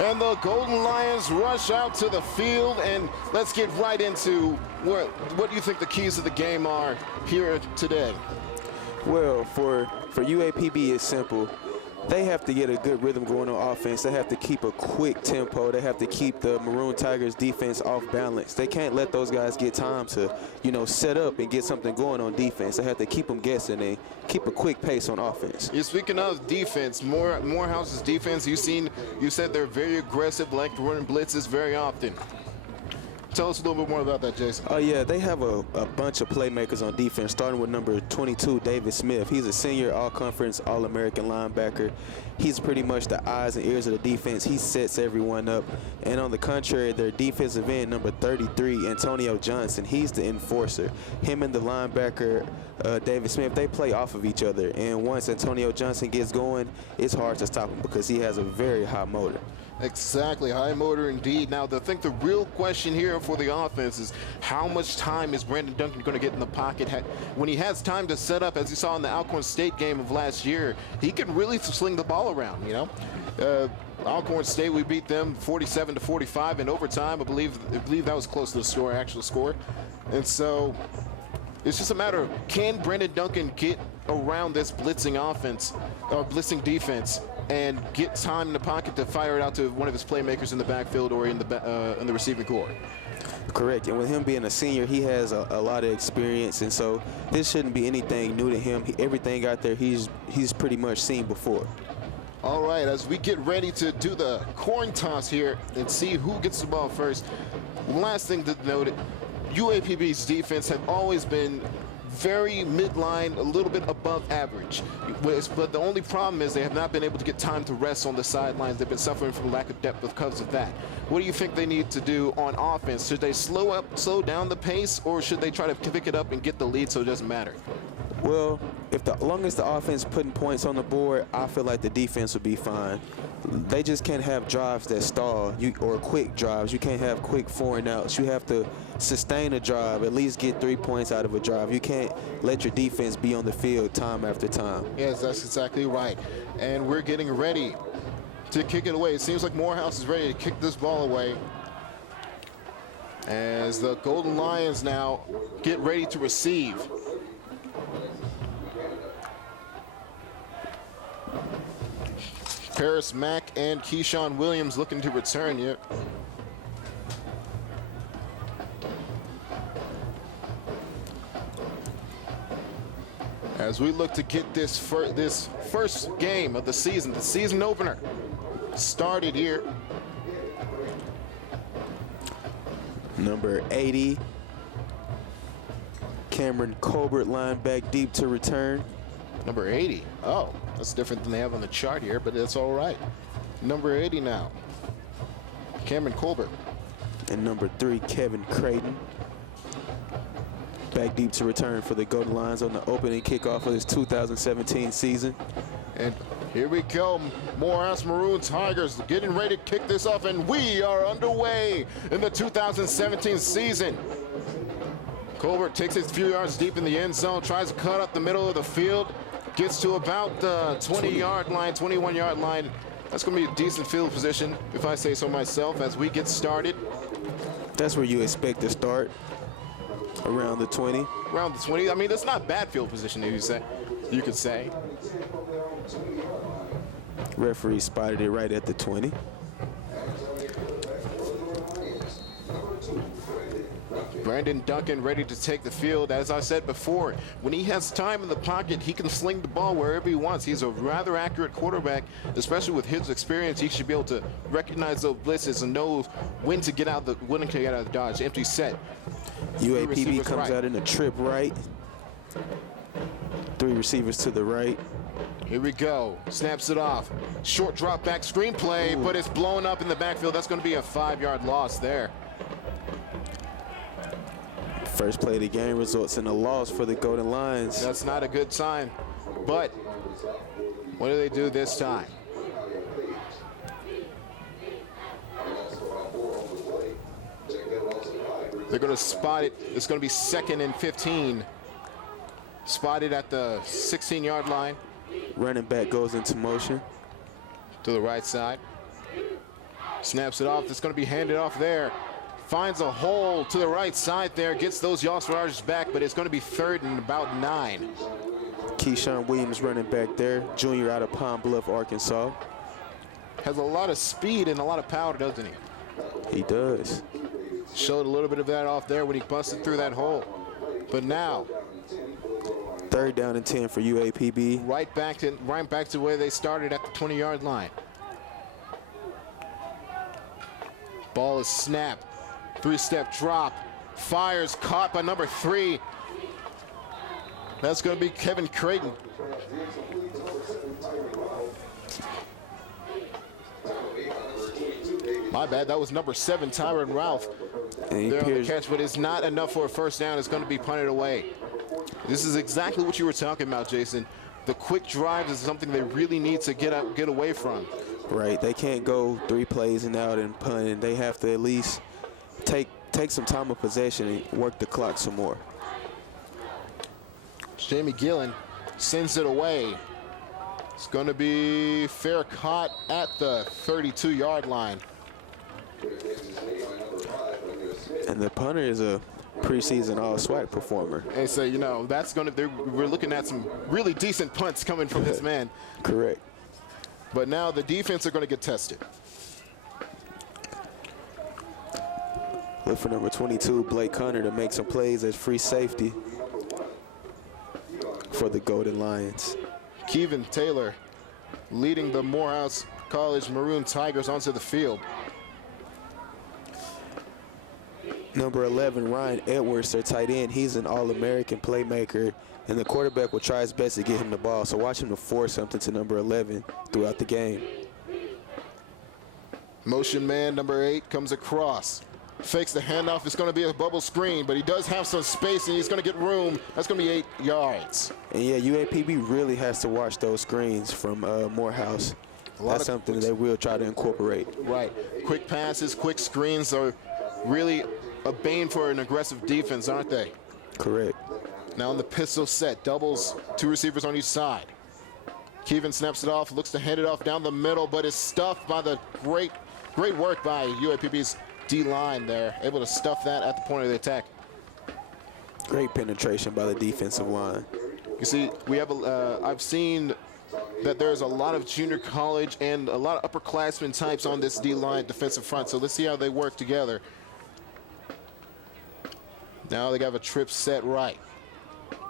And the Golden Lions rush out to the field, and let's get right into what you think the keys of the game are here today. Well, for UAPB, it's simple. They have to get a good rhythm going on offense. They have to keep a quick tempo. They have to keep the Maroon Tigers defense off balance. They can't let those guys get time to, set up and get something going on defense. They have to keep them guessing and keep a quick pace on offense. You're speaking of defense, Morehouse's defense, you said they're very aggressive, like running blitzes very often. Tell us a little bit more about that, Jason. Oh, yeah, they have a bunch of playmakers on defense, starting with number 22, David Smith. He's a senior all-conference, all-American linebacker. He's pretty much the eyes and ears of the defense. He sets everyone up. And on the contrary, their defensive end, number 33, Antonio Johnson, he's the enforcer. Him and the linebacker, David Smith, they play off of each other. And once Antonio Johnson gets going, it's hard to stop him because he has a very high motor. Exactly, high motor indeed. Now, I think the real question here for the offense is how much time is Brandon Duncan going to get in the pocket? When he has time to set up, as you saw in the Alcorn State game of last year, he can really sling the ball around, Alcorn State, we beat them 47-45 in overtime. I believe that was close to the actual score. And so it's just a matter of, can Brandon Duncan get around this blitzing offense or blitzing defense and get time in the pocket to fire it out to one of his playmakers in the backfield or in the receiving corps? Correct, and with him being a senior, he has a lot of experience, and so this shouldn't be anything new to him. Everything out there he's pretty much seen before. All right, as we get ready to do the coin toss here and see who gets the ball first, last thing to note, UAPB's defense have always been very midline, a little bit above average. But the only problem is they have not been able to get time to rest on the sidelines. They've been suffering from lack of depth because of that. What do you think they need to do on offense? Should they slow down the pace, or should they try to pick it up and get the lead so it doesn't matter? Well, as long as the offense putting points on the board, I feel like the defense will be fine. They just can't have drives that stall or quick drives. You can't have quick 4 and outs. You have to sustain a drive, at least get 3 points out of a drive. You can't let your defense be on the field time after time. Yes, that's exactly right. And we're getting ready to kick it away. It seems like Morehouse is ready to kick this ball away, as the Golden Lions now get ready to receive. Paris Mack and Keyshawn Williams looking to return here. As we look to get this first game of the season opener, started here. Number 80, Cameron Colbert, line back deep to return. Number 80. Oh, that's different than they have on the chart here, but that's all right. Number 80 now, Cameron Colbert. And number 3, Kevin Creighton, back deep to return for the Golden Lions on the opening kickoff of this 2017 season. And here we go, Morehouse Maroon Tigers getting ready to kick this off, and we are underway in the 2017 season. Colbert takes it a few yards deep in the end zone, tries to cut up the middle of the field, gets to about the 20-yard line, 21-yard line. That's going to be a decent field position, if I say so myself, as we get started. That's where you expect to start, around the 20. Around the 20. I mean, that's not bad field position, you could say. Referee spotted it right at the 20. Brandon Duncan ready to take the field. As I said before, when he has time in the pocket, he can sling the ball wherever he wants. He's a rather accurate quarterback, especially with his experience. He should be able to recognize those blitzes and know when to get out of the dodge. Empty set. UAPB comes out in a trip right. 3 receivers to the right. Here we go. Snaps it off. Short drop back screenplay, but it's blown up in the backfield. That's going to be a 5-yard loss there. First play of the game results in a loss for the Golden Lions. That's not a good sign. But what do they do this time? They're going to spot it. It's going to be 2nd and 15. Spotted at the 16-yard line. Running back goes into motion. To the right side. Snaps it off. It's going to be handed off there. Finds a hole to the right side there. Gets those Yards back, but it's going to be 3rd and about 9. Keyshawn Williams running back there, junior out of Pine Bluff, Arkansas. Has a lot of speed and a lot of power, doesn't he? He does. Showed a little bit of that off there when he busted through that hole. But now, 3rd down and 10 for UAPB. right back to where they started at the 20-yard line. Ball is snapped. 3-step drop. Fires, caught by number 3. That's going to be Kevin Creighton. My bad, that was number 7, Tyron Ralph. There on the catch, but it's not enough for a 1st down. It's going to be punted away. This is exactly what you were talking about, Jason. The quick drives is something they really need to get away from. Right, they can't go 3 plays and out and punt, and they have to at least take some time of possession and work the clock some more. Jamie Gillen sends it away. It's going to be fair caught at the 32-yard line. And the punter is a preseason all-SWAC performer. And so, you know, that's going to, we're looking at some really decent punts coming from this man. Correct. But now the defense are going to get tested. Look for number 22, Blake Connor, to make some plays as free safety for the Golden Lions. Kevin Taylor leading the Morehouse College Maroon Tigers onto the field. Number 11, Ryan Edwards, their tight end. He's an All-American playmaker, and the quarterback will try his best to get him the ball. So watch him to force something to number 11 throughout the game. Motion man number 8 comes across. Fakes the handoff. It's going to be a bubble screen, but he does have some space, and he's going to get room. That's going to be 8 yards. And, yeah, UAPB really has to watch those screens from Morehouse. That's something that they will try to incorporate. Right. Quick passes, quick screens are really a bane for an aggressive defense, aren't they? Correct. Now on the pistol set, doubles, 2 receivers on each side. Kevin snaps it off, looks to hand it off down the middle, but is stuffed by the great work by UAPB's D-line there, able to stuff that at the point of the attack. Great penetration by the defensive line. You see, we have I've seen that there's a lot of junior college and a lot of upperclassmen types on this D-line defensive front, so let's see how they work together. Now they got a trip set right.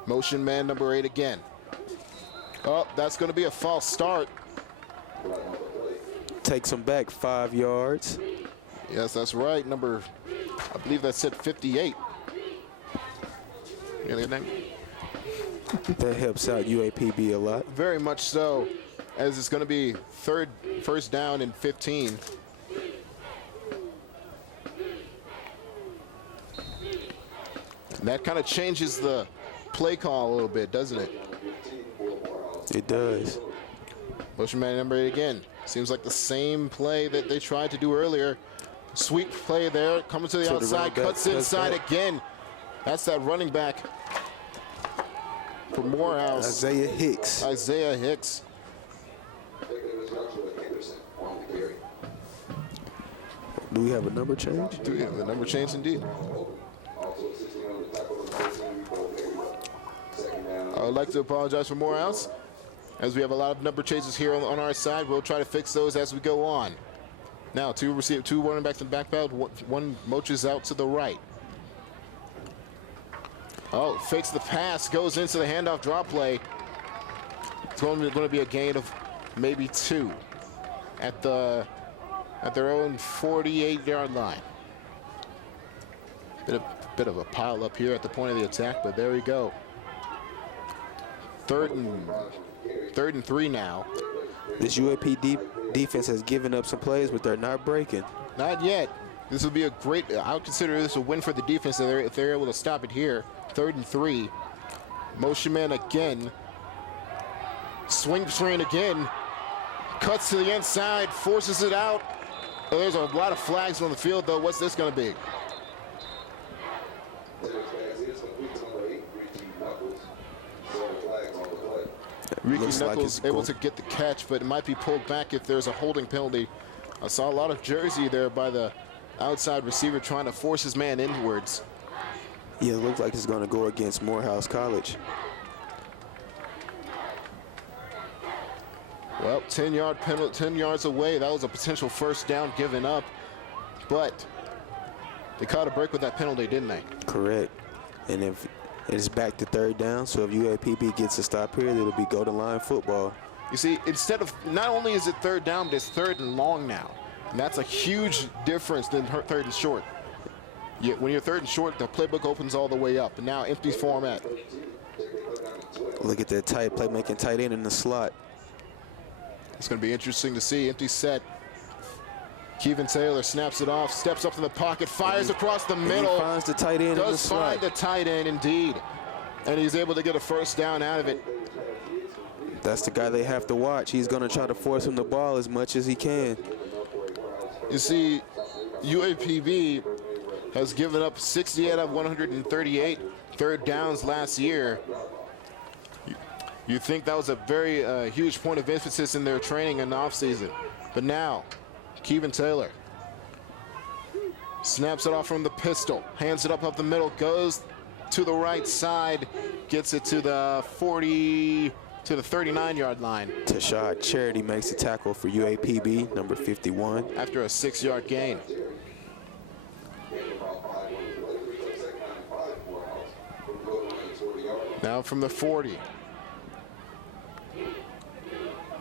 Motion man number 8 again. Oh, that's going to be a false start. Takes him back 5 yards. Yes, that's right. I believe that's at 58. You know that name? That helps out UAPB a lot. Very much so, as it's going to be 1st down and 15. And that kind of changes the play call a little bit, doesn't it? It does. Motion man number 8 again. Seems like the same play that they tried to do earlier. Sweet play there, coming to the outside, cuts inside again. That's that running back for Morehouse. Isaiah Hicks. Isaiah Hicks. Do we have a number change? Do we have a number change indeed? I would like to apologize for Morehouse, as we have a lot of number changes here on our side. We'll try to fix those as we go on. Now, 2 running backs in the backfield. One moches out to the right. Oh, fakes the pass, goes into the handoff drop play. It's going to be a gain of maybe 2 at their own 48-yard line. Bit of a pile up here at the point of the attack, but there we go. 3rd and 3 now. This UAPB defense has given up some plays, but they're not breaking. Not yet. This will be a great, I would consider this a win for the defense if they're able to stop it here. 3rd and 3. Motion man again. Swing train again. Cuts to the inside, forces it out. Oh, there's a lot of flags on the field, though. What's this going to be? Ricky Knuckles able to get the catch, but it might be pulled back if there's a holding penalty I saw a lot of jersey there by the outside receiver trying to force his man inwards. Yeah, it looks like it's going to go against Morehouse College. Well, 10-yard penalty, 10 yards away. That was a potential first down given up, but they caught a break with that penalty, didn't they? Correct. And if it's back to third down, so if UAPB gets a stop here, it'll be go-to-line football. You see, instead of, not only is it third down, but it's third and long now. And that's a huge difference than third and short. When you're third and short, the playbook opens all the way up. And now empty format. Look at that tight playmaking tight end in the slot. It's going to be interesting to see. Empty set. Kevin Taylor snaps it off, steps up to the pocket, fires across the middle. He finds the tight end in the slot. Does find the tight end, indeed. And he's able to get a first down out of it. That's the guy they have to watch. He's going to try to force him the ball as much as he can. You see, UAPB has given up 68 out of 138 third downs last year. You think that was a very huge point of emphasis in their training in the offseason. But now, Kevin Taylor snaps it off from the pistol, hands it up the middle, goes to the right side, gets it to the 40, to the 39-yard line. Tashad Charity makes the tackle for UAPB, number 51. After a 6-yard gain. Now from the 40.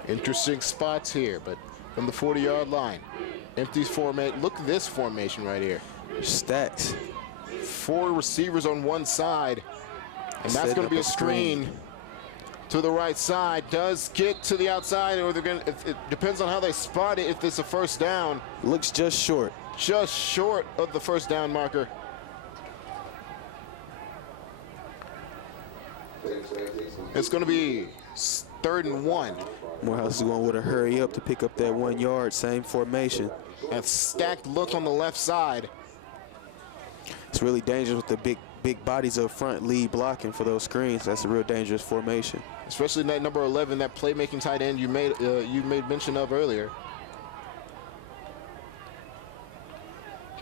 Interesting spots here, but from the 40-yard line. Empty formation. Look at this formation right here. Stacks. 4 receivers on one side, and that's going to be a screen to the right side. Does get to the outside, or they're going to, it depends on how they spot it. If it's a first down, looks just short of the first down marker. It's going to be 3rd and 1. Morehouse is going with a hurry up to pick up that 1 yard, same formation. And stacked look on the left side. It's really dangerous with the big bodies up front, lead blocking for those screens. That's a real dangerous formation. Especially that number 11, that playmaking tight end you made mention of earlier.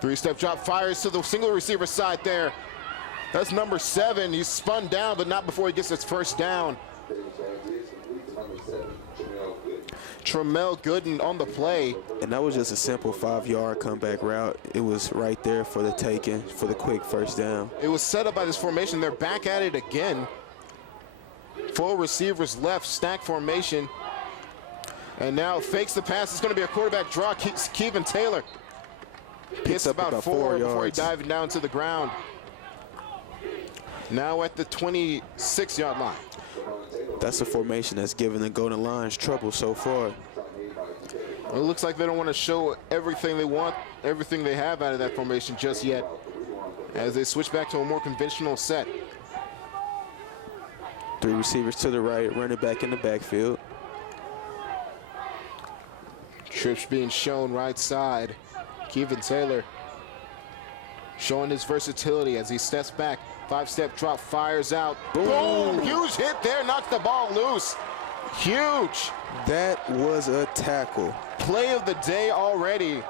3-step drop, fires to the single receiver side there. That's number 7. He's spun down, but not before he gets his first down. Tremel Gooden on the play. And that was just a simple 5-yard comeback route. It was right there for the taking, for the quick first down. It was set up by this formation. They're back at it again. 4 receivers left, stack formation. And now fakes the pass. It's going to be a quarterback draw. Kevin Taylor gets about 4 before he dives down to the ground. Now at the 26-yard line. That's a formation that's given the Golden Lions trouble so far. It looks like they don't want to show everything they want, everything they have out of that formation just yet, as they switch back to a more conventional set. 3 receivers to the right, running back in the backfield. Trips being shown right side. Kevin Taylor showing his versatility as he steps back. 5-step drop, fires out. Boom! Huge hit there, knocks the ball loose. Huge. That was a tackle. Play of the day already.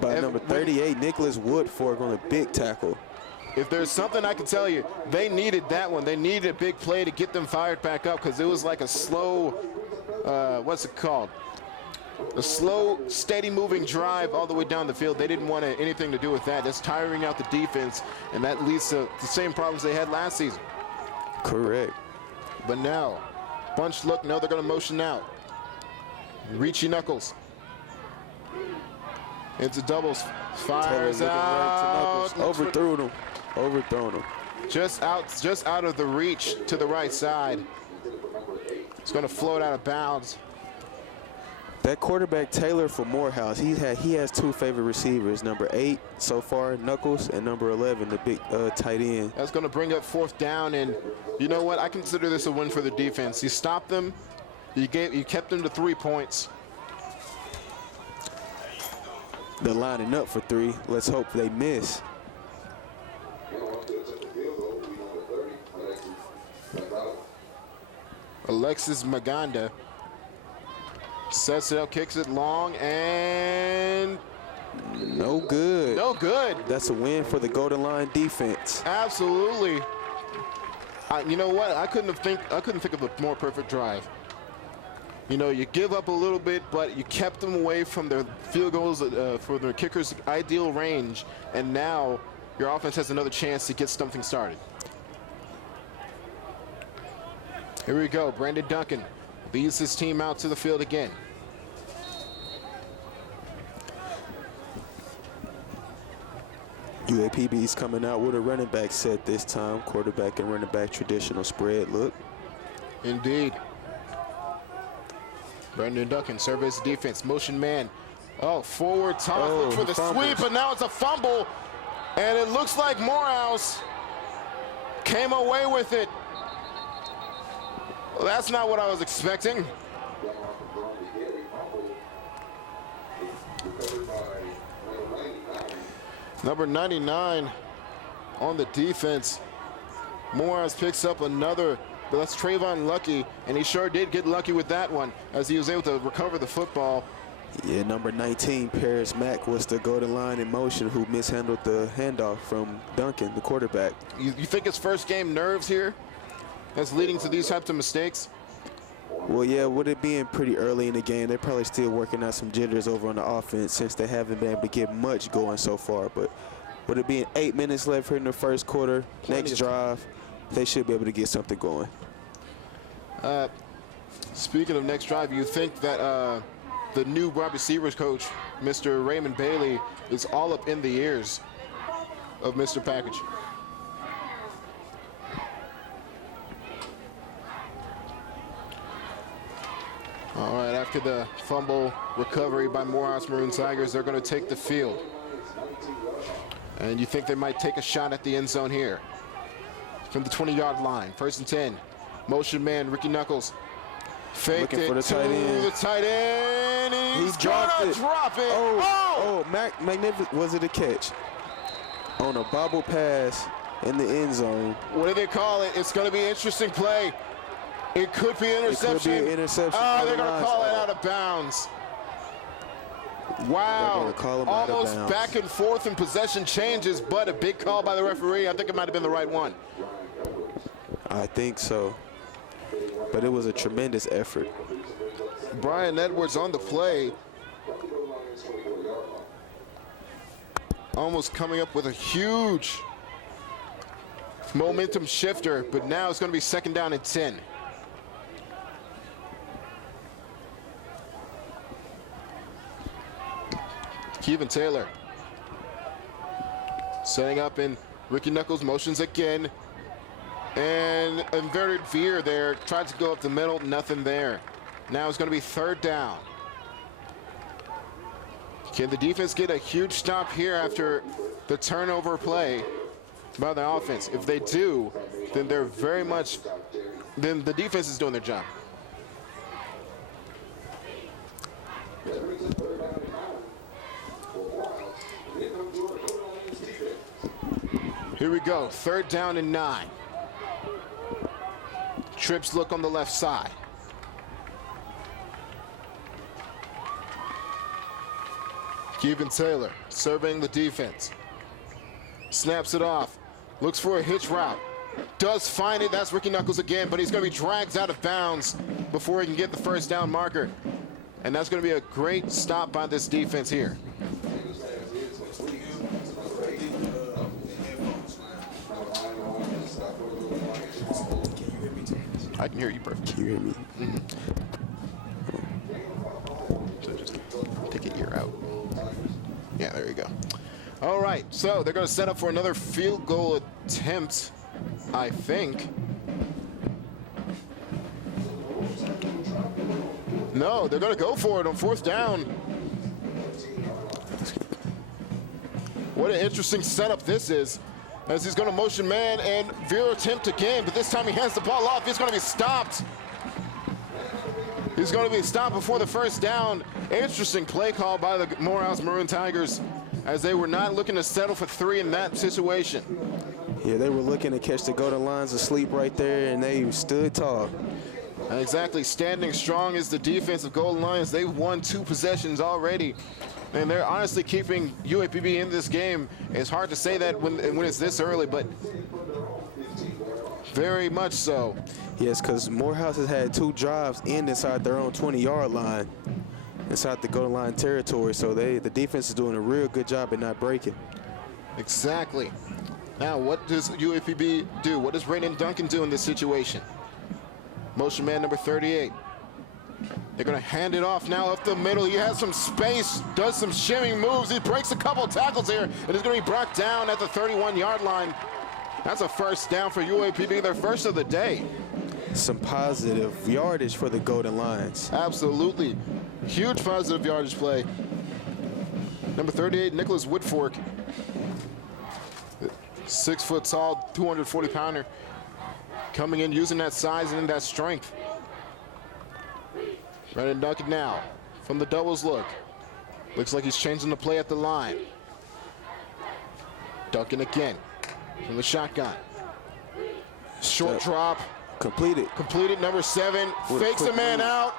By number 38, Nicholas Woodfork on a big tackle. If there's something I can tell you, they needed that one. They needed a big play to get them fired back up, because it was like a slow, what's it called? A slow, steady moving drive all the way down the field. They didn't want anything to do with that. That's tiring out the defense, and that leads to the same problems they had last season. Correct. But now, bunch look, no, they're going to motion out. Reachy knuckles. Into doubles. Fires out. Right overthrew him. Overthrown him. Just out of the reach to the right side. It's going to float out of bounds. That quarterback Taylor for Morehouse, he has 2 favorite receivers, number 8 so far, Knuckles, and number 11, the big tight end. That's going to bring up 4th down, and you know what? I consider this a win for the defense. You stopped them, you kept them to 3 points. They're lining up for 3. Let's hope they miss. Alexis Maganda Sets it up, kicks it long, and no good. No good. That's a win for the Golden Line defense. Absolutely. You know what? I couldn't think of a more perfect drive. You know, you give up a little bit, but you kept them away from their field goals for their kickers' ideal range, and now your offense has another chance to get something started. Here we go. Brandon Duncan leads his team out to the field again. UAPB's coming out with a running back set this time. Quarterback and running back traditional spread look. Indeed. Brandon Duncan surveys the defense. Motion man. Oh, forward toss. Look for the sweep, but now it's a fumble. And it looks like Morehouse came away with it. Well, that's not what I was expecting. Number 99 on the defense. Morehouse picks up another, but that's Trayvon Lucky, and he sure did get lucky with that one as he was able to recover the football. Yeah, number 19, Paris Mack, was the Golden Line in motion who mishandled the handoff from Duncan, the quarterback. You think it's first game nerves here that's leading to these types of mistakes? Well, yeah, with it being pretty early in the game, they're probably still working out some jitters over on the offense since they haven't been able to get much going so far. But with it being 8 minutes left here in the first quarter, next drive, they should be able to get something going. Speaking of next drive, you think that the new wide receivers coach, Mr. Raymond Bailey, is all up in the ears of Mr. Package? All right, after the fumble recovery by Morehouse Maroon Tigers, they're going to take the field. And you think they might take a shot at the end zone here from the 20-yard line. 1st and 10. Motion man, Ricky Knuckles. Faked it to the tight end. He's going to drop it. Magnificent. Was it a catch? On a bobble pass in the end zone. What do they call it? It's going to be an interesting play. It could be an interception. It could be an interception. Oh, they're going to call it out of bounds. Wow. Almost back and forth in possession changes, but a big call by the referee. I think it might have been the right one. I think so. But it was a tremendous effort. Brian Edwards on the play. Almost coming up with a huge momentum shifter, but now it's going to be 2nd down and 10. Kevin Taylor setting up in Ricky Knuckles motions again. And inverted veer there, tried to go up the middle, nothing there. Now it's going to be 3rd down. Can the defense get a huge stop here after the turnover play by the offense? If they do, then they're then the defense is doing their job. Here we go, 3rd down and 9. Trips look on the left side. Kevin Taylor surveying the defense. Snaps it off. Looks for a hitch route. Does find it. That's Ricky Knuckles again, but he's going to be dragged out of bounds before he can get the 1st down marker. And that's going to be a great stop by this defense here. I can hear you perfect. Can you hear me? Mm-hmm. So just take your ear out. Yeah, there you go. All right, so they're going to set up for another field goal attempt, I think. No, they're going to go for it on 4th down. What an interesting setup this is, as he's going to motion man and veer attempt again, but this time he hands the ball off. He's going to be stopped. He's going to be stopped before the 1st down. Interesting play call by the Morehouse Maroon Tigers, as they were not looking to settle for 3 in that situation. Yeah, they were looking to catch the Golden Lines asleep right there, and they stood tall. Exactly, standing strong is the defensive Golden Lions. They've won 2 possessions already, and they're honestly keeping UAPB in this game. It's hard to say that when it's this early, but very much so. Yes, because Morehouse has had 2 drives inside their own 20-yard line, inside the goal line territory. So the defense is doing a real good job at not breaking. Exactly. Now, what does UAPB do? What does Brandon Duncan do in this situation? Motion man number 38. They're going to hand it off now up the middle. He has some space, does some shimming moves. He breaks a couple of tackles here, and is going to be brought down at the 31-yard line. That's a first down for UAPB, their first of the day. Some positive yardage for the Golden Lions. Absolutely. Huge positive yardage play. Number 38, Nicholas Woodfork. 6 foot tall, 240-pounder. Coming in, using that size and that strength. Brandon Duncan now from the doubles look. Looks like he's changing the play at the line. Duncan again from the shotgun. Short drop. Completed. Completed, number 7. Fakes a man out.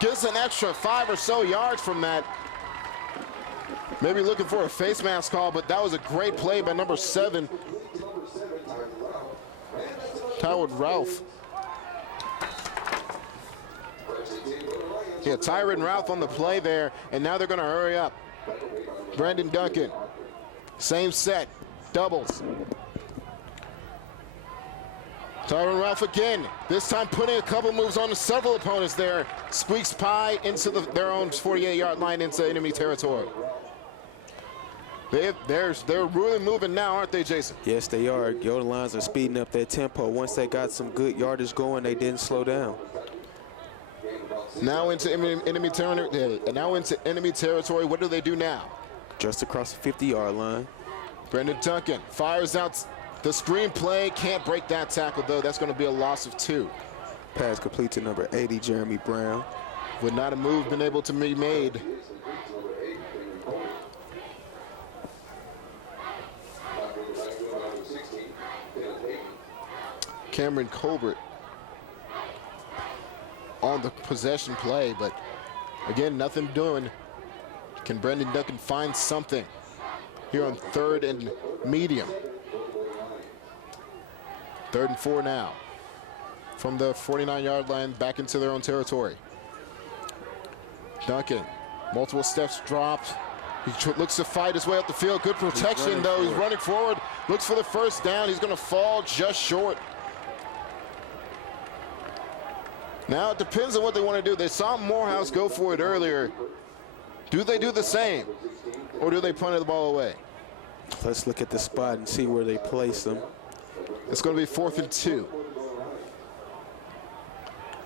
Gets an extra 5 or so yards from that. Maybe looking for a face mask call, but that was a great play by number 7. Tyrone Ralph. Yeah, Tyrone Ralph on the play there, and now they're going to hurry up. Brandon Duncan, same set, doubles. Tyrone Ralph again, this time putting a couple moves on several opponents there. Squeaks pie into their own 48-yard line into enemy territory. They're really moving now, aren't they, Jason? Yes, they are. Golden Lions are speeding up their tempo. Once they got some good yardage going, they didn't slow down. Now into enemy territory. Now into enemy territory. What do they do now? Just across the 50-yard line. Brandon Duncan fires out the screen play. Can't break that tackle, though. That's going to be a loss of 2. Pass complete to number 80, Jeremy Brown. Would not a move been able to be made. Cameron Colbert on the possession play, but again, nothing doing. Can Brandon Duncan find something here on 3rd and medium? 3rd and 4 now. From the 49-yard line back into their own territory. Duncan, multiple steps dropped. He looks to fight his way up the field. Good protection, though. He's running forward. Looks for the first down. He's going to fall just short. Now it depends on what they want to do. They saw Morehouse go for it earlier. Do they do the same, or do they punt the ball away? Let's look at the spot and see where they place them. It's going to be 4th and 2.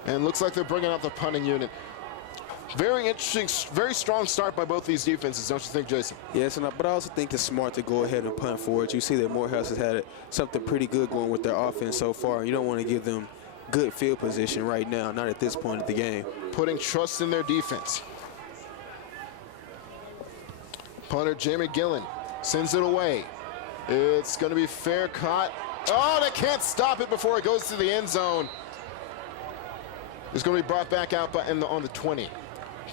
And it looks like they're bringing out the punting unit. Very interesting, very strong start by both these defenses, don't you think, Jason? Yes, but I also think it's smart to go ahead and punt for it. You see that Morehouse has had something pretty good going with their offense so far. You don't want to give them good field position right now, not at this point of the game. Putting trust in their defense. Punter Jamie Gillen sends it away. It's going to be fair caught. Oh, they can't stop it before it goes to the end zone. It's going to be brought back out on the 20.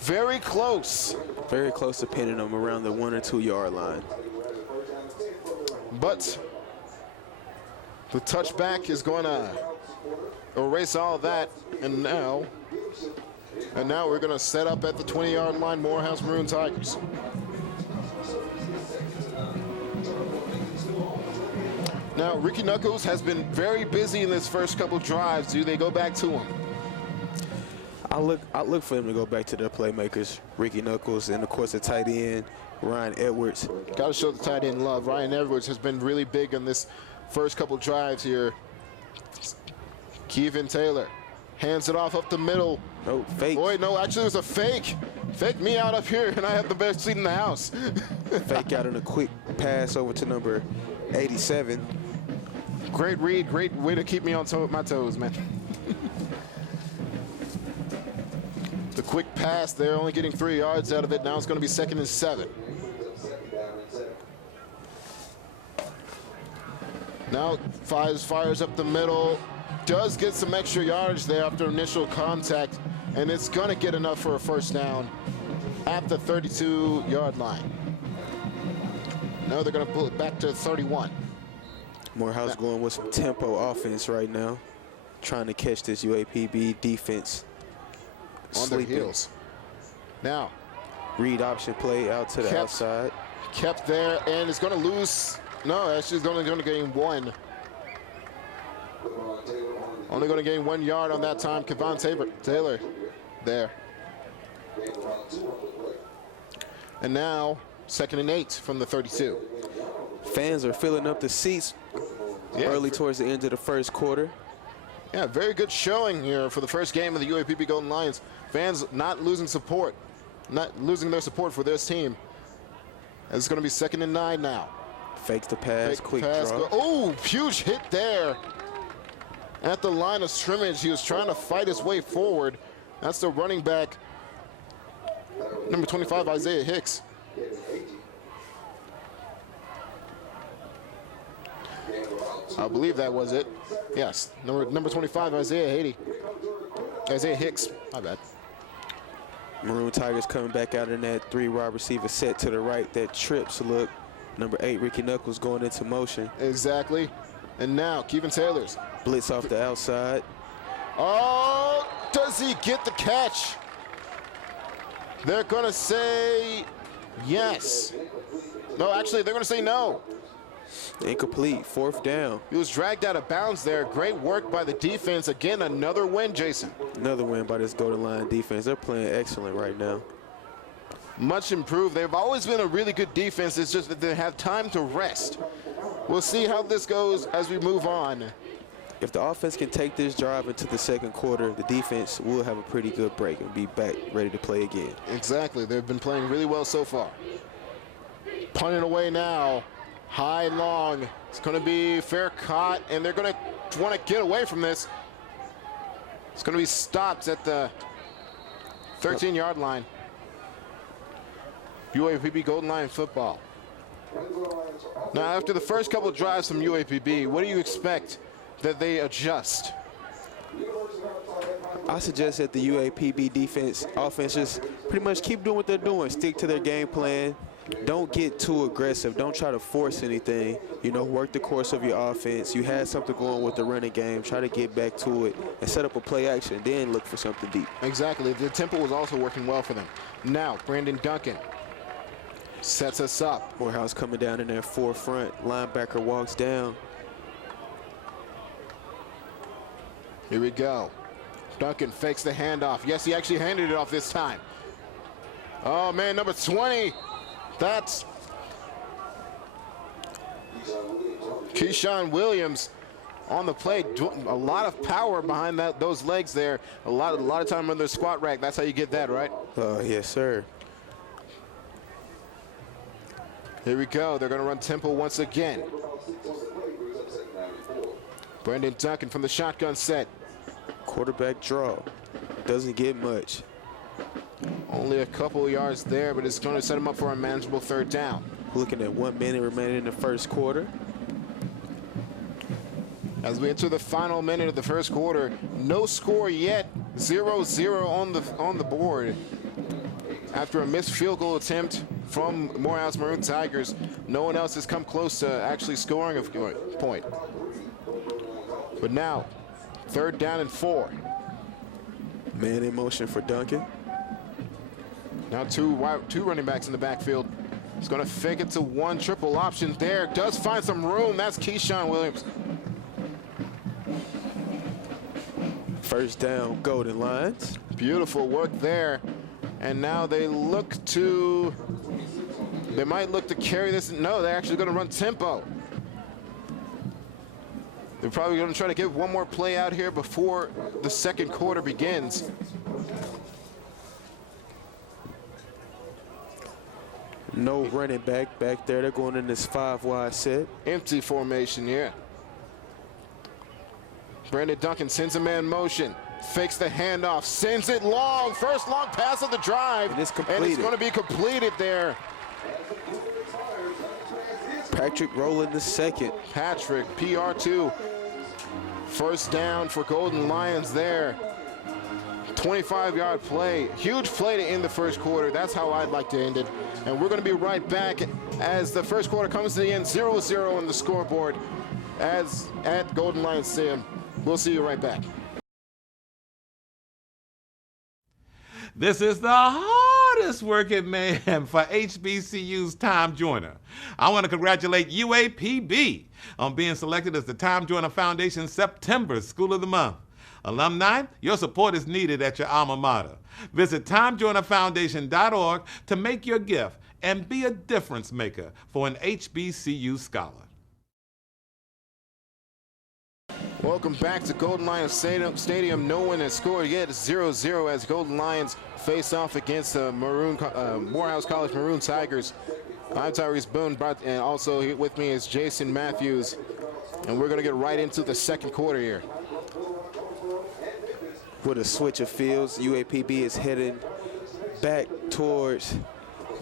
Very close. Very close to pinning them around the 1 or 2 yard line. But the touchback is going to erase all that, and now we're going to set up at the 20-yard line, Morehouse Maroon Tigers. Now, Ricky Knuckles has been very busy in this first couple drives. Do they go back to him? I look for them to go back to their playmakers, Ricky Knuckles, and of course the tight end, Ryan Edwards. Got to show the tight end love. Ryan Edwards has been really big on this first couple drives here. Kevin Taylor hands it off up the middle. No, fake. Boy, no, actually it was a fake. Fake me out up here, and I have the best seat in the house. Fake out on a quick pass over to number 87. Great read, great way to keep me on my toes, man. The quick pass, they're only getting 3 yards out of it. Now it's going to be 2nd and 7. Now fires up the middle. does get some extra yardage there after initial contact, and it's going to get enough for a first down at the 32-yard line. Now they're going to pull it back to 31. Morehouse going with some tempo offense right now, trying to catch this UAPB defense on their heels. Now, read option play out to the outside. Kept there, and it's going to lose. No, actually, it's only going to gain one. Only going to gain 1 yard on that time. Taylor there. And now, 2nd and 8 from the 32. Fans are filling up the seats early towards the end of the first quarter. Yeah, very good showing here for the first game of the UAPB Golden Lions. Fans not losing support, not losing their support for this team. It's going to be 2nd and 9 now. Fakes the pass, quick draw. Oh, huge hit there. At the line of scrimmage, he was trying to fight his way forward. That's the running back, number 25, Isaiah Hicks. I believe that was it. Yes, number 25, Isaiah Hicks. My bad. Maroon Tigers coming back out in that 3 wide receiver set to the right. That trips look. Number 8, Ricky Knuckles going into motion. Exactly. And now, Kevin Taylor's. Blitz off the outside. Oh, does he get the catch? They're going to say yes. No, actually, they're going to say no. Incomplete, 4th down. He was dragged out of bounds there. Great work by the defense. Again, another win, Jason. Another win by this Golden Lion defense. They're playing excellent right now. Much improved. They've always been a really good defense. It's just that they have time to rest. We'll see how this goes as we move on. If the offense can take this drive into the second quarter, the defense will have a pretty good break and be back ready to play again. Exactly. They've been playing really well so far. Punting away now. High, long. It's going to be fair caught, and they're going to want to get away from this. It's going to be stopped at the 13-yard line. UAPB Golden Lion football. Now, after the first couple of drives from UAPB, what do you expect that they adjust? I suggest that the UAPB offense just pretty much keep doing what they're doing. Stick to their game plan. Don't get too aggressive. Don't try to force anything. You know, work the course of your offense. You had something going with the running game. Try to get back to it and set up a play action. Then look for something deep. Exactly. The tempo was also working well for them. Now, Brandon Duncan sets us up. Morehouse coming down in their forefront. Linebacker walks down. Here we go. Duncan fakes the handoff. Yes, he actually handed it off this time. Oh, man, number 20. That's Keyshawn Williams on the play. A lot of power behind those legs there. A lot of time on their squat rack. That's how you get that, right? Yes, sir. Here we go. They're going to run tempo once again. Brandon Duncan from the shotgun set. Quarterback draw. Doesn't get much. Only a couple of yards there, but it's going to set him up for a manageable 3rd down. Looking at 1 minute remaining in the first quarter. As we enter the final minute of the first quarter, no score yet. 0-0 on the board. After a missed field goal attempt from Morehouse Maroon Tigers, no one else has come close to actually scoring a point. But now, 3rd down and 4. Man in motion for Duncan. Now two running backs in the backfield. He's going to fake it to one, triple option there. Does find some room. That's Keyshawn Williams. First down, Golden Lions. Beautiful work there. And now they might look to carry this. No, they're actually going to run tempo. They're probably going to try to get one more play out here before the second quarter begins. No running back there. They're going in this 5-wide set. Empty formation here. Brandon Duncan sends a man motion. Fakes the handoff. Sends it long. First long pass of the drive. And it's completed. And it's going to be completed there. Patrick Rowland the second. Patrick, PR2. First down for Golden Lions there. 25-yard play. Huge play to end the first quarter. That's how I'd like to end it. And we're going to be right back as the first quarter comes to the end. 0-0 on the scoreboard as at Golden Lions Stadium. We'll see you right back. This is the hardest working man for HBCU's Time Joiner. I want to congratulate UAPB on being selected as the Time Joiner Foundation September School of the Month. Alumni, your support is needed at your alma mater. Visit TimeJoinerFoundation.org to make your gift and be a difference maker for an HBCU scholar. Welcome back to Golden Lions Stadium. No one has scored yet. It's 0-0 as Golden Lions face off against the Morehouse College Maroon Tigers. I'm TyRece Boone, and also here with me is Jason Matthews. And we're going to get right into the second quarter here. With a switch of fields, UAPB is heading back towards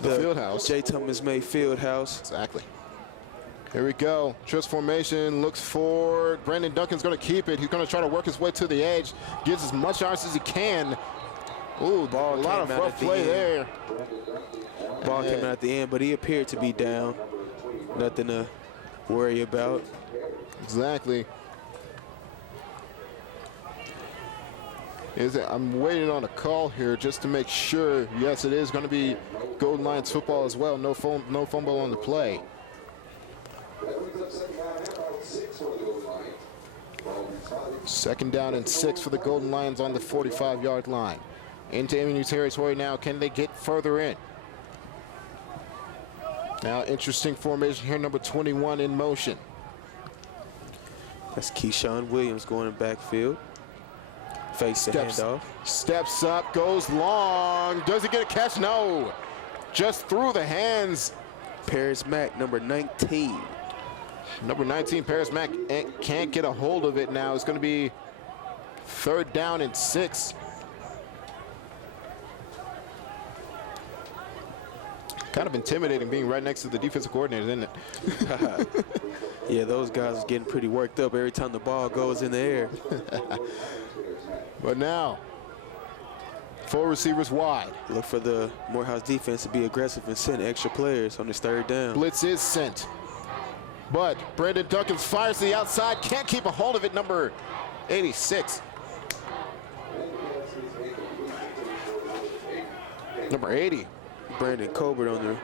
the field house. J. Thomas May Field House. Exactly. Here we go. Trust formation, looks for Brandon Duncan's going to keep it. He's going to try to work his way to the edge. Gives as much yards as he can. Ooh, a lot of rough play there. Ball came out at the end, but he appeared to be down. Nothing to worry about. Exactly. I'm waiting on a call here just to make sure. Yes, it is going to be Golden Lions football as well. No fumble on the play. Second down and 6 for the Golden Lions on the 45-yard line. Into enemy territory now. Can they get further in? Now, interesting formation here. Number 21 in motion. That's Keyshawn Williams going in backfield. Face the handoff. Steps up, goes long. Does he get a catch? No. Just through the hands. Paris Mack, number 19. Number 19, Paris Mack can't get a hold of it now. It's going to be third down and 6. Kind of intimidating being right next to the defensive coordinator, isn't it? Yeah, those guys are getting pretty worked up every time the ball goes in the air. But now, 4 receivers wide. Look for the Morehouse defense to be aggressive and send extra players on this third down. Blitz is sent. But Brandon Duncan fires to the outside. Can't keep a hold of it, number 86. Number 80. Brandon Colbert on the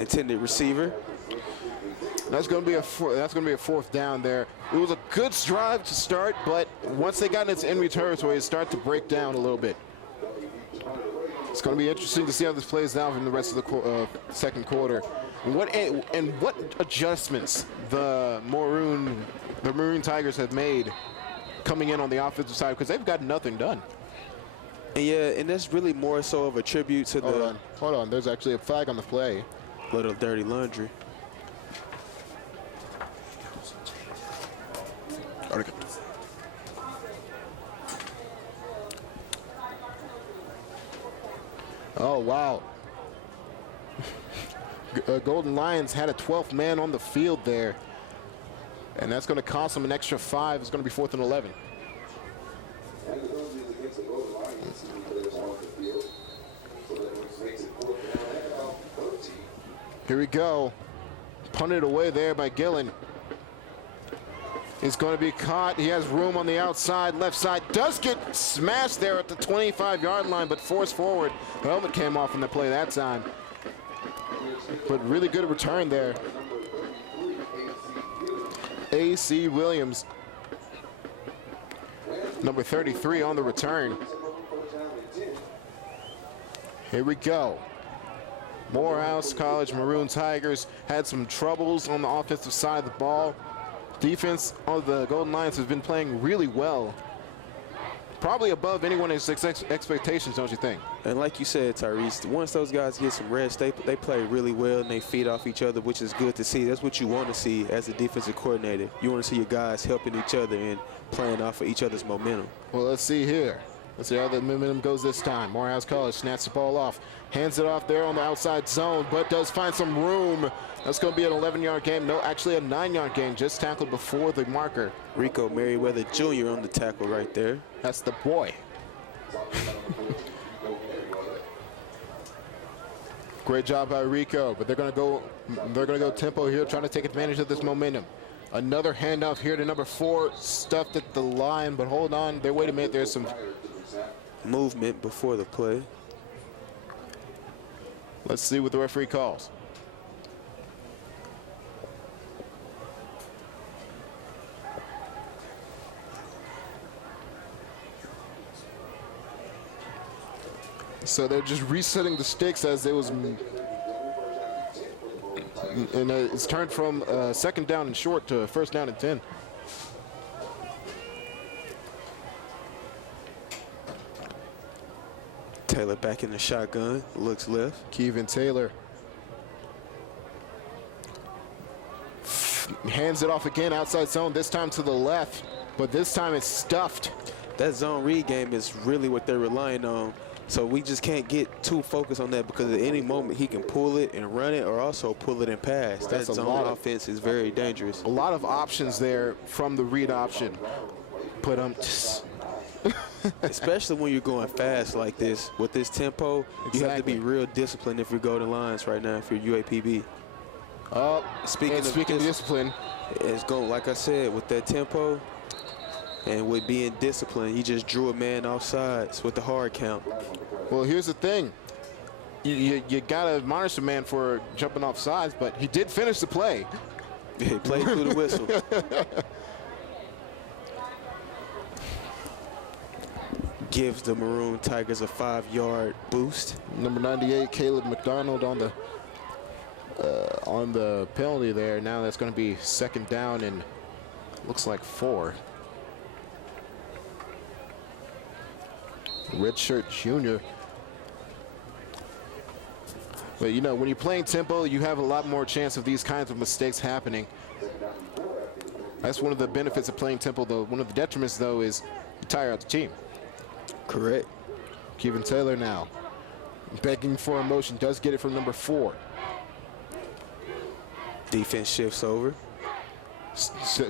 intended receiver. That's going to be a fourth down there. It was a good drive to start, but once they got into enemy territory, it started to break down a little bit. It's going to be interesting to see how this plays out in the rest of the second quarter. What adjustments the Maroon Tigers have made coming in on the offensive side, because they've got nothing done. Yeah, and that's really more so of a tribute to the... Hold on. There's actually a flag on the play. Little dirty laundry. Okay. Oh, wow. Golden Lions had a 12th man on the field there. And that's going to cost them an extra 5. It's going to be 4th and 11. Here we go. Punted away there by Gillen. It's going to be caught. He has room on the outside, left side. Does get smashed there at the 25-yard line, but forced forward. The helmet came off in the play that time. But really good return there. A.C. Williams, number 33 on the return. Here we go. Morehouse College Maroon Tigers had some troubles on the offensive side of the ball. Defense of the Golden Lions has been playing really well. Probably above anyone's expectations, don't you think? And like you said, TyRece, once those guys get some rest, they play really well and they feed off each other, which is good to see. That's what you want to see as a defensive coordinator. You want to see your guys helping each other and playing off of each other's momentum. Well, let's see here. Let's see how the momentum goes this time. Morehouse College snatches the ball off. Hands it off there on the outside zone, but does find some room. That's going to be an 11-yard gain. No, actually a 9-yard gain. Just tackled before the marker. Rico Merriweather Jr. on the tackle right there. That's the boy. Great job by Rico, but they're going to go tempo here, trying to take advantage of this momentum. Another handoff here to number 4, stuffed at the line, but hold on. There, wait a minute. There's some movement before the play. Let's see what the referee calls. So they're just resetting the sticks as it was, and it's turned from second down and short to first down and 10. Taylor back in the shotgun, looks left. Kevin Taylor hands it off again, outside zone, this time to the left, but this time it's stuffed. That zone read game is really what they're relying on. So we just can't get too focused on that, because at any moment he can pull it and run it, or also pull it and pass. That zone offense is very dangerous. A lot of options there from the read option. Especially when you're going fast like this, with this tempo, exactly. You have to be real disciplined if you're Golden Lions right now, if you're UAPB. Speaking of discipline, it's going, like I said, with that tempo and with being disciplined, he just drew a man off sides with the hard count. Well, here's the thing. You got to admonish the man for jumping off sides, but he did finish the play. He played through the whistle. Gives the Maroon Tigers a 5-yard boost. Number 98, Caleb McDonald on the penalty there. Now that's going to be second down and looks like 4. Redshirt junior. But you know, when you're playing tempo, you have a lot more chance of these kinds of mistakes happening. That's one of the benefits of playing tempo, though. One of the detriments, though, is you tire out the team. Correct. Kevin Taylor now begging for a motion, does get it from number 4. Defense shifts over.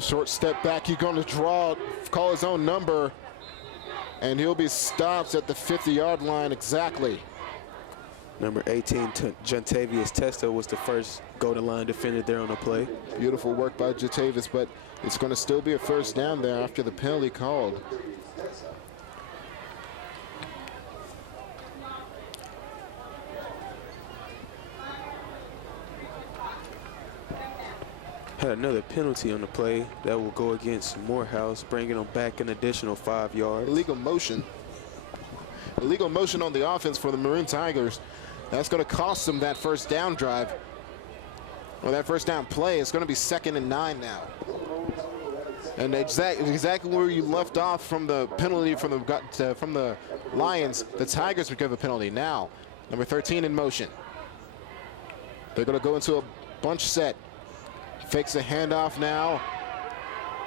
Short step back, he's going to call his own number, and he'll be stopped at the 50-yard line exactly. Number 18, Jontavius Testo, was the first Golden Line defender there on the play. Beautiful work by Jontavius, but it's going to still be a first down there after the penalty called. Had another penalty on the play that will go against Morehouse, bringing them back an additional 5 yards. Illegal motion. Illegal motion on the offense for the Maroon Tigers. That's going to cost them that first down drive, or that first down play. It's going to be 2nd and 9 now. And exactly where you left off from the penalty from the Lions, the Tigers would give a penalty. Now, number 13 in motion. They're going to go into a bunch set. Fakes a handoff now.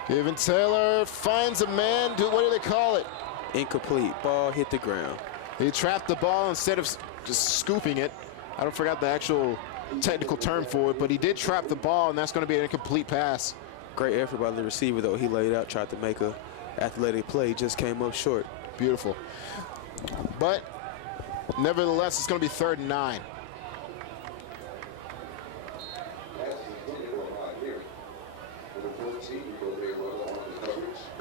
Kevin Taylor finds a man. What do they call it? Incomplete. Ball hit the ground. He trapped the ball instead of just scooping it. I don't forget the actual technical term for it, but he did trap the ball, and that's going to be an incomplete pass. Great effort by the receiver, though. He laid out, tried to make a athletic play, just came up short. Beautiful. But nevertheless, it's going to be 3rd and 9.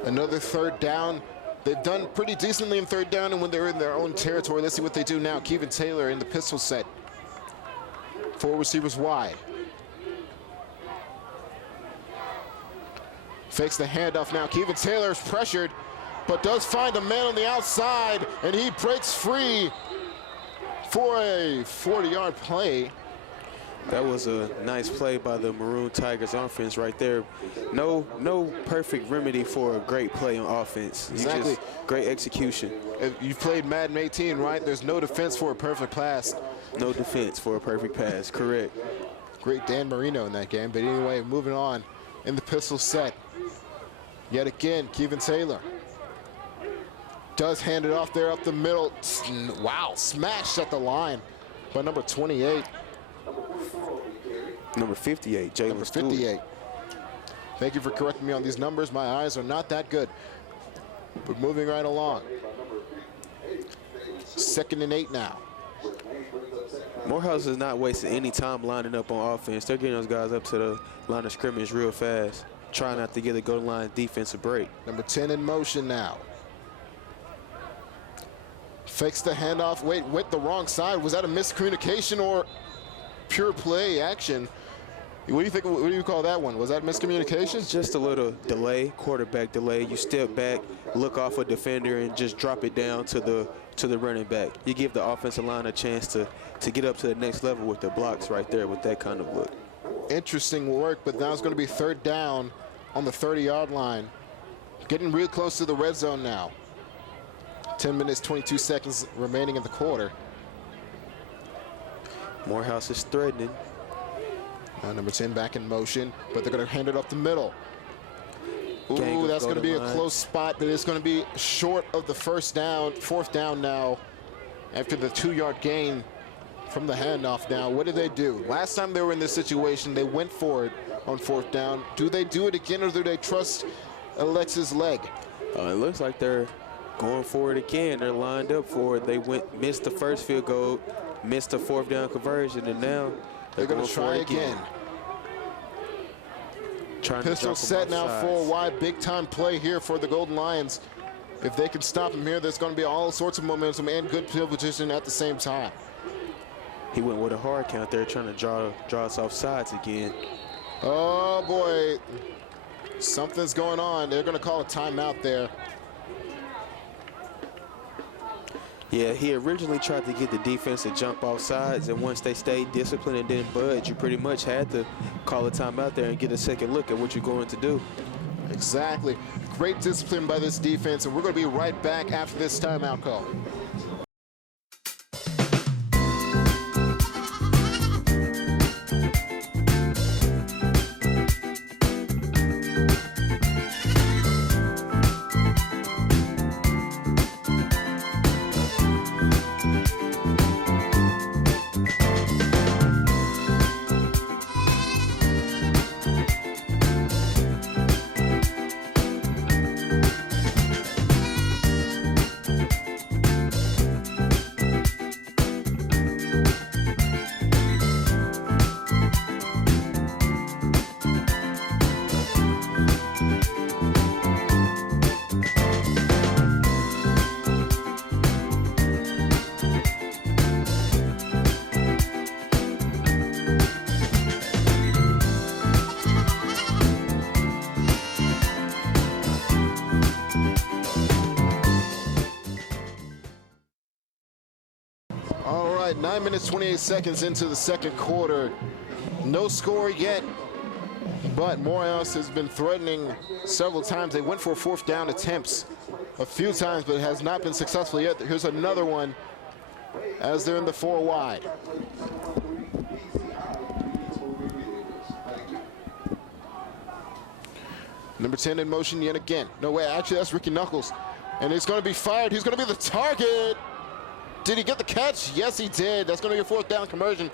Another 3rd down. They've done pretty decently in 3rd down and when they're in their own territory. Let's see what they do now. Kevin Taylor in the pistol set. 4 receivers wide. Fakes the handoff now. Kevin Taylor is pressured, but does find a man on the outside, and he breaks free for a 40-yard play. That was a nice play by the Maroon Tigers offense right there. No perfect remedy for a great play on offense. Exactly. Just great execution. If you've played Madden 18, right? There's no defense for a perfect pass. No defense for a perfect pass, correct. Great Dan Marino in that game. But anyway, moving on in the pistol set. Yet again, Kevin Taylor. Does hand it off there up the middle. Wow, smashed at the line by number 28. Number 58, Jalen Number Stewart. 58. Thank you for correcting me on these numbers. My eyes are not that good. But moving right along. 2nd and 8 now. Morehouse is not wasting any time lining up on offense. They're getting those guys up to the line of scrimmage real fast. Trying not to get a goal line defensive break. Number 10 in motion now. Fakes the handoff. Wait, went the wrong side. Was that a miscommunication or pure play action? What do you think? What do you call that one? Was that miscommunication? Just a little delay, quarterback delay. You step back, look off a defender, and just drop it down to the running back. You give the offensive line a chance to get up to the next level with the blocks right there with that kind of look. Interesting work, but now it's going to be 3rd down on the 30-yard line. Getting real close to the red zone now. 10 minutes, 22 seconds remaining in the quarter. Morehouse is threatening. Number 10 back in motion, but they're going to hand it up the middle. Gang Ooh, that's going to be a line. close spot, but it's going to be short of the 1st down. 4th down now after the 2-yard gain from the handoff now. What did they do? Last time they were in this situation, they went for it on 4th down. Do they do it again, or do they trust Alexa's leg? It looks like they're going for it again. They're lined up for it. They missed the first field goal, missed the 4th down conversion, and now they're going to try again. Pistol set now, 4 wide, big time play here for the Golden Lions. If they can stop him here, there's going to be all sorts of momentum and good field position at the same time. He went with a hard count there, trying to draw us off sides again. Oh boy, something's going on. They're going to call a timeout there. Yeah, he originally tried to get the defense to jump off sides, and once they stayed disciplined and didn't budge, you pretty much had to call a timeout there and get a second look at what you're going to do. Exactly. Great discipline by this defense, and we're going to be right back after this timeout call. All right, 9 minutes, 28 seconds into the 2nd quarter. No score yet, but Morehouse has been threatening several times. They went for 4th down attempts a few times, but it has not been successful yet. Here's another one as they're in the 4 wide. Number 10 in motion yet again. No way, actually that's Ricky Knuckles. And he's going to be fired. He's going to be the target. Did he get the catch? Yes, he did. That's going to be a 4th down conversion.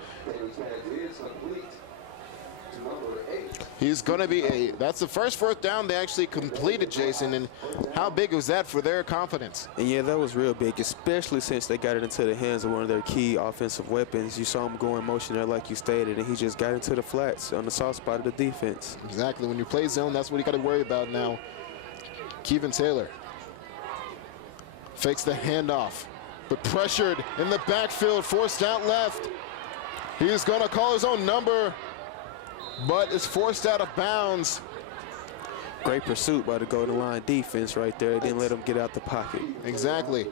He's going to be that's the first 4th down they actually completed, Jason. And how big was that for their confidence? And yeah, that was real big, especially since they got it into the hands of one of their key offensive weapons. You saw him go in motion there like you stated, and he just got into the flats on the soft spot of the defense. Exactly. When you play zone, that's what you got to worry about now. Kevin Taylor fakes the handoff, but pressured in the backfield, forced out left. He's going to call his own number, but is forced out of bounds. Great pursuit by the Golden Line defense right there. They didn't let him get out the pocket. Exactly.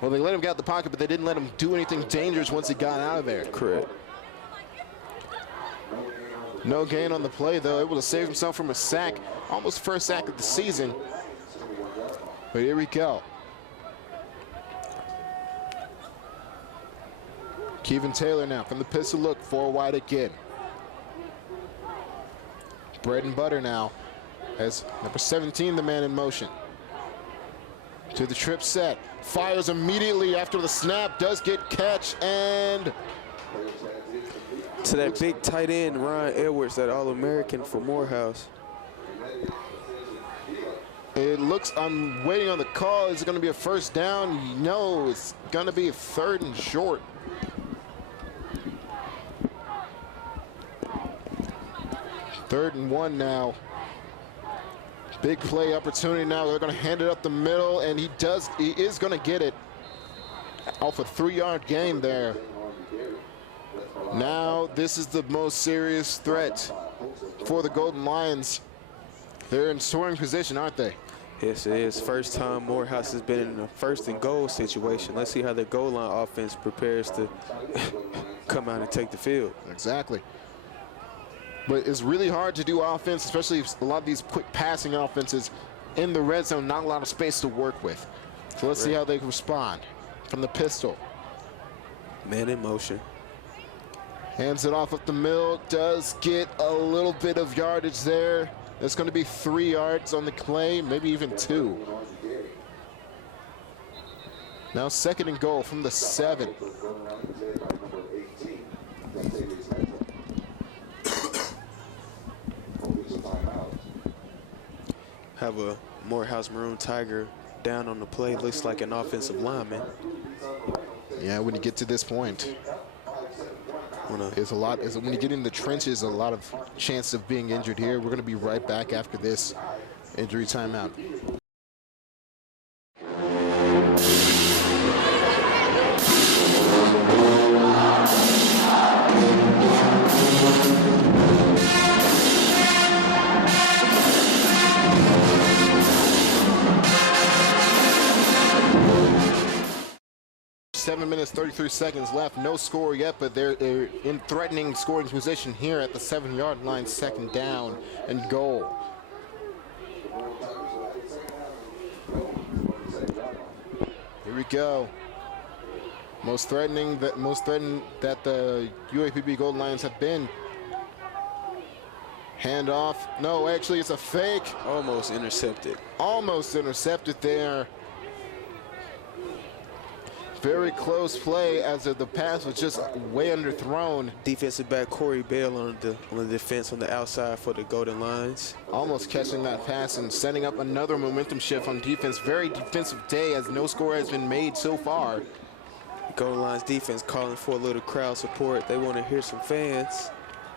Well, they let him get out the pocket, but they didn't let him do anything dangerous once he got out of there. Correct. No gain on the play, though. Able to save himself from a sack. Almost first sack of the season. But here we go. Kevin Taylor now from the pistol look, 4 wide again. Bread and butter now as number 17, the man in motion. To the trip set. Fires immediately after the snap. Does get catch and... To that big tight end, Ryan Edwards, that All-American for Morehouse. It looks, I'm waiting on the call. Is it going to be a first down? No, it's going to be 3rd and short. Third and 1 now. Big play opportunity now. They're going to hand it up the middle, and he is going to get it off a 3-yard gain there. Now this is the most serious threat for the Golden Lions. They're in scoring position, aren't they? Yes, it is. First time Morehouse has been in a 1st and goal situation. Let's see how their goal line offense prepares to come out and take the field. Exactly. But it's really hard to do offense, especially if a lot of these quick passing offenses in the red zone, not a lot of space to work with. So let's see how they respond from the pistol. Man in motion. Hands it off up the middle, does get a little bit of yardage there. That's going to be 3 yards on the play, maybe even 2. Now 2nd and goal from the 7. Have a Morehouse Maroon Tiger down on the play. Looks like an offensive lineman. Yeah, when you get to this point, it's a lot. When you get in the trenches, a lot of chance of being injured here. We're going to be right back after this injury timeout. 7 minutes, 33 seconds left. No score yet, but they're in threatening scoring position here at the 7-yard line. 2nd down and goal. Here we go. Most threatening that the UAPB Golden Lions have been. Handoff. No, actually, it's a fake. Almost intercepted. Almost intercepted there. Very close play as the pass was just way underthrown. Defensive back Corey Bell on the defense on the outside for the Golden Lions. Almost catching that pass and setting up another momentum shift on defense. Very defensive day as no score has been made so far. Golden Lions defense calling for a little crowd support. They want to hear some fans.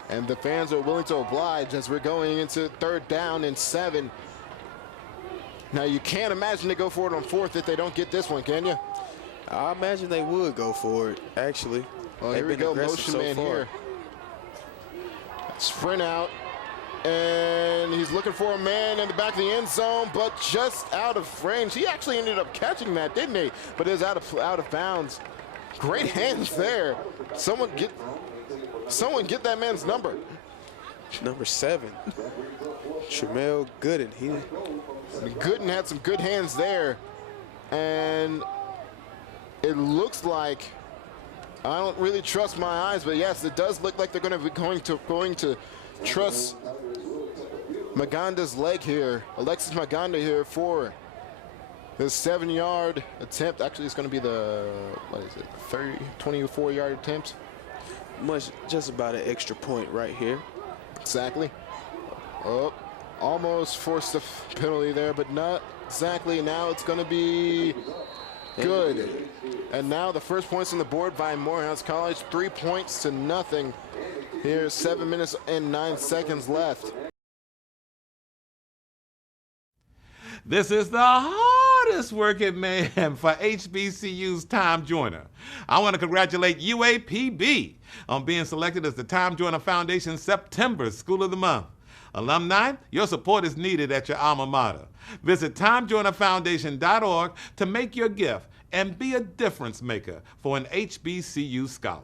And the fans are willing to oblige as we're going into 3rd down and 7. Now you can't imagine they go for it on 4th if they don't get this one, can you? I imagine they would go for it, actually. Well, here we go, motion man here. Sprint out, and he's looking for a man in the back of the end zone, but just out of range. He actually ended up catching that, didn't he? But it was out of bounds. Great hands there. Someone get that man's number. Number 7, Tramel Gooden. Gooden had some good hands there, and it looks like, I don't really trust my eyes, but yes, it does look like they're going to be going to trust Maganda's leg here, Alexis Maganda here for the 7-yard attempt. Actually, it's going to be the, 24-yard attempt. Just about an extra point right here. Exactly. Oh, almost forced a penalty there, but not exactly. Now it's going to be good. And now the first points on the board by Morehouse College, 3 points to nothing. Here's 7 minutes and 9 seconds left. This is the hardest working man for HBCU's Time Joiner. I want to congratulate UAPB on being selected as the Time Joiner Foundation's September School of the Month. Alumni, your support is needed at your alma mater. Visit TimeJoinerFoundation.org to make your gift and be a difference maker for an HBCU scholar.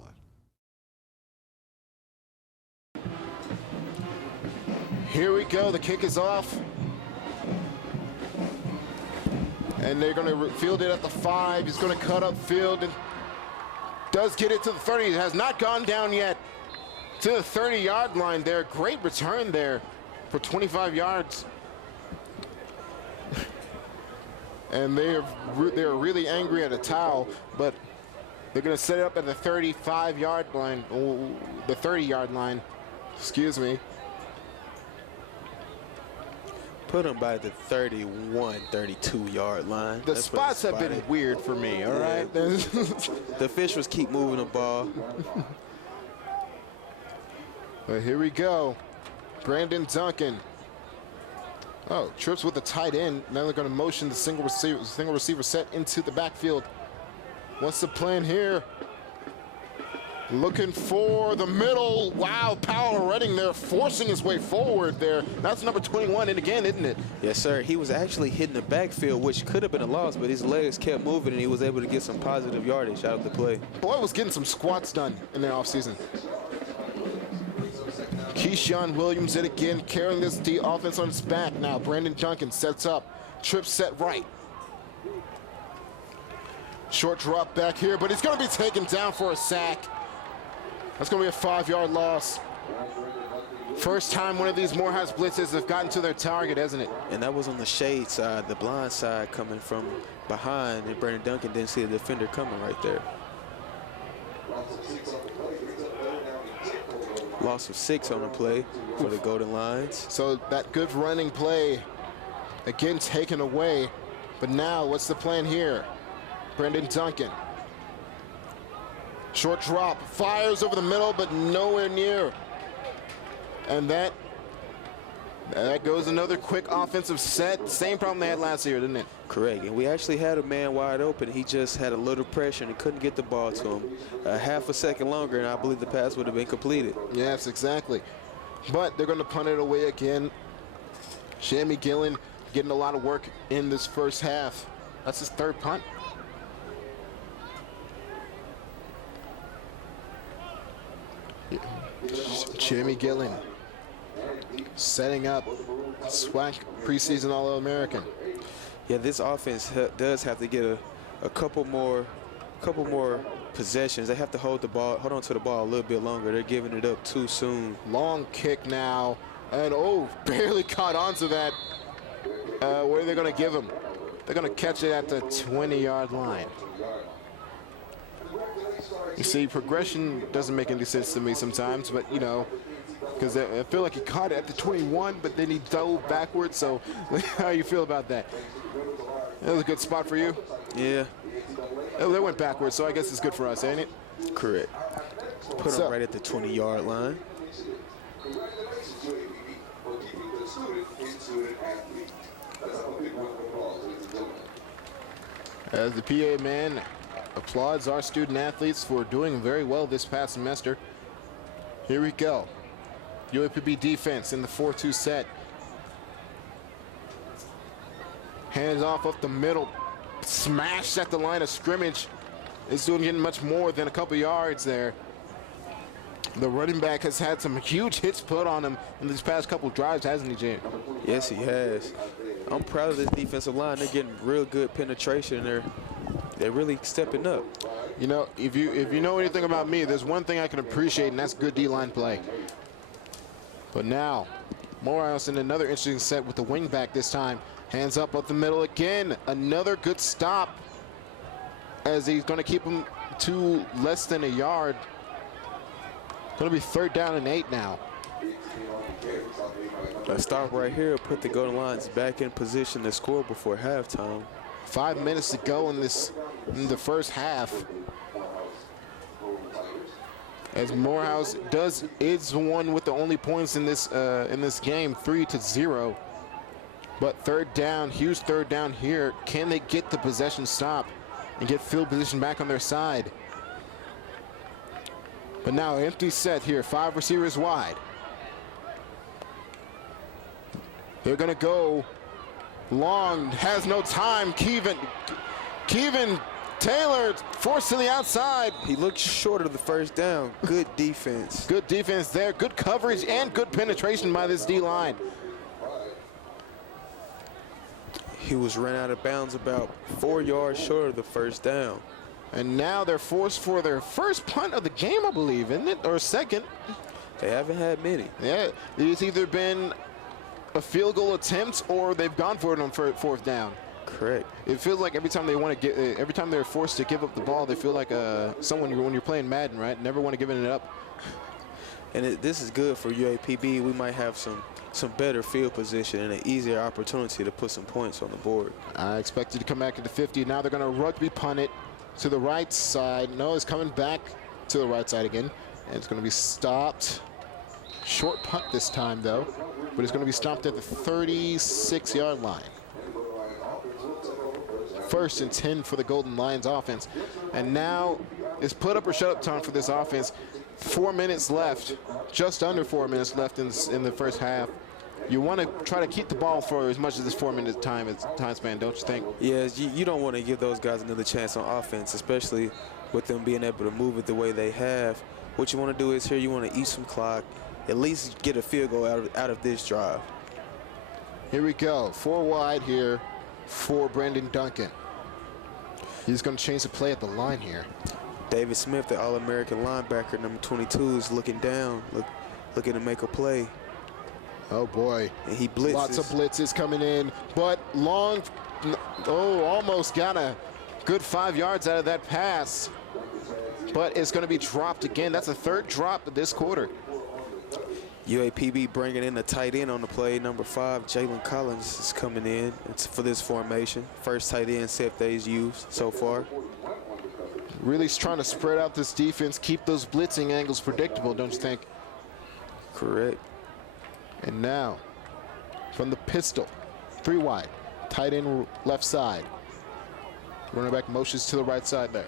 Here we go, the kick is off. And they're going to field it at the 5. He's going to cut up field and does get it to the 30. It has not gone down yet to the 30-yard line there. Great return there for 25 yards. And they're really angry at a towel, but they're going to set it up at the 35-yard line, the 30-yard line, excuse me. Put them by the 31, 32-yard line. The spots have been weird for me, all right? The officials keep moving the ball. But here we go. Brandon Duncan. Oh, trips with the tight end. Now they're going to motion the single receiver set into the backfield. What's the plan here? Looking for the middle. Wow, Powell running there, forcing his way forward there. That's number 21 in again, isn't it? Yes, sir. He was actually hitting the backfield, which could have been a loss, but his legs kept moving, and he was able to get some positive yardage out of the play. Boy was getting some squats done in their offseason. Keyshawn Williams yet again carrying this D offense on his back now. Brandon Duncan sets up. Trip set right. Short drop back here, but he's going to be taken down for a sack. That's going to be a 5-yard loss. First time one of these Morehouse blitzes have gotten to their target, hasn't it? And that was on the shade side, the blind side coming from behind, and Brandon Duncan didn't see the defender coming right there. Loss of 6 on the play for the Golden Lions. So that good running play, again taken away. But now, what's the plan here? Brandon Duncan. Short drop, fires over the middle, but nowhere near. And that goes another quick offensive set. Same problem they had last year, didn't it? Correct. And we actually had a man wide open. He just had a little pressure and he couldn't get the ball to him. A half a second longer, and I believe the pass would have been completed. Yes, exactly. But they're going to punt it away again. Shammy Gillen getting a lot of work in this first half. That's his third punt. Shammy Gillen setting up SWAC preseason All-American. Yeah, this offense does have to get a couple more possessions. They have to hold on to the ball a little bit longer. They're giving it up too soon. Long kick now, and barely caught onto that. Where are they going to give him? They're going to catch it at the 20-yard line. You see, progression doesn't make any sense to me sometimes, but you know, because I feel like he caught it at the 21, but then he dove backwards. So how you feel about that? That was a good spot for you? Yeah. Oh, they went backwards, so I guess it's good for us, ain't it? Correct. Put him right at the 20-yard line. As the PA man applauds our student athletes for doing very well this past semester. Here we go. UAPB defense in the 4-2 set. Hands off up the middle. Smashed at the line of scrimmage. It's doing getting much more than a couple yards there. The running back has had some huge hits put on him in these past couple drives, hasn't he, Jay? Yes, he has. I'm proud of this defensive line. They're getting real good penetration. They're really stepping up. You know, if you know anything about me, there's one thing I can appreciate, and that's good D-line play. But now, Morehouse in another interesting set with the wing back this time. Hands up the middle again. Another good stop as he's going to keep him to less than a yard. Going to be 3rd down and 8 now. A stop right here put the Golden Lions back in position to score before halftime. 5 minutes to go in the first half. As Morehouse is the one with the only points in this game, 3-0. But 3rd down, huge 3rd down here. Can they get the possession stop and get field position back on their side? But now empty set here, 5 receivers wide. They're gonna go long, has no time. Kevin Taylor forced to the outside. He looked short of the 1st down. Good defense. Good defense there, good coverage and good penetration by this D-line. He was run out of bounds about 4 yards short of the 1st down. And now they're forced for their first punt of the game, I believe, isn't it? Or second. They haven't had many. Yeah, it's either been a field goal attempt or they've gone for it on 4th down. Correct. It feels like every time they want to get, every time they're forced to give up the ball, they feel like someone when you're playing Madden, right? Never want to give it up. And this is good for UAPB. We might have some better field position and an easier opportunity to put some points on the board. I expected to come back to the 50. Now they're going to rugby punt it to the right side. No, it's coming back to the right side again. And it's going to be stopped. Short punt this time, though. But it's going to be stopped at the 36-yard line. 1st and 10 for the Golden Lions offense. And now it's put up or shut up time for this offense. 4 minutes left, just under 4 minutes left in the first half. You want to try to keep the ball for as much as this 4 minute time span, don't you think? Yes, you don't want to give those guys another chance on offense, especially with them being able to move it the way they have. What you want to do is here you want to eat some clock, at least get a field goal out of this drive. Here we go, 4 wide here for Brandon Duncan. He's going to change the play at the line here. David Smith, the All-American linebacker, number 22, is looking down, looking to make a play. Oh boy. And he blitzes. Lots of blitzes coming in, but almost got a good 5 yards out of that pass. But it's going to be dropped again. That's a 3rd drop of this quarter. UAPB bringing in the tight end on the play. Number 5, Jalen Collins is coming in. It's for this formation. First tight end set they've used so far. Really trying to spread out this defense, keep those blitzing angles predictable, don't you think? Correct. And now, from the pistol, 3 wide, tight end left side. Running back motions to the right side there.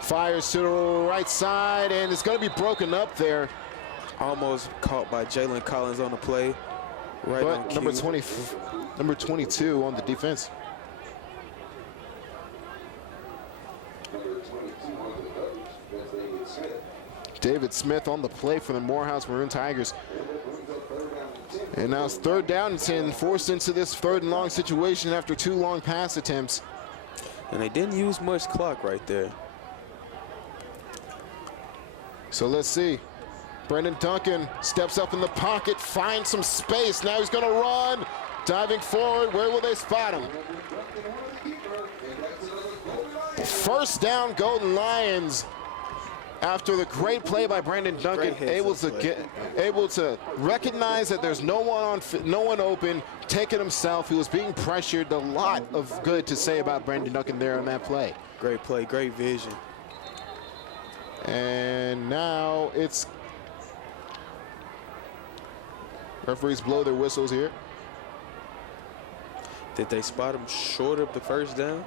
Fires to the right side, and it's going to be broken up there. Almost caught by Jalen Collins on the play. Right but on number cue. number 22 on the defense. David Smith on the play for the Morehouse Maroon Tigers. And now it's 3rd down and 10, forced into this 3rd and long situation after 2 long pass attempts. And they didn't use much clock right there. So let's see. Brandon Duncan steps up in the pocket, finds some space. Now he's going to run. Diving forward. Where will they spot him? 1st down, Golden Lions. After the great play by Brandon Duncan, able to recognize that there's no one open, take it himself. He was being pressured. A lot of good to say about Brandon Duncan there on that play. Great play, great vision. And now it's referees blow their whistles here. Did they spot him short of the 1st down?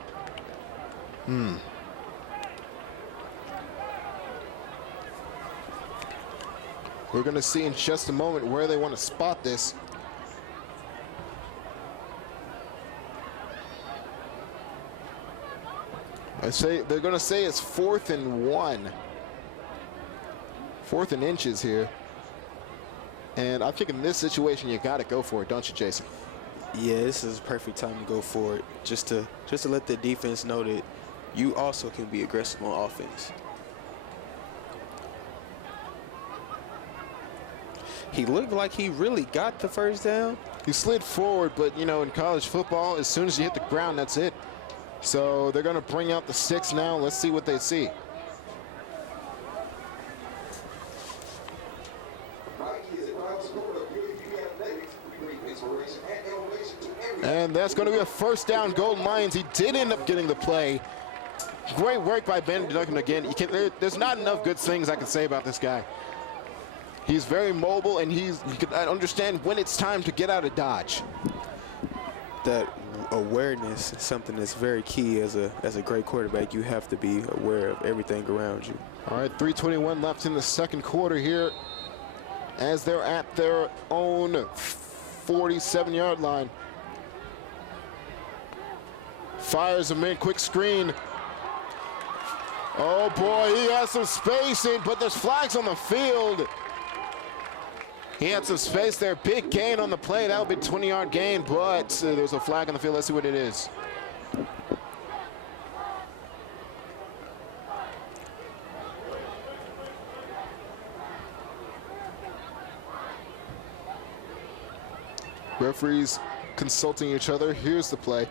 We're going to see in just a moment where they want to spot this. They're going to say it's 4th and 1. 4th and inches here. And I think in this situation, you got to go for it, don't you, Jason? Yeah, this is a perfect time to go for it. Just to let the defense know that you also can be aggressive on offense. He looked like he really got the 1st down. He slid forward, but, you know, in college football, as soon as you hit the ground, that's it. So they're going to bring out the sticks now. Let's see what they see. And that's going to be a 1st down, Golden Lions. He did end up getting the play. Great work by Brandon Duncan again. There's not enough good things I can say about this guy. He's very mobile, and he can understand when it's time to get out of dodge. That awareness is something that's very key as a great quarterback. You have to be aware of everything around you. All right, 3:21 left in the 2nd quarter here as they're at their own 47-yard line. Fires him in, quick screen. Oh boy, he has some spacing, but there's flags on the field. He had some space there. Big gain on the play. That would be a 20-yard gain, but there's a flag on the field. Let's see what it is. Referees consulting each other. Here's the play.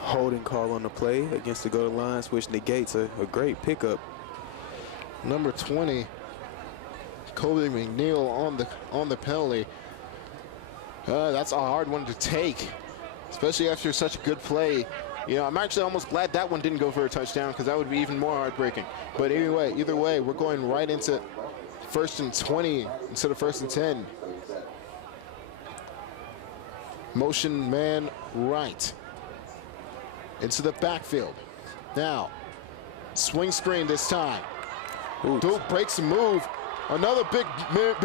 Holding call on the play against the go to lines, which negates a great pickup. Number 20, Kobe McNeil on the penalty. That's a hard one to take, especially after such a good play. You know, I'm actually almost glad that one didn't go for a touchdown, because that would be even more heartbreaking. But anyway, either way, we're going right into 1st and 20 instead of 1st and 10. Motion man right into the backfield. Now, swing screen this time. Duke breaks the move. Another big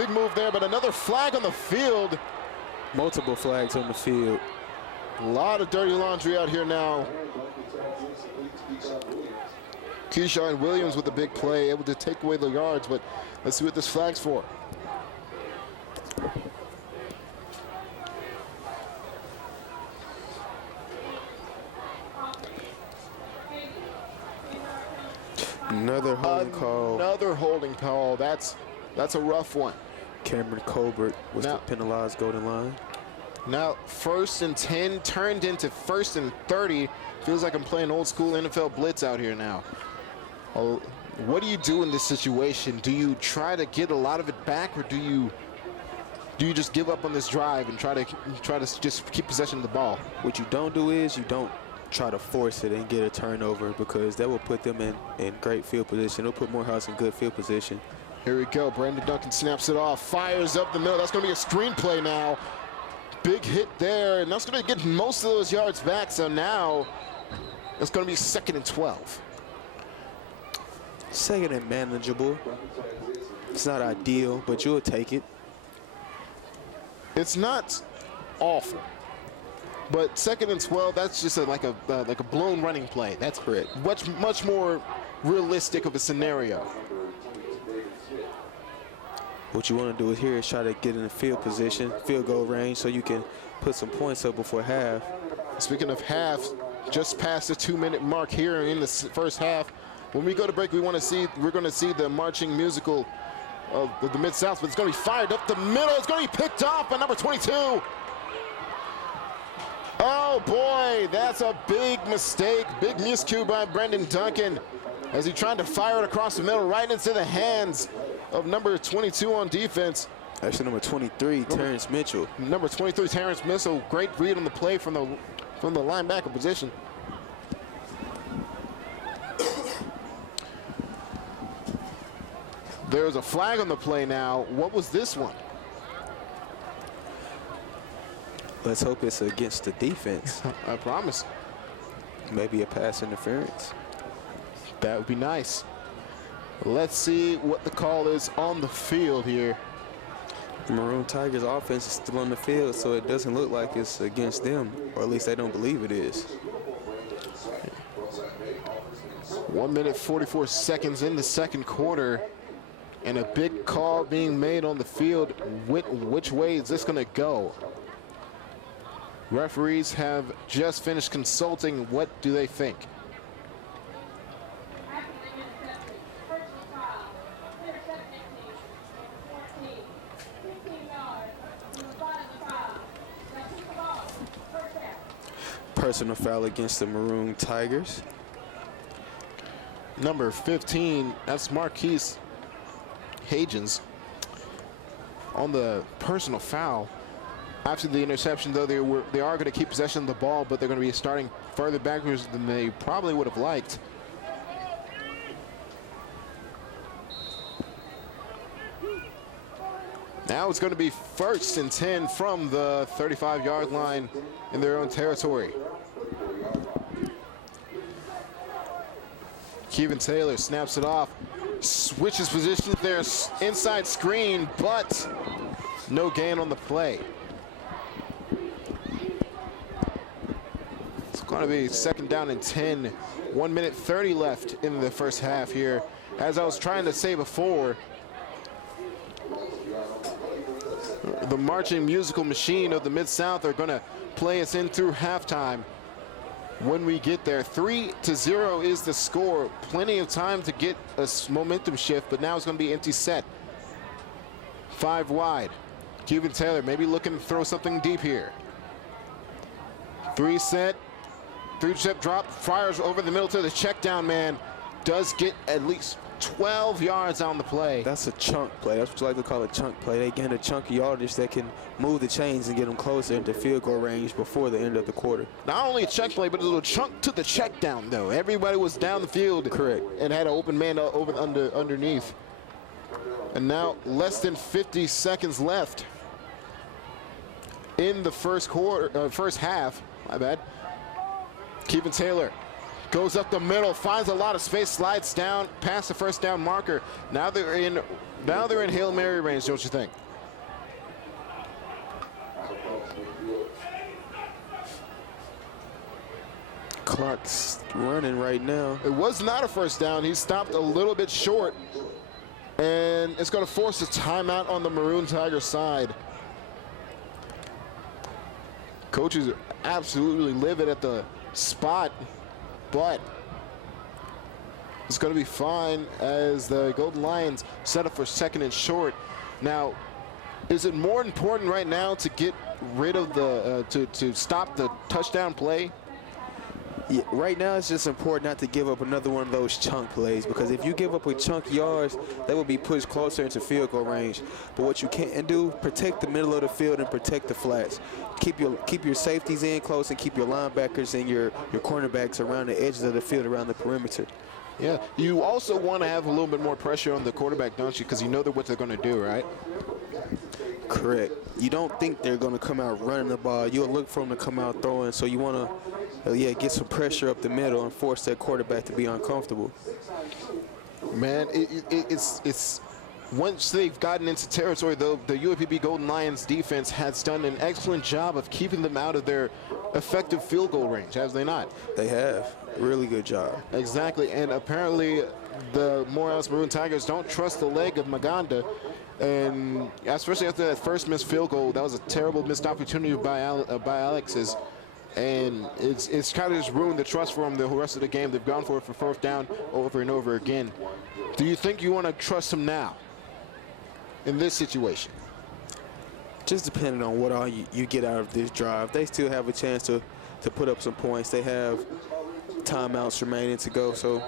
move there, but another flag on the field. Multiple flags on the field. A lot of dirty laundry out here now. Keyshawn Williams with a big play, able to take away the yards, but let's see what this flag's for. Another holding call. Another holding call. That's a rough one. Cameron Colbert was the penalized golden line. Now 1st and 10 turned into 1st and 30. Feels like I'm playing old school NFL blitz out here now. What do you do in this situation? Do you try to get a lot of it back, or do you just give up on this drive and try to just keep possession of the ball? What you don't do is you don't try to force it and get a turnover, because that will put them in great field position. It'll put Morehouse in good field position. Here we go. Brandon Duncan snaps it off, fires up the middle. That's going to be a screenplay now. Big hit there, and that's going to get most of those yards back. So now it's going to be 2nd and 12. 2nd and manageable. It's not ideal, but you'll take it. It's not awful, but 2nd and 12. That's just like a blown running play. That's correct. Much more realistic of a scenario. What you want to do here is try to get in the field position, field goal range, so you can put some points up before half. Speaking of half, just past the 2-minute mark here in the first half. When we go to break, we're going to see the marching musical of the Mid-South, but it's going to be fired up the middle. It's going to be picked off by number 22. Oh boy, that's a big mistake. Big miscue by Brandon Duncan as he tried to fire it across the middle right into the hands of number 22 on defense. Actually, number 23, Terrence Mitchell. Number 23, Terrence Mitchell. Great read on the play from the linebacker position. There's a flag on the play now. What was this one? Let's hope it's against the defense. I promise. Maybe a pass interference. That would be nice. Let's see what the call is on the field here. The Maroon Tigers offense is still on the field, so it doesn't look like it's against them, or at least they don't believe it is. 1 minute 44 seconds in the second quarter, and a big call being made on the field. Which way is this going to go? Referees have just finished consulting. What do they think? Personal foul against the Maroon Tigers. Number 15, that's Marquise Hagens on the personal foul. After the interception, though, they are going to keep possession of the ball, but they're going to be starting further backwards than they probably would have liked. Now it's going to be 1st and 10 from the 35-yard line in their own territory. Kevin Taylor snaps it off, switches positions there, inside screen, but no gain on the play. It's going to be 2nd down and 10. 1 minute 30 left in the first half here. As I was trying to say before, the marching musical machine of the Mid-South are going to play us in through halftime. when we get there. 3-0 is the score. Plenty of time to get a momentum shift, but now it's going to be empty set. 5 wide. Cuban Taylor maybe looking to throw something deep here. 3-step drop, fires over the middle to the check down man. Does get at least 12 yards on the play. That's a chunk play. That's what you like to call a chunk play. They get a chunk of yardage that can move the chains and get them closer into field goal range before the end of the quarter. Not only a chunk play, but a little chunk to the check down, though. Everybody was down the field. Correct. And had an open man underneath. And now less than 50 seconds left in the first half. My bad. Cuban Taylor goes up the middle, finds a lot of space, slides down past the first down marker. Now they're in Hail Mary range, don't you think? Clock's running right now. It was not a first down. He stopped a little bit short, and it's going to force a timeout on the Maroon Tigers side. Coaches are absolutely livid at the spot, but it's going to be fine as the Golden Lions set up for second and short. Now, is it more important right now to get rid of the to stop the touchdown play? Yeah, right now it's just important not to give up another one of those chunk plays, because if you give up a chunk yards, they will be pushed closer into field goal range. But what you can't do, protect the middle of the field and protect the flats. Keep your safeties in close and keep your linebackers and your cornerbacks around the edges of the field, around the perimeter. Yeah, you also want to have a little bit more pressure on the quarterback, don't you? Because you know what they're going to do, right? Correct. You don't think they're going to come out running the ball. You'll look for them to come out throwing, so you want to get some pressure up the middle and force that quarterback to be uncomfortable. Man, it's once they've gotten into territory, though, the UAPB Golden Lions defense has done an excellent job of keeping them out of their effective field goal range, have they not? They have. Really good job. Exactly, and apparently the Morehouse Maroon Tigers don't trust the leg of Maganda, and especially after that first missed field goal. That was a terrible missed opportunity by Alex's. And it's kind of just ruined the trust for them the rest of the game. They've gone for it for fourth down over and over again. Do you think you want to trust them now in this situation? Just depending on what all you get out of this drive. They still have a chance to put up some points. They have timeouts remaining to go, so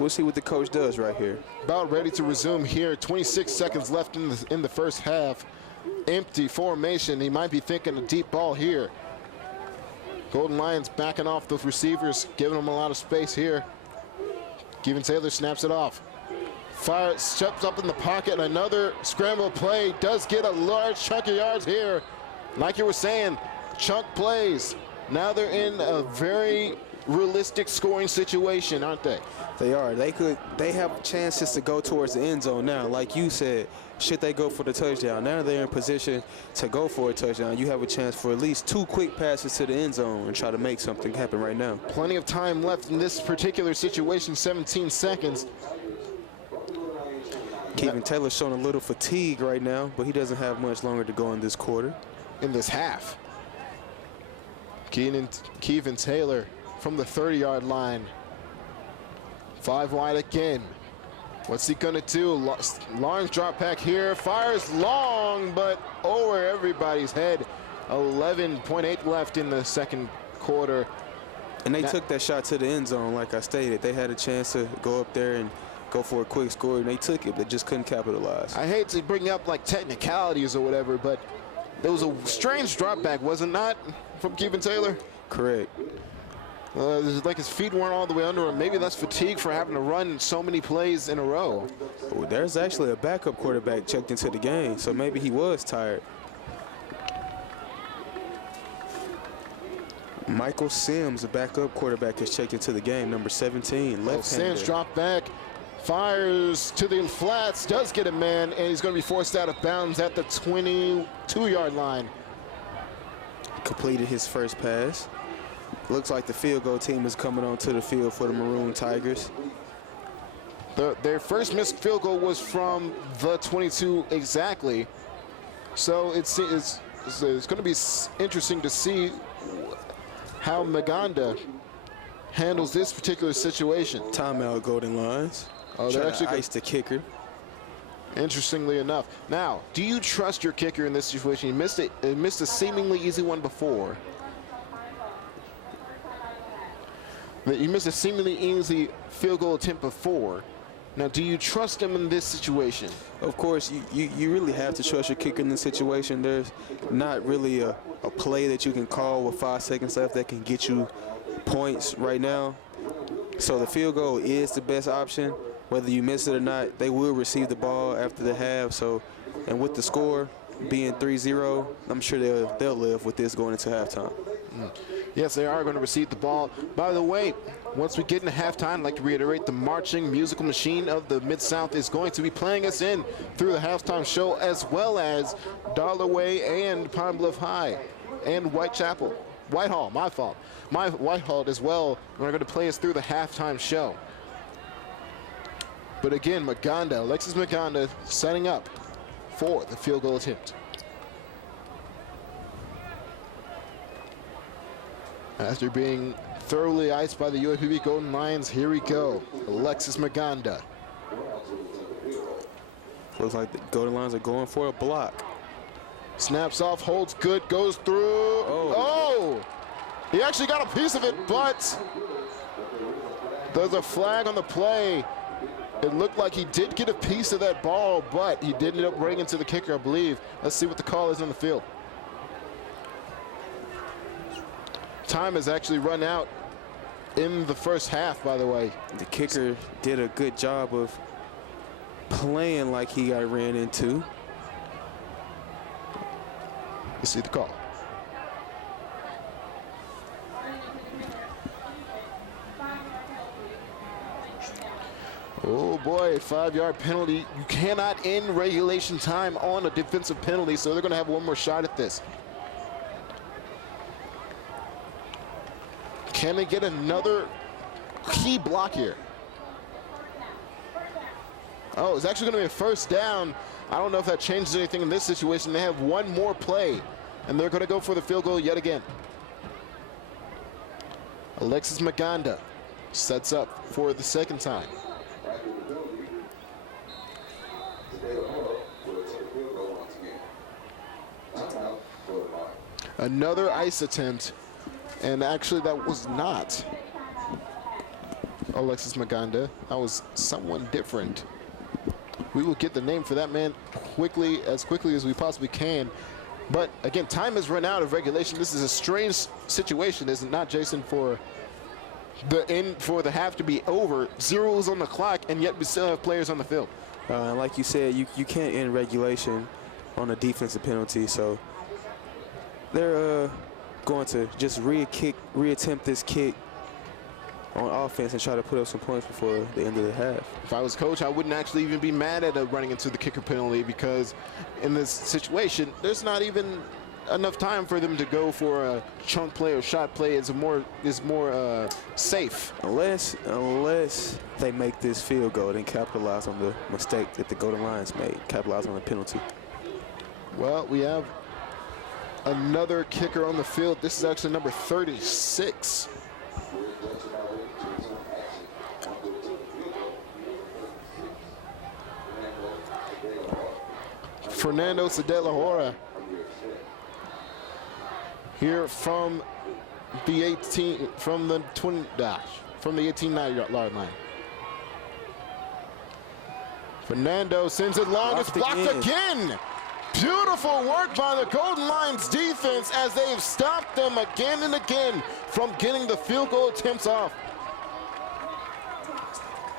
we'll see what the coach does right here. About ready to resume here. 26 seconds left in the first half. Empty formation. He might be thinking a deep ball here. Golden Lions backing off those receivers, giving them a lot of space here. Cuban Taylor snaps it off. Fire steps up in the pocket. Another scramble play. Does get a large chunk of yards here. Like you were saying, chunk plays. Now they're in a very realistic scoring situation, aren't they? They are. They have chances to go towards the end zone now. Like you said, should they go for the touchdown? Now they're in position to go for a touchdown. You have a chance for at least 2 quick passes to the end zone and try to make something happen right now. Plenty of time left in this particular situation, 17 seconds. Cuban Taylor's showing a little fatigue right now, but he doesn't have much longer to go in this quarter. In this half. Cuban Taylor from the 30-yard line. 5 wide again. What's he gonna do? Long drop back here. Fires long, but over everybody's head. 11.8 left in the second quarter. And they took that shot to the end zone, like I stated. They had a chance to go up there and go for a quick score, and they took it, but just couldn't capitalize. I hate to bring up like technicalities or whatever, but there was a strange drop back, was it not, from Cuban Taylor? Correct. Like his feet weren't all the way under him. Maybe that's fatigue for having to run so many plays in a row. Oh, there's actually a backup quarterback checked into the game, so maybe he was tired. Michael Sims, a backup quarterback, is checked into the game, number 17, left-hander. Sims drop back, fires to the flats, does get a man, and he's going to be forced out of bounds at the 22-yard line. Completed his first pass. Looks like the field goal team is coming onto the field for the Maroon Tigers. Their first missed field goal was from the 22 exactly. So it's going to be interesting to see how Maganda handles this particular situation. Timeout, Golden Lions. Oh, they're actually ice the kicker. Interestingly enough. Now, do you trust your kicker in this situation? He missed a seemingly easy one before. You missed a seemingly easy field goal attempt before. Now, do you trust him in this situation? Of course, you really have to trust your kicker in this situation. There's not really a play that you can call with 5 seconds left that can get you points right now. So the field goal is the best option. Whether you miss it or not, they will receive the ball after the half. So, and with the score being 3-0, I'm sure they'll live with this going into halftime. Yes, they are going to receive the ball. By the way, once we get into halftime, I'd like to reiterate the marching musical machine of the Mid-South is going to be playing us in through the halftime show, as well as Dollarway and Pine Bluff High and Whitehall, my fault. Whitehall as well are going to play us through the halftime show. But again, Alexis Maganda setting up for the field goal attempt. After being thoroughly iced by the UAPB Golden Lions, here we go. Alexis Maganda. Looks like the Golden Lions are going for a block. Snaps off, holds good, goes through. Oh! He actually got a piece of it, but there's a flag on the play. It looked like he did get a piece of that ball, but he did end up running into the kicker, I believe. Let's see what the call is on the field. Time has actually run out in the first half, by the way. The kicker did a good job of playing like he got ran into. Let's see the call. Oh boy, 5-yard penalty. You cannot end regulation time on a defensive penalty, so they're going to have one more shot at this. Can they get another key block here? Oh, it's actually going to be a first down. I don't know if that changes anything in this situation. They have one more play, and they're going to go for the field goal yet again. Alexis Maganda sets up for the second time. Another ice attempt, and actually that was not Alexis Maganda. That was someone different. We will get the name for that man as quickly as we possibly can. But again, time has run out of regulation. This is a strange situation, is it not, Jason, for the half to be over, 0 on the clock, and yet we still have players on the field. Like you said, you can't end regulation on a defensive penalty, so they're going to just reattempt this kick on offense and try to put up some points before the end of the half. If I was coach, I wouldn't actually even be mad at running into the kicker penalty, because in this situation, there's not even enough time for them to go for a chunk play or shot play. It's more safe. Unless they make this field goal and capitalize on the mistake that the Golden Lions made, capitalize on the penalty. Well, we have another kicker on the field. This is actually number 36. Fernando Cedelahora here from the 18-yard line. Fernando sends it long. It's blocked again. Beautiful work by the Golden Lions defense as they've stopped them again and again from getting the field goal attempts off.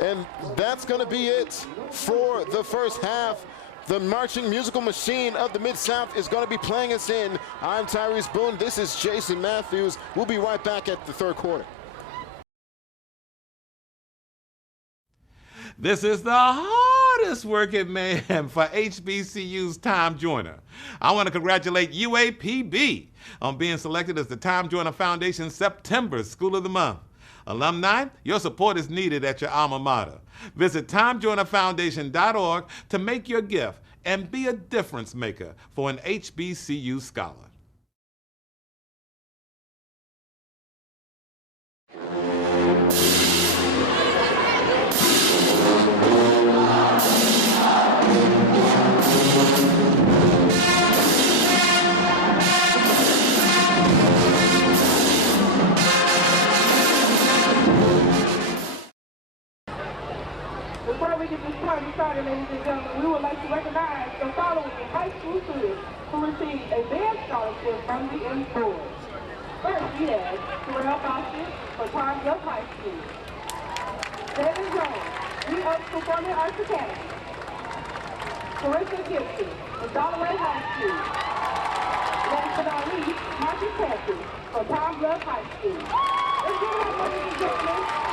And that's going to be it for the first half. The marching musical machine of the Mid-South is going to be playing us in. I'm TyRece Boone. This is Jason Matthews. We'll be right back at the third quarter. This is the hardest working man for HBCU's Time Joiner. I want to congratulate UAPB on being selected as the Time Joiner Foundation's September School of the Month. Alumni, your support is needed at your alma mater. Visit TimeJoinerFoundation.org to make your gift and be a difference maker for an HBCU scholar. scholarship from the in-board. First, we have Terrell Boston for Palm Grove High School. David Jones, we of Performing Arts Academy. Carissa Gibson for Dollarway High School. Last but not least, Marcus Patrick for Palm Grove High School. Let's give it up, ladies and gentlemen.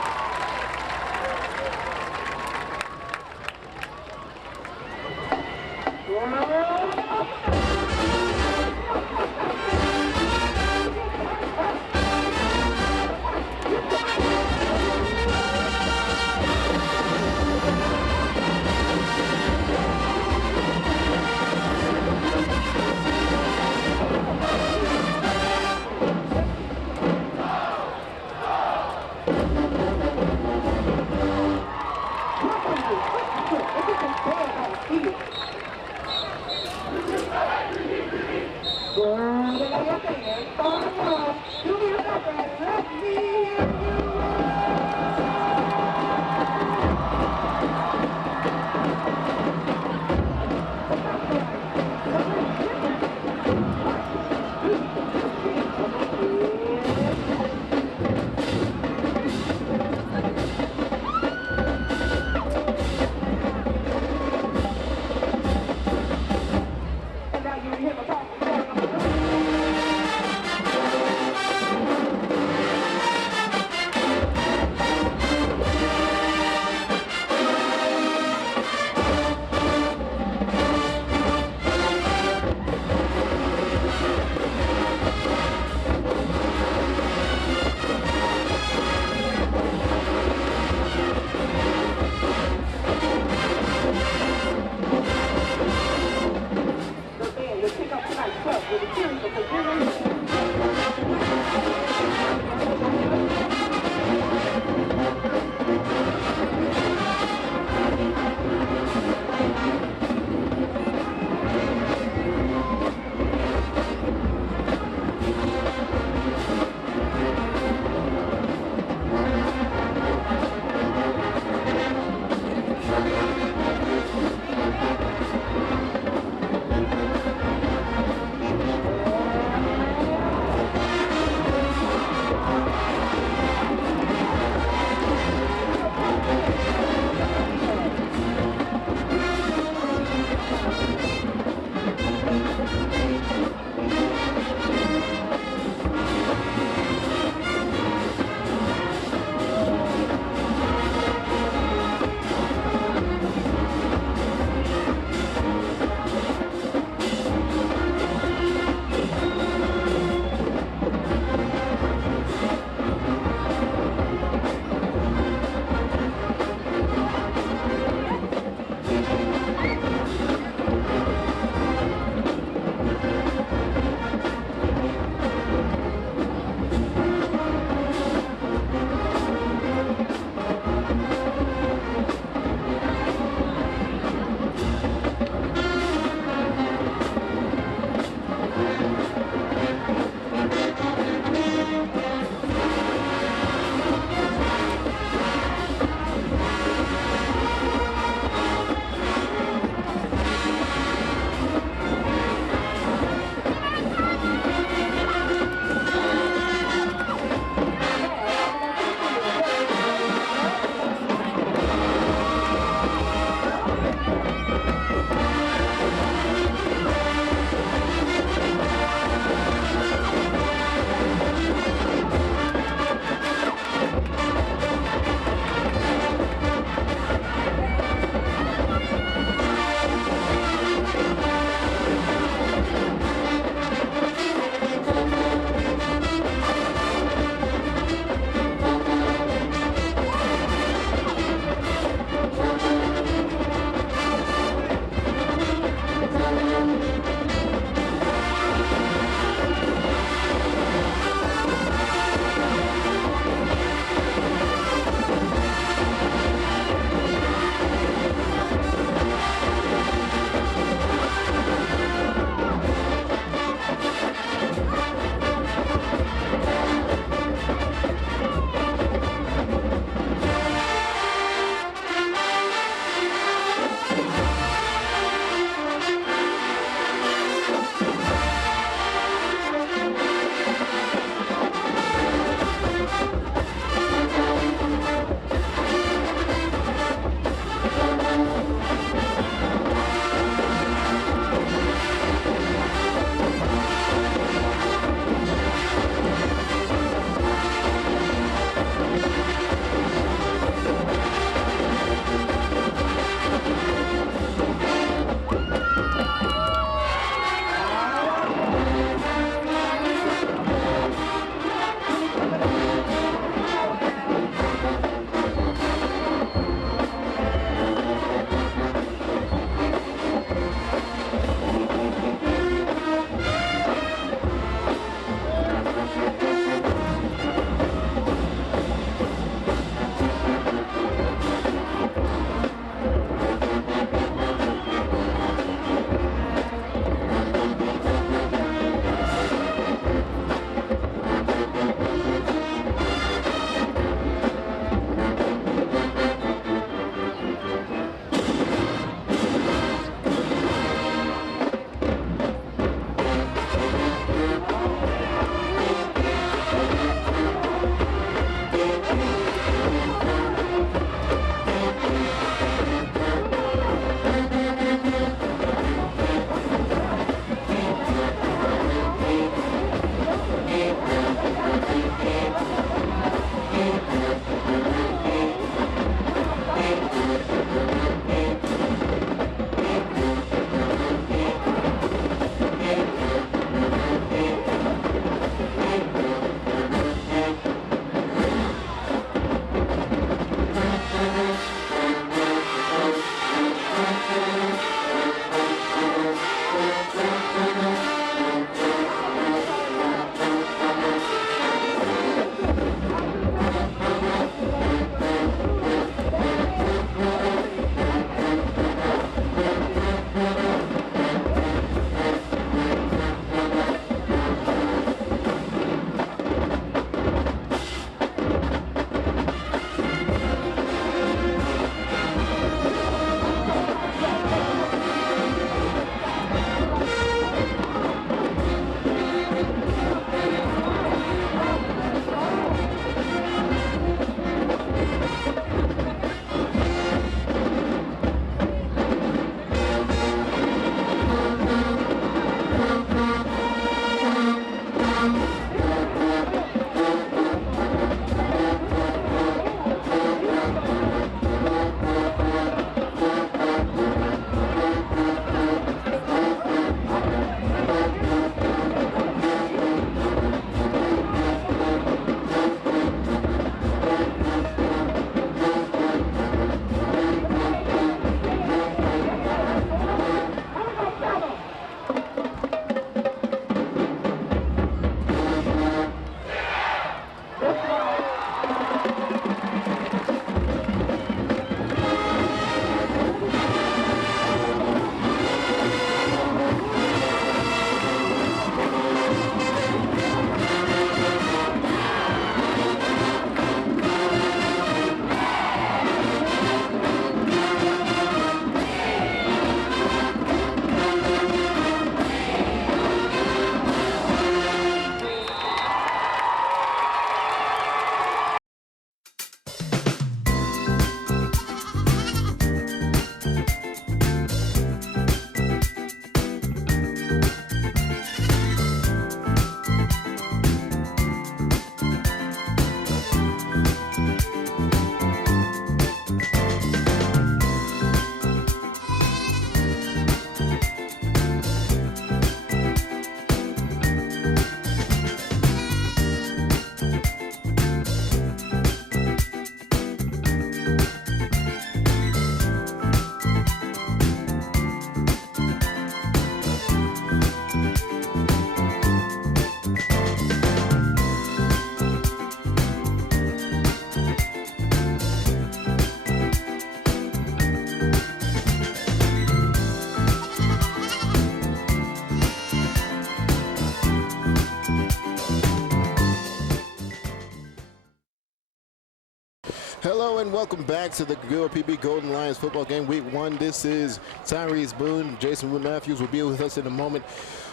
Hello and welcome back to the UAPB Golden Lions football game week 1. This is TyRece Boone. Jason Wood Matthews will be with us in a moment.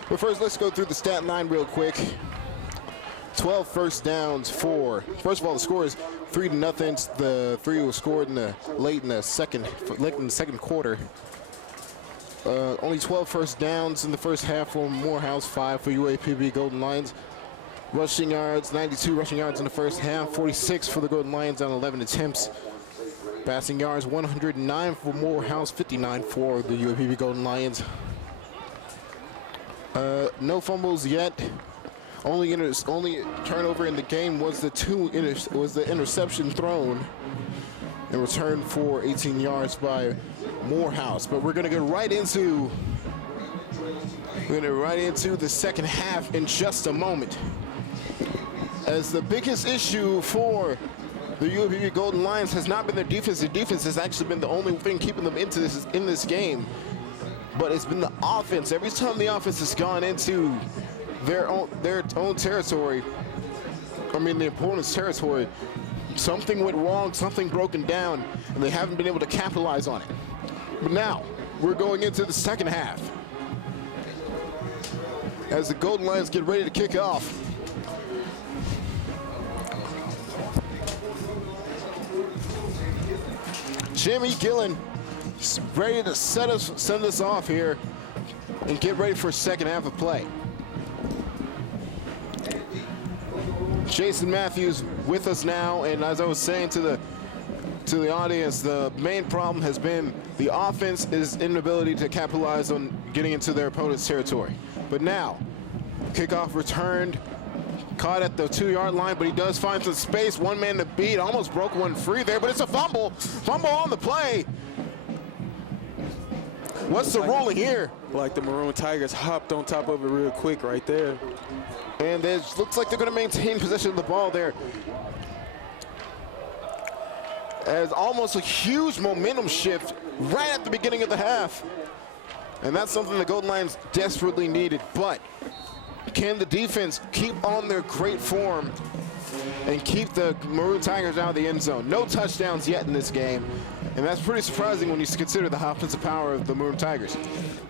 But first, let's go through the stat line real quick. 12 first downs for, first of all, the score is 3-0. The 3 was scored late in the second quarter. Only 12 first downs in the first half for Morehouse, 5 for UAPB Golden Lions. Rushing yards, 92 rushing yards in the first half, 46 for the Golden Lions on 11 attempts. Passing yards, 109 for Morehouse, 59 for the UAPB Golden Lions. No fumbles yet. Only turnover in the game was the interception thrown in return for 18 yards by Morehouse. But we're gonna get right into the second half in just a moment. As the biggest issue for the UAPB Golden Lions has not been their defense. Their defense has actually been the only thing keeping them in this game. But it's been the offense. Every time the offense has gone into their own territory, the opponent's territory, something went wrong, something broken down, and they haven't been able to capitalize on it. But now, we're going into the second half. As the Golden Lions get ready to kick off. Jimmy Gillen is ready to send us off here and get ready for second half of play. Jason Matthews with us now, and as I was saying to the audience, the main problem has been the offense's inability to capitalize on getting into their opponent's territory. But now, kickoff returned, caught at the 2-yard line, but he does find some space. One man to beat, almost broke one free there, but it's a fumble. Fumble on the play. What's the ruling here? Like the Maroon Tigers hopped on top of it real quick right there. And it looks like they're going to maintain possession of the ball there. As almost a huge momentum shift right at the beginning of the half. And that's something the Golden Lions desperately needed. But can the defense keep on their great form and keep the Maroon Tigers out of the end zone? No touchdowns yet in this game. And that's pretty surprising when you consider the offensive power of the Maroon Tigers.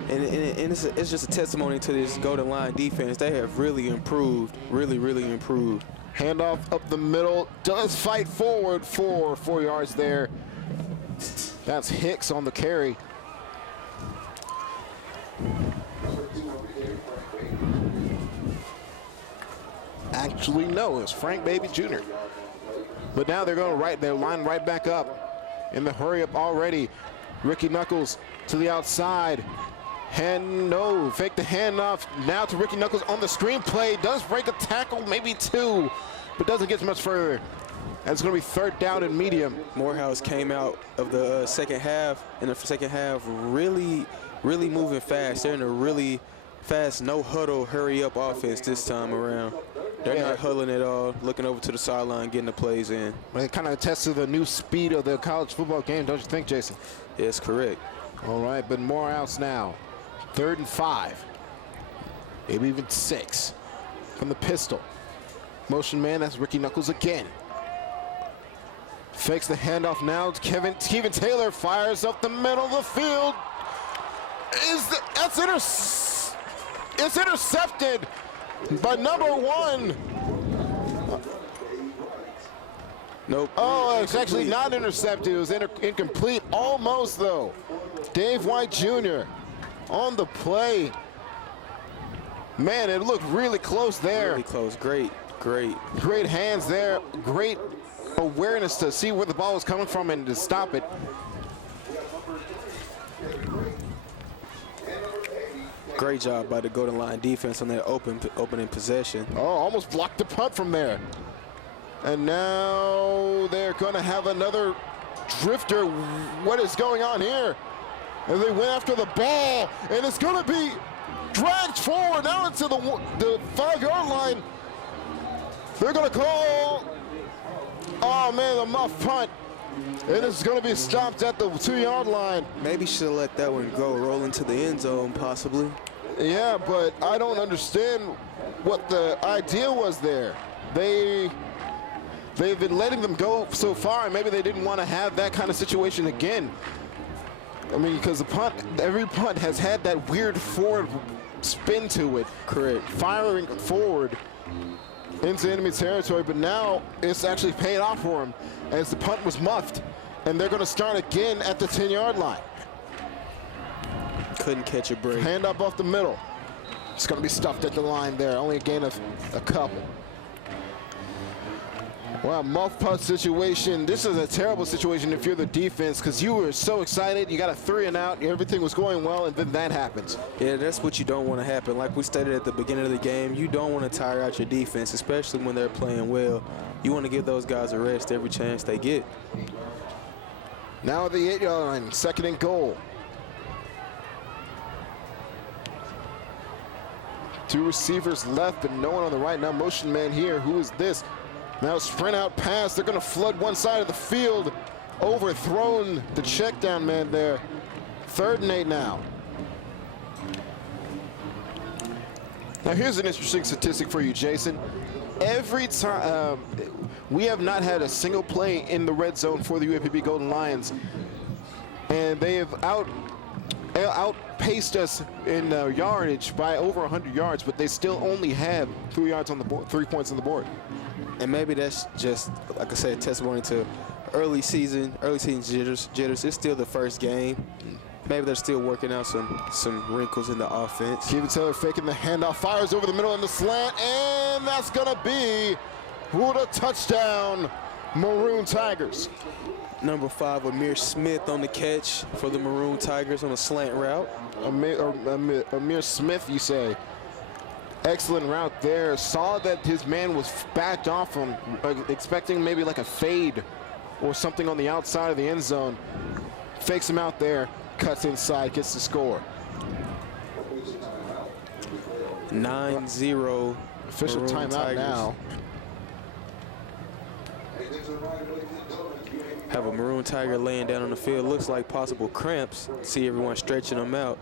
And it's just a testimony to this Golden Line defense. They have really improved, really improved. Handoff up the middle, does fight forward for 4 yards there. That's Hicks on the carry. Actually, no, it's Frank Baby Jr. But now they're going to line right back up in the hurry up already. Ricky Knuckles to the outside. Fake the handoff now to Ricky Knuckles on the screen play. Does break a tackle, maybe 2, but doesn't get much further. And it's going to be third down and medium. Morehouse came out of the second half, really moving fast. They're in a really fast, no huddle, hurry up offense this time around. They're not huddling at all, looking over to the sideline, getting the plays in. It kind of attests to the new speed of the college football game, don't you think, Jason? Yes, correct. All right, but Morehouse now. 3rd and 5. Maybe even 6 from the pistol. Motion man, that's Ricky Knuckles again. Fakes the handoff now. Steven Taylor fires up the middle of the field. It's intercepted by number 1. Nope. Oh, it's actually not intercepted. It was incomplete. Almost, though. Dave White Jr. on the play. Man, it looked really close there. Really close. Great. Great hands there. Great awareness to see where the ball was coming from and to stop it. Great job by the Golden Line defense on that opening possession. Oh, almost blocked the punt from there. And now they're going to have another drifter. What is going on here? And they went after the ball, and it's going to be dragged forward now into the 5-yard line. They're going to call, oh man, a muff punt. And it's going to be stopped at the 2-yard line. Maybe should have let that one go, roll into the end zone possibly. Yeah, but I don't understand what the idea was there. they've been letting them go so far, and maybe they didn't want to have that kind of situation again. I mean, because every punt has had that weird forward spin to it. Correct. Firing forward into enemy territory, but now it's actually paid off for him as the punt was muffed, and they're going to start again at the 10-yard line. Couldn't catch a break. Hand up off the middle. It's going to be stuffed at the line there. Only a gain of a couple. Wow, muff punt situation. This is a terrible situation if you're the defense, because you were so excited. You got a 3 and out. Everything was going well, and then that happens. Yeah, that's what you don't want to happen. Like we stated at the beginning of the game, you don't want to tire out your defense, especially when they're playing well. You want to give those guys a rest every chance they get. Now at the 8-yard line, 2nd and goal. 2 receivers left, but no one on the right. Now motion man here. Who is this? Now sprint out pass. They're going to flood one side of the field. Overthrown the check down man there. 3rd and 8 now. Now here's an interesting statistic for you, Jason. Every time we have not had a single play in the red zone for the UAPB Golden Lions, and they have outpaced us in yardage by over 100 yards, but they still only have 3 yards on the board, 3 points on the board. And maybe that's just, like I said, testimony to early season jitters. It's still the first game. Maybe they're still working out some wrinkles in the offense. Kevin Taylor faking the handoff, fires over the middle in the slant, and that's gonna be ruled a touchdown, Maroon Tigers. Number 5, Amir Smith on the catch for the Maroon Tigers on a slant route. Amir Smith, you say. Excellent route there. Saw that his man was backed off from expecting maybe like a fade or something on the outside of the end zone. Fakes him out there, cuts inside, gets the score. 9-0. Official Maroon timeout Tigers. now. Have a Maroon Tiger laying down on the field. Looks like possible cramps. See everyone stretching them out.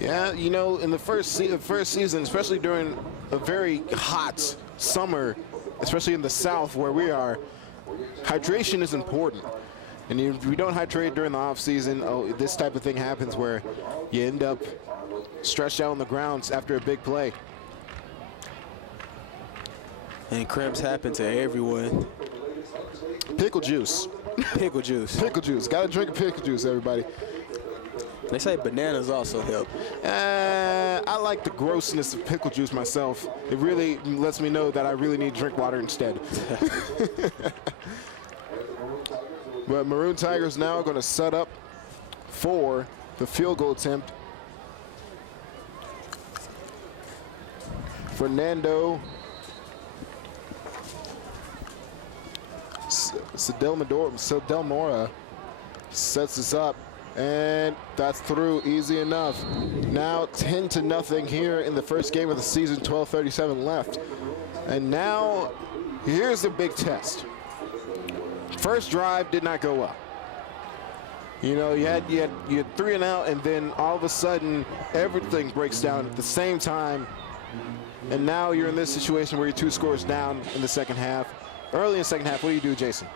Yeah, you know, in the first season, especially during a very hot summer, especially in the South where we are, hydration is important. And if we don't hydrate during the off season, this type of thing happens where you end up stretched out on the grounds after a big play. And cramps happen to everyone. Pickle juice. Pickle juice. Pickle juice. Got to drink a pickle juice, everybody. They say bananas also help. I like the grossness of pickle juice myself. It really lets me know that I really need to drink water instead. But Maroon Tigers now going to set up for the field goal attempt. Fernando Sedelmora sets this up, and that's through easy enough. Now 10-0 here in the first game of the season, 12:37 left. And now here's the big test. First drive did not go well. You know, you had 3 and out, and then all of a sudden everything breaks down at the same time. And now you're in this situation where you're 2 scores down in the second half. Early in the second half, what do you do, Jason?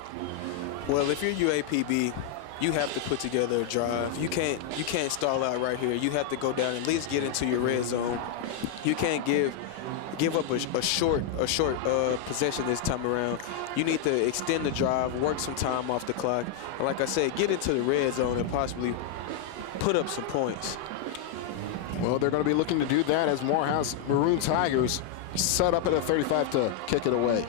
Well, if you're UAPB, you have to put together a drive. You can't stall out right here. You have to go down and at least get into your red zone. You can't give up a short possession this time around. You need to extend the drive, work some time off the clock, and like I said, get into the red zone and possibly put up some points. Well, they're going to be looking to do that as Morehouse Maroon Tigers set up at a 35 to kick it away.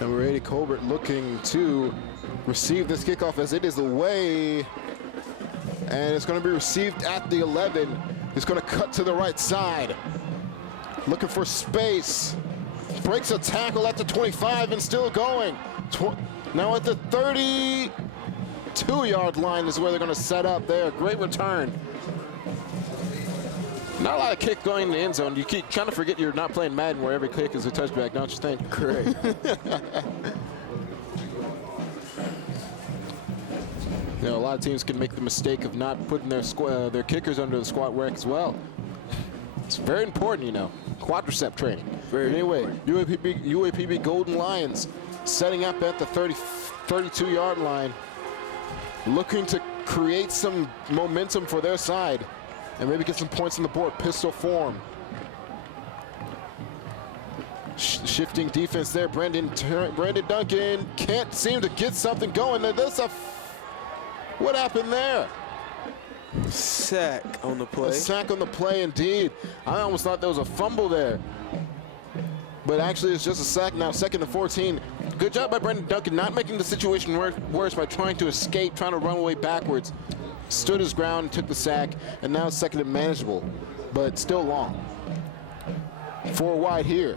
Number 80, Colbert, looking to receive this kickoff as it is away. And it's going to be received at the 11. It's going to cut to the right side. Looking for space. Breaks a tackle at the 25 and still going. Now at the 32-yard line is where they're going to set up there. Great return. Not a lot of kick going in the end zone. You kind of forget you're not playing Madden where every kick is a touchback, don't you think? Correct. You know, a lot of teams can make the mistake of not putting their kickers under the squat rack as well. It's very important, you know, quadricep training. Anyway, UAPB Golden Lions setting up at the 32-yard line, looking to create some momentum for their side and maybe get some points on the board. Pistol form. Shifting defense there. Brandon Duncan can't seem to get something going. What happened there? Sack on the play. A sack on the play, indeed. I almost thought there was a fumble there. But actually, it's just a sack now, 2nd and 14. Good job by Brandon Duncan, not making the situation worse by trying to escape, trying to run away backwards. Stood his ground, took the sack, and now it's 2nd and manageable, but still long. 4 wide here.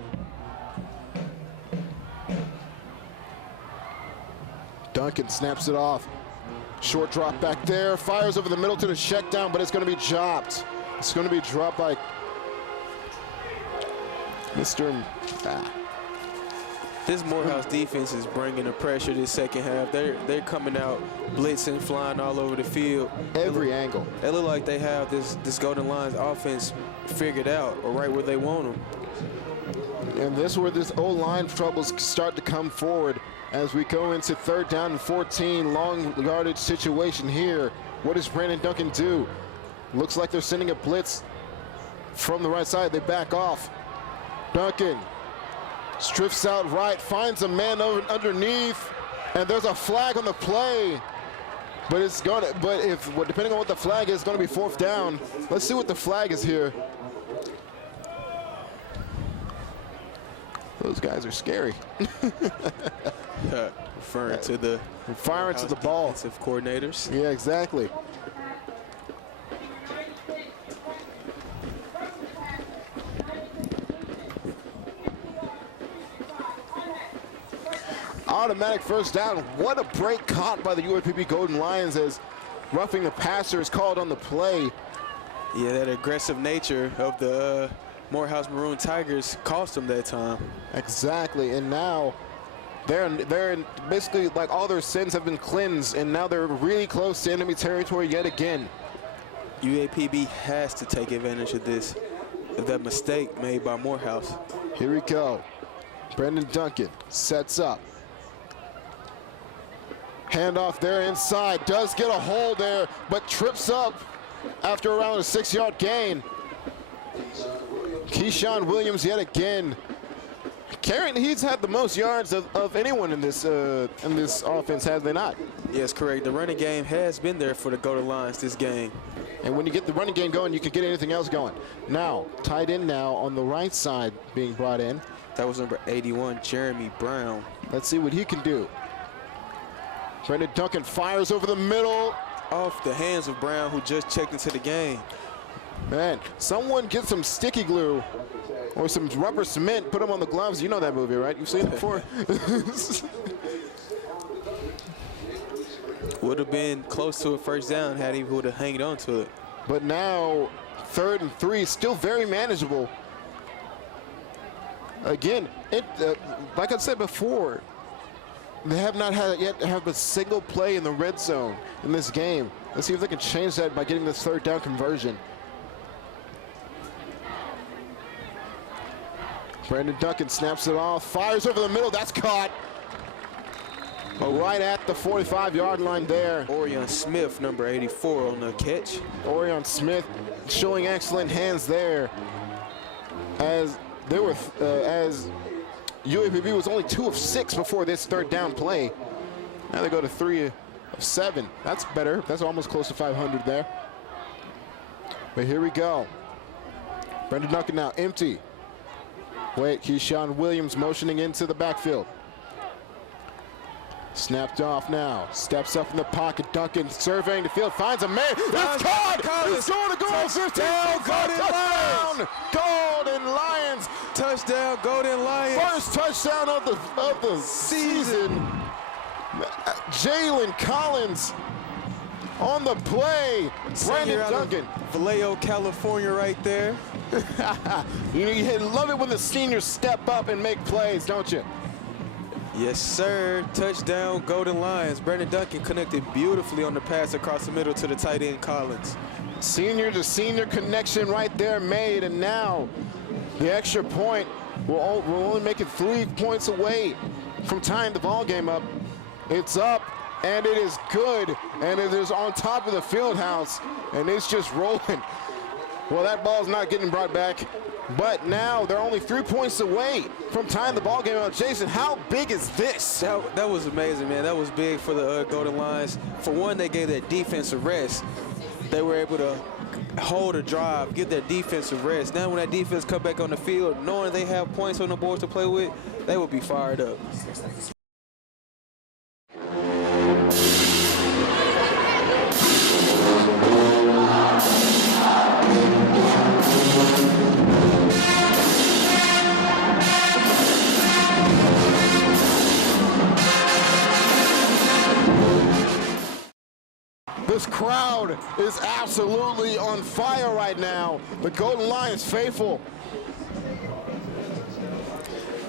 Duncan snaps it off. Short drop back there, fires over the middle to the check down, but it's going to be dropped. It's going to be dropped by Mr. This Morehouse defense is bringing the pressure this second half. They're coming out, blitzing, flying all over the field. Every angle. They look like they have this Golden Lions offense figured out or right where they want them. And this is where this O-line troubles start to come forward as we go into 3rd down and 14, long yardage situation here. What does Brandon Duncan do? Looks like they're sending a blitz from the right side. They back off. Duncan strips out right, finds a man underneath, and there's a flag on the play. But it's gonna. Depending on what the flag is, it's gonna be 4th down. Let's see what the flag is here. Those guys are scary. Referring to the ball. Defensive coordinators. Yeah, exactly. Automatic 1st down. What a break caught by the UAPB Golden Lions as roughing the passer is called on the play. Yeah, that aggressive nature of the Morehouse Maroon Tigers cost them that time. Exactly, and now they're basically like all their sins have been cleansed, and now they're really close to enemy territory yet again. UAPB has to take advantage of that mistake made by Morehouse. Here we go. Brandon Duncan sets up. Handoff there inside, does get a hold there, but trips up after around a 6-yard gain. Keyshawn Williams yet again. He's had the most yards of anyone in this offense, has they not? Yes, correct. The running game has been there for the Golden Lions this game. And when you get the running game going, you can get anything else going. Now, tight end now on the right side being brought in. That was number 81, Jeremy Brown. Let's see what he can do. Brandon Duncan fires over the middle. Off the hands of Brown, who just checked into the game. Man, someone get some sticky glue or some rubber cement, put them on the gloves. You know that movie, right? You've seen it before. Would have been close to a 1st down had he would have hanged on to it. But now 3rd and 3, still very manageable. Again, like I said before, they have not yet have a single play in the red zone in this game. Let's see if they can change that by getting this 3rd down conversion. Brandon Duncan snaps it off, fires over the middle, that's caught. Right at the 45-yard line there. Orion Smith, number 84 on the catch. Orion Smith showing excellent hands there as UAPB was only 2 of 6 before this 3rd down play. Now they go to 3 of 7. That's better. That's almost close to 500 there. But here we go. Brandon Duncan now empty. Wait, Keyshawn Williams motioning into the backfield. Snapped off now. Steps up in the pocket. Duncan surveying the field. Finds a man. It's caught! It's going to go! 15. Touchdown! Golden Lions! Touchdown, Golden Lions! First touchdown of the season. Jalen Collins on the play. Brandon Duncan. Vallejo, California right there. You love it when the seniors step up and make plays, don't you? Yes, sir. Touchdown, Golden Lions. Brandon Duncan connected beautifully on the pass across the middle to the tight end, Collins. Senior to senior connection right there made, and now the extra point will only make it 3 points away from tying the ball game up. It's up, and it is good, and it is on top of the field house, and it's just rolling. Well, that ball's not getting brought back, but now they're only 3 points away from tying the ball game up. Jason, how big is this? That was amazing, man. That was big for the Golden Lions. For one, they gave their defense a rest. They were able to hold a drive, give their defense a rest. Now when that defense come back on the field, knowing they have points on the board to play with, they will be fired up. This crowd is absolutely on fire right now. The Golden Lions faithful.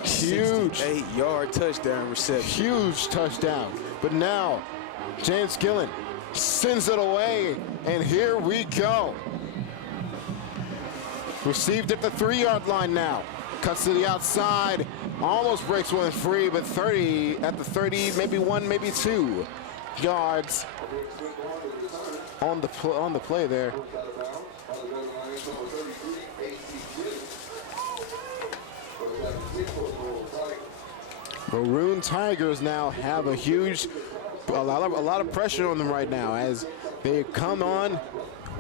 Huge. 68-yard touchdown reception. Huge touchdown. But now, James Gillen sends it away, and here we go. Received at the 3-yard line now. Cuts to the outside. Almost breaks one free, but 30 at the 30, maybe 1, maybe 2 yards on the play there. Maroon Tigers now have a lot of pressure on them right now as they come on.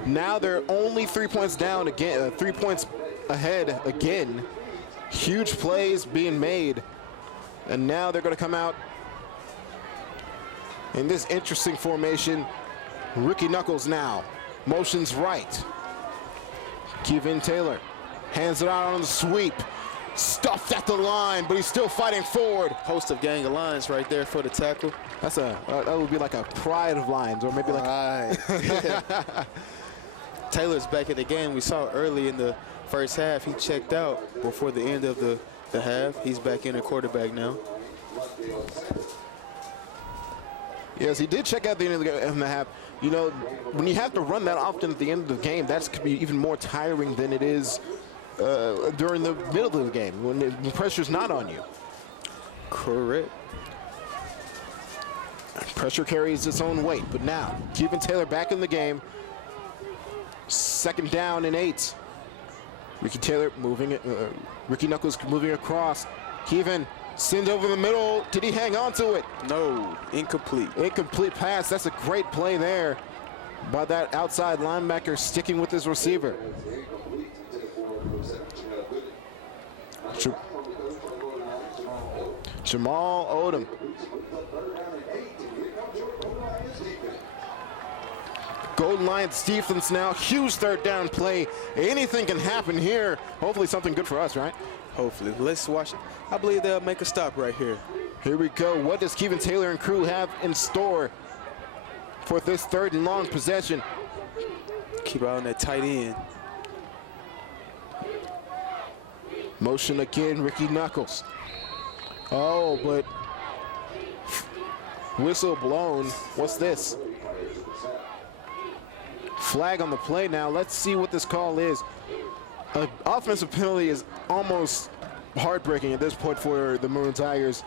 Now they're only 3 points down again, 3 points ahead again. Huge plays being made, and now they're going to come out in this interesting formation. Ricky Knuckles now motions right. Kevin Taylor hands it out on the sweep. Stuffed at the line, but he's still fighting forward. Host of gang of lines right there for the tackle. That's that would be like a pride of lines, or maybe like. Right. Taylor's back at the game. We saw early in the first half he checked out before the end of the half. He's back in at quarterback now. Yes, he did check out at the end of the half. You know, when you have to run that often at the end of the game, that could be even more tiring than it is during the middle of the game when the pressure's not on you. Correct. Pressure carries its own weight, but now Kevin Taylor back in the game. 2nd down and 8. Ricky Taylor moving it. Ricky Knuckles moving across. Kevin sends over the middle. Did he hang on to it? No, incomplete. Incomplete pass. That's a great play there by that outside linebacker sticking with his receiver. Jamal Odom. Golden Lions defense now. Huge 3rd down play. Anything can happen here. Hopefully something good for us, right? Hopefully. Let's watch it. I believe they'll make a stop right here. Here we go. What does Kevin Taylor and crew have in store for this 3rd and long possession? Keep out on that tight end. Motion again, Ricky Knuckles. Oh, but whistle blown. What's this? Flag on the play now. Let's see what this call is. An offensive penalty is almost heartbreaking at this point for the Maroon Tigers.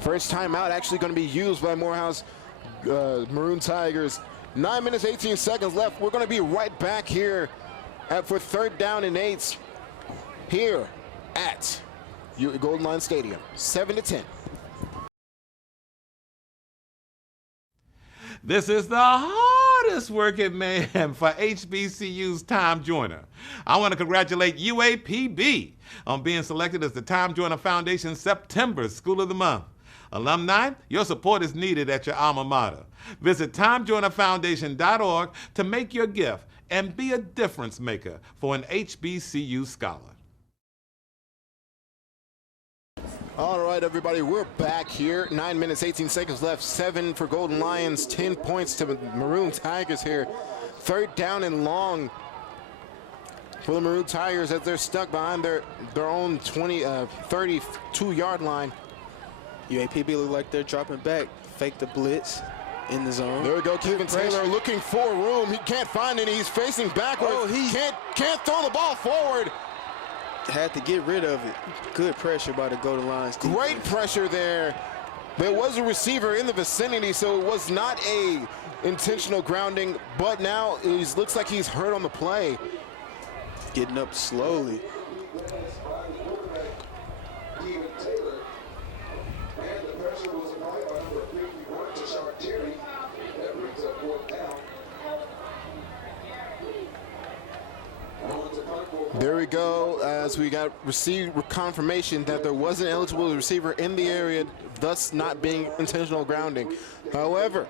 First timeout actually going to be used by Morehouse Maroon Tigers. 9 minutes, 18 seconds left. We're going to be right back here for 3rd down and 8 here at Golden Line Stadium. 7-10. This is the hardest working man for HBCU's Time Joiner. I want to congratulate UAPB on being selected as the Time Joiner Foundation's September School of the Month. Alumni, your support is needed at your alma mater. Visit TimeJoinerFoundation.org to make your gift and be a difference maker for an HBCU scholar. All right, everybody, we're back here. 9 minutes, 18 seconds left. 7 for Golden Lions, 10 points to Maroon Tigers here. third down and long for the Maroon Tigers as they're stuck behind their own 32-yard line. UAPB look like they're dropping back. Fake the blitz in the zone. There we go, Kevin Taylor looking for room. He can't find any. He's facing backwards. Oh, he can't throw the ball forward. Had to get rid of it. Good pressure by the Golden Lions defense. Great pressure there. There was a receiver in the vicinity, so it was not a intentional grounding, but now it looks like he's hurt on the play. Getting up slowly. There we go, as we received confirmation that there was an eligible receiver in the area, thus not being intentional grounding. However,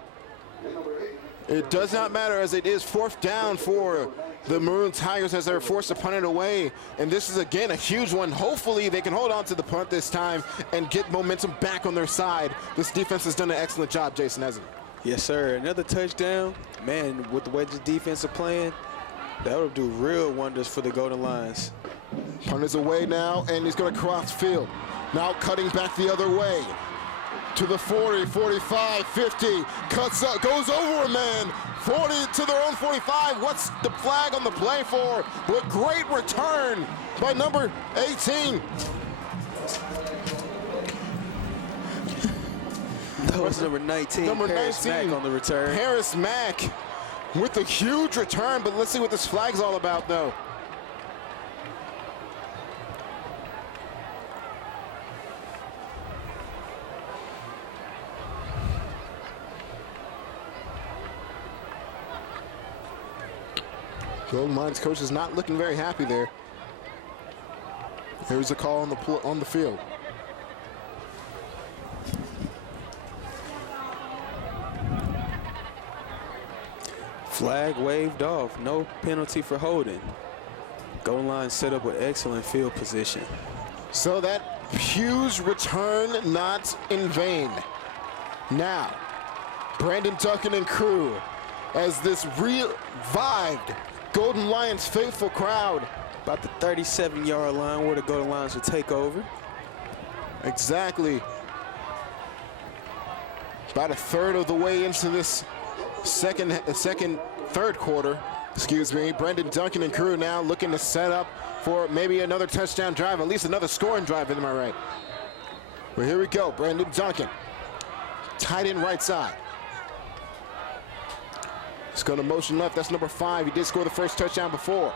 it does not matter, as it is fourth down for the Maroon Tigers as they're forced to punt it away. And this is, again, a huge one. Hopefully they can hold on to the punt this time and get momentum back on their side. This defense has done an excellent job, Jason, hasn't it? Yes, sir. Another touchdown. Man, with the way the defense are playing, that would do real wonders for the Golden Lions. Punt is away now, and he's going to cross field. Now cutting back the other way to the 40, 45, 50. Cuts up, goes over a man. 40 to their own 45. What's the flag on the play for? But great return by number 18. That was number 19. Number Harris 19 Mack on the return. Harris Mack with a huge return, but let's see what this flag's all about, though. Golden Lions coach is not looking very happy there. Here's a call on the field. Flag waved off. No penalty for holding. Golden Lions set up with excellent field position. So that huge return not in vain. Now, Brandon Duncan and crew, as this revived Golden Lions faithful crowd. About the 37-yard line where the Golden Lions will take over. Exactly. About a third of the way into this third quarter, excuse me. Brandon Duncan and crew now looking to set up for maybe another touchdown drive, at least another scoring drive, am I right? Well, here we go, Brandon Duncan. Tight end right side. He's going to motion left, that's number 5. He did score the first touchdown before.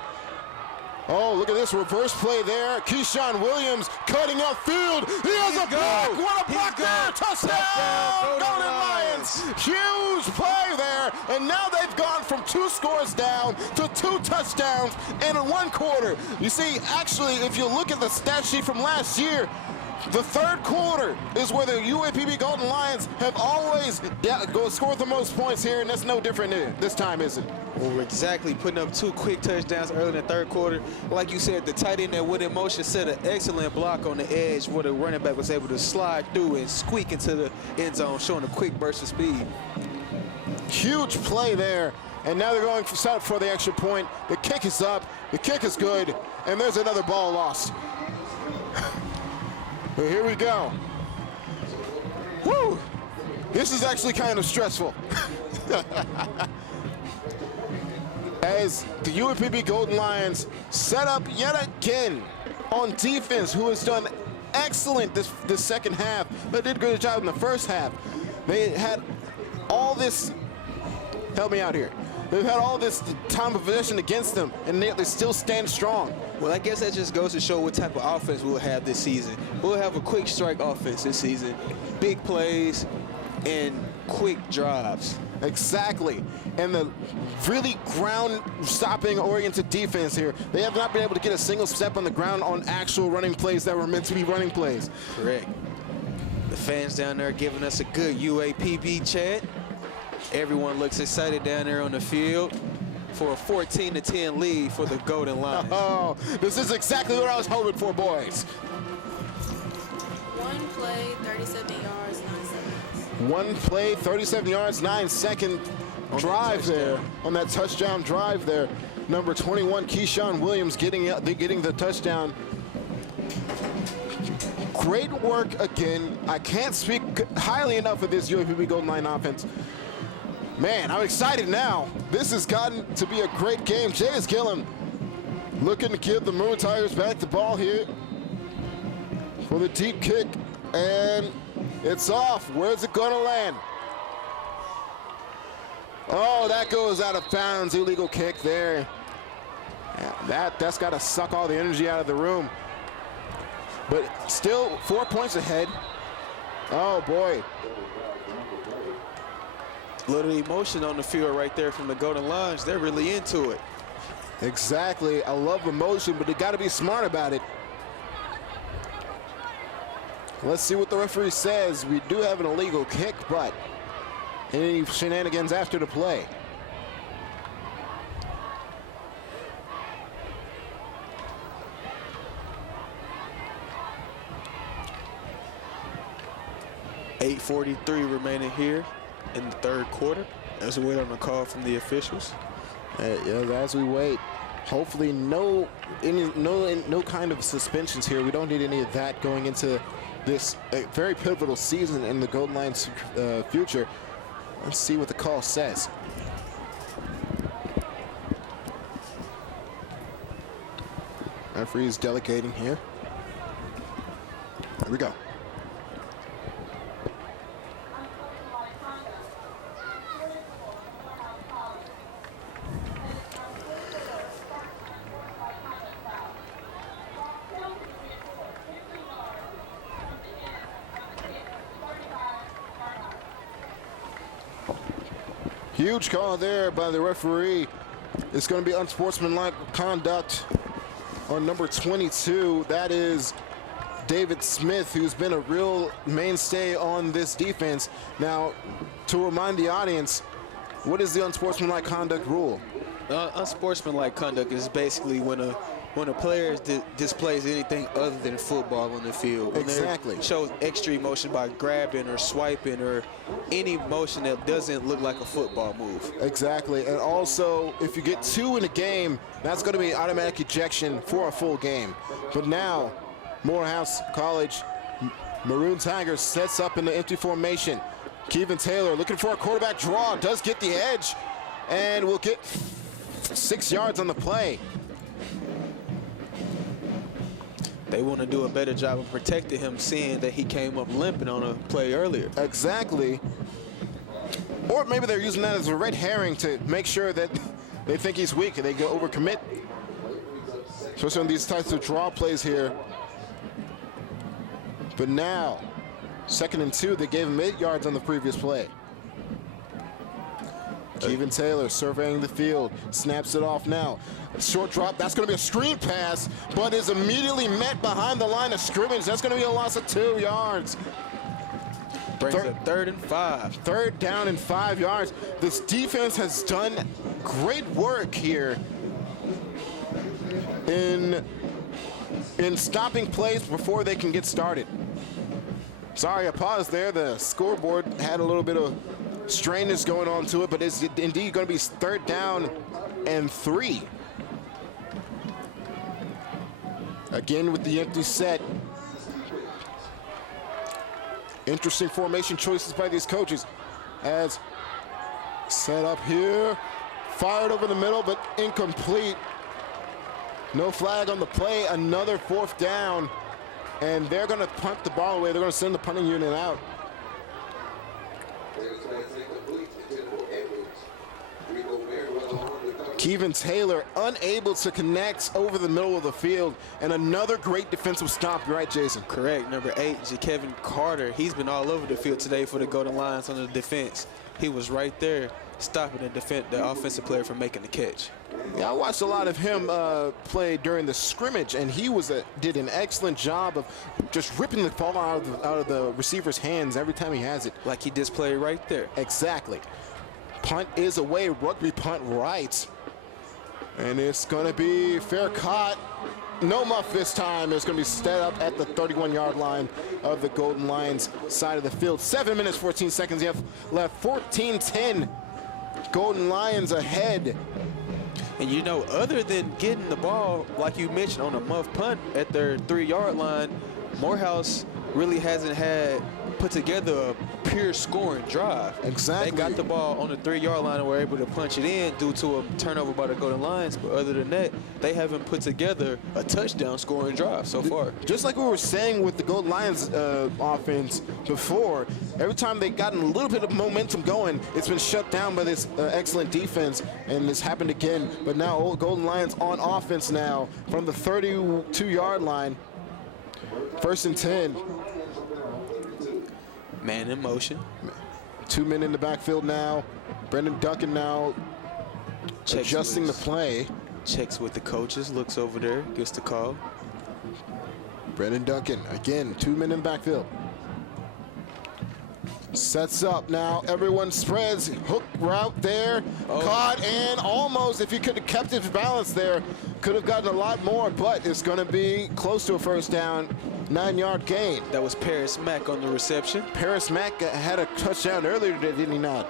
Oh, look at this reverse play there. Keyshawn Williams cutting upfield. He has a block. What a block there. Touchdown, Golden Lions. Huge play there. And now they've gone from 2 scores down to 2 touchdowns in 1 quarter. You see, actually, if you look at the stat sheet from last year, the third quarter is where the UAPB Golden Lions have always scored the most points here, and that's no different this time, is it? Well, we're exactly putting up 2 quick touchdowns early in the third quarter. Like you said, the tight end that went in motion set an excellent block on the edge where the running back was able to slide through and squeak into the end zone, showing a quick burst of speed. Huge play there. And now they're going for the extra point. The kick is up. The kick is good. And there's another ball lost. Well, here we go. Woo! This is actually kind of stressful. As the UAPB Golden Lions set up yet again on defense, who has done excellent this second half, but did a good job in the first half. They had all this, help me out here. They've had all this time of possession against them, and they still stand strong. Well, I guess that just goes to show what type of offense we'll have this season. We'll have a quick strike offense this season. Big plays and quick drives. Exactly. And the really ground-stopping oriented defense here, they have not been able to get a single step on the ground on actual running plays that were meant to be running plays. Correct. The fans down there giving us a good UAPB chant. Everyone looks excited down there on the field for a 14-10 lead for the Golden Lions. Oh, this is exactly what I was hoping for, boys. 1 play, 37 yards, 9 seconds. 1 play, 37 yards, 9 seconds drive there, on that touchdown drive there. Number 21, Keyshawn Williams getting the touchdown. Great work again. I can't speak highly enough of this UAPB Golden Line offense. Man, I'm excited now. This has gotten to be a great game. J.S. Gillum looking to give the Maroon Tigers back the ball here for the deep kick, and it's off. Where's it gonna land? Oh, that goes out of bounds. Illegal kick there. Yeah, that's got to suck all the energy out of the room. But still 4 points ahead. Oh, boy. Little emotion on the field right there from the Golden Lions. They're really into it. Exactly. I love emotion, but they got to be smart about it. Let's see what the referee says. We do have an illegal kick, but any shenanigans after the play. .8:43 remaining here in the third quarter as we wait on a call from the officials. As we wait, hopefully no kind of suspensions here. We don't need any of that going into this very pivotal season in the Golden Lions' future. Let's see what the call says. Referee is delegating here. Here we go. Huge call there by the referee. It's going to be unsportsmanlike conduct on number 22. That is David Smith, who's been a real mainstay on this defense. Now, to remind the audience, what is the unsportsmanlike conduct rule? Unsportsmanlike conduct is basically when a player displays anything other than football on the field. When exactly. Shows extra emotion by grabbing or swiping or any motion that doesn't look like a football move. Exactly. And also, if you get 2 in a game, that's going to be automatic ejection for a full game. But now, Morehouse College Maroon Tigers sets up in the empty formation. Kevin Taylor looking for a quarterback draw, does get the edge, and will get 6 yards on the play. They want to do a better job of protecting him, seeing that he came up limping on a play earlier. Exactly. Or maybe they're using that as a red herring to make sure that they think he's weak and they go overcommit. Especially on these types of draw plays here. But now, 2nd and 2, they gave him 8 yards on the previous play. Kevin Taylor surveying the field, snaps it off now. Short drop, that's going to be a screen pass, but is immediately met behind the line of scrimmage. That's going to be a loss of 2 yards. Brings up 3rd and 5. 3rd down and 5 yards. This defense has done great work here in stopping plays before they can get started. Sorry, I paused there. The scoreboard had a little bit of straightness going on to it, but it's indeed going to be 3rd down and 3. Again with the empty set. Interesting formation choices by these coaches. As set up here, fired over the middle, but incomplete. No flag on the play, another 4th down, and they're going to punt the ball away. They're going to send the punting unit out. Kevin Taylor unable to connect over the middle of the field, and another great defensive stop. You're right, Jason. Correct. Number 8, Kevin Carter. He's been all over the field today for the Golden Lions on the defense. He was right there stopping the offensive player from making the catch. Yeah, I watched a lot of him play during the scrimmage, and he did an excellent job of just ripping the ball out of the receiver's hands every time he has it. Like he displayed right there. Exactly. Punt is away, rugby punt right. And it's going to be fair caught. No muff this time. It's going to be set up at the 31-yard line of the Golden Lions side of the field. 7 minutes, 14 seconds left. 14-10 Golden Lions ahead. And you know, other than getting the ball, like you mentioned, on a muff punt at their 3-yard line, Morehouse really hasn't had put together a pure scoring drive. Exactly. They got the ball on the 3-yard line and were able to punch it in due to a turnover by the Golden Lions. But other than that, they haven't put together a touchdown scoring drive so far. Just like we were saying with the Golden Lions offense before, every time they've gotten a little bit of momentum going, it's been shut down by this excellent defense, and this happened again. But now Golden Lions on offense now from the 32-yard line. 1st and 10. Man in motion. 2 men in the backfield now. Brendan Duncan now adjusting the play. Checks with the coaches, looks over there, gets the call. Brendan Duncan, again, 2 men in the backfield. Sets up now, everyone spreads, hook route there, caught, and almost, if he could have kept his balance there, could have gotten a lot more, but it's going to be close to a 1st down, 9-yard gain. That was Paris Mack on the reception. Paris Mack had a touchdown earlier today, didn't he not?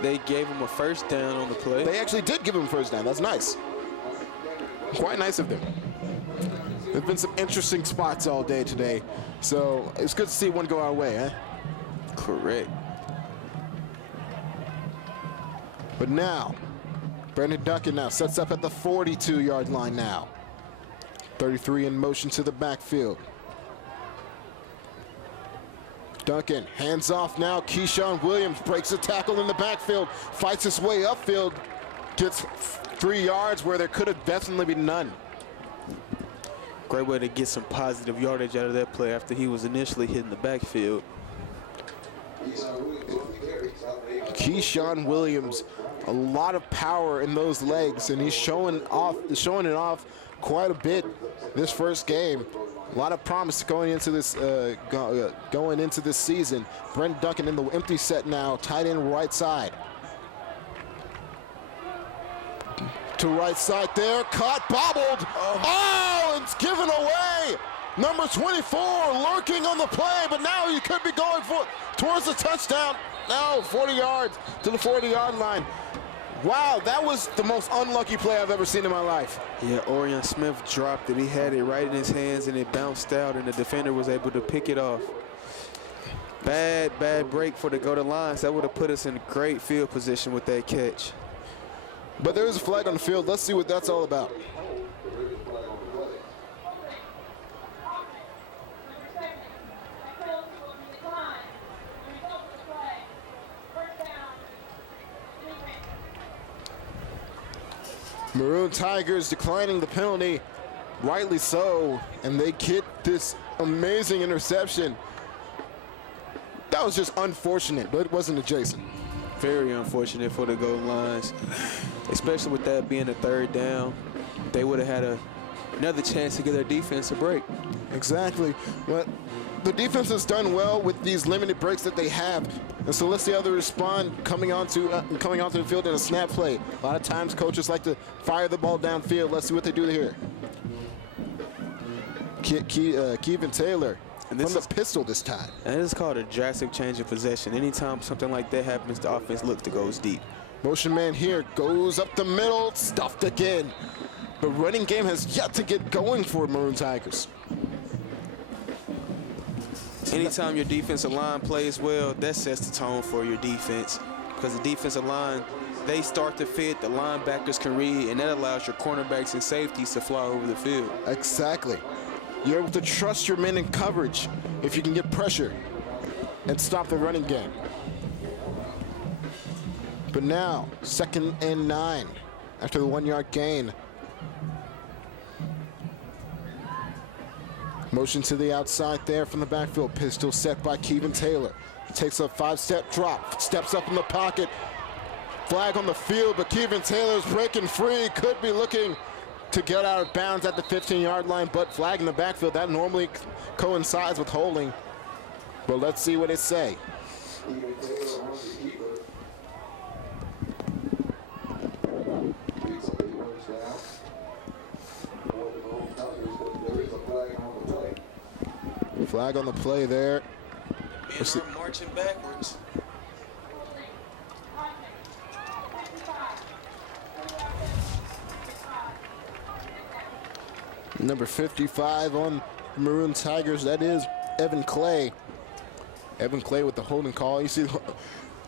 They gave him a 1st down on the play. They actually did give him a 1st down. That's nice. Quite nice of them. There's been some interesting spots all day today, so it's good to see one go our way, huh? Correct. But now, Brendan Duncan now sets up at the 42-yard line now. 33 in motion to the backfield. Duncan, hands off now. Keyshawn Williams breaks a tackle in the backfield, fights his way upfield, gets 3 yards where there could have definitely been none. Great way to get some positive yardage out of that play after he was initially hitting the backfield. Keyshawn Williams, a lot of power in those legs, and he's showing it off quite a bit this first game. A lot of promise going into this season. Brendan Duncan in the empty set now, tight end right side. To right side there, caught, bobbled. Oh, it's given away. Number 24 lurking on the play, but now he could be going towards the touchdown. No, 40 yards to the 40-yard line. Wow, that was the most unlucky play I've ever seen in my life. Yeah, Orion Smith dropped it. He had it right in his hands, and it bounced out, and the defender was able to pick it off. Bad break for the Golden Lions. That would have put us in great field position with that catch. But there is a flag on the field. Let's see what that's all about. Maroon Tigers declining the penalty, rightly so, and they get this amazing interception. That was just unfortunate, but it wasn't adjacent. Very unfortunate for the Golden Lions, especially with that being a 3rd down. They would have had another chance to get their defense a break. Exactly. But the defense has done well with these limited breaks that they have. And so let's see how they respond coming onto the field in a snap play. A lot of times coaches like to fire the ball downfield. Let's see what they do here. Kevin Taylor from the pistol this time. And this is called a drastic change of possession. Anytime something like that happens, the offense looks to goes deep. Motion man here goes up the middle, stuffed again. The running game has yet to get going for Maroon Tigers. Anytime your defensive line plays well, that sets the tone for your defense. Because the defensive line, they start to fit, the linebackers can read, and that allows your cornerbacks and safeties to fly over the field. Exactly. You're able to trust your men in coverage if you can get pressure and stop the running game. But now, 2nd and 9 after the 1-yard gain. Motion to the outside there from the backfield. Pistol set by Kevin Taylor. Takes a 5-step drop, steps up in the pocket. Flag on the field, but Kevin Taylor's breaking free. Could be looking to get out of bounds at the 15-yard line, but flag in the backfield, that normally coincides with holding. But let's see what it say. Flag on the play there. We're marching backwards. Number 55 on Maroon Tigers, that is Evan Clay. Evan Clay with the holding call. You see,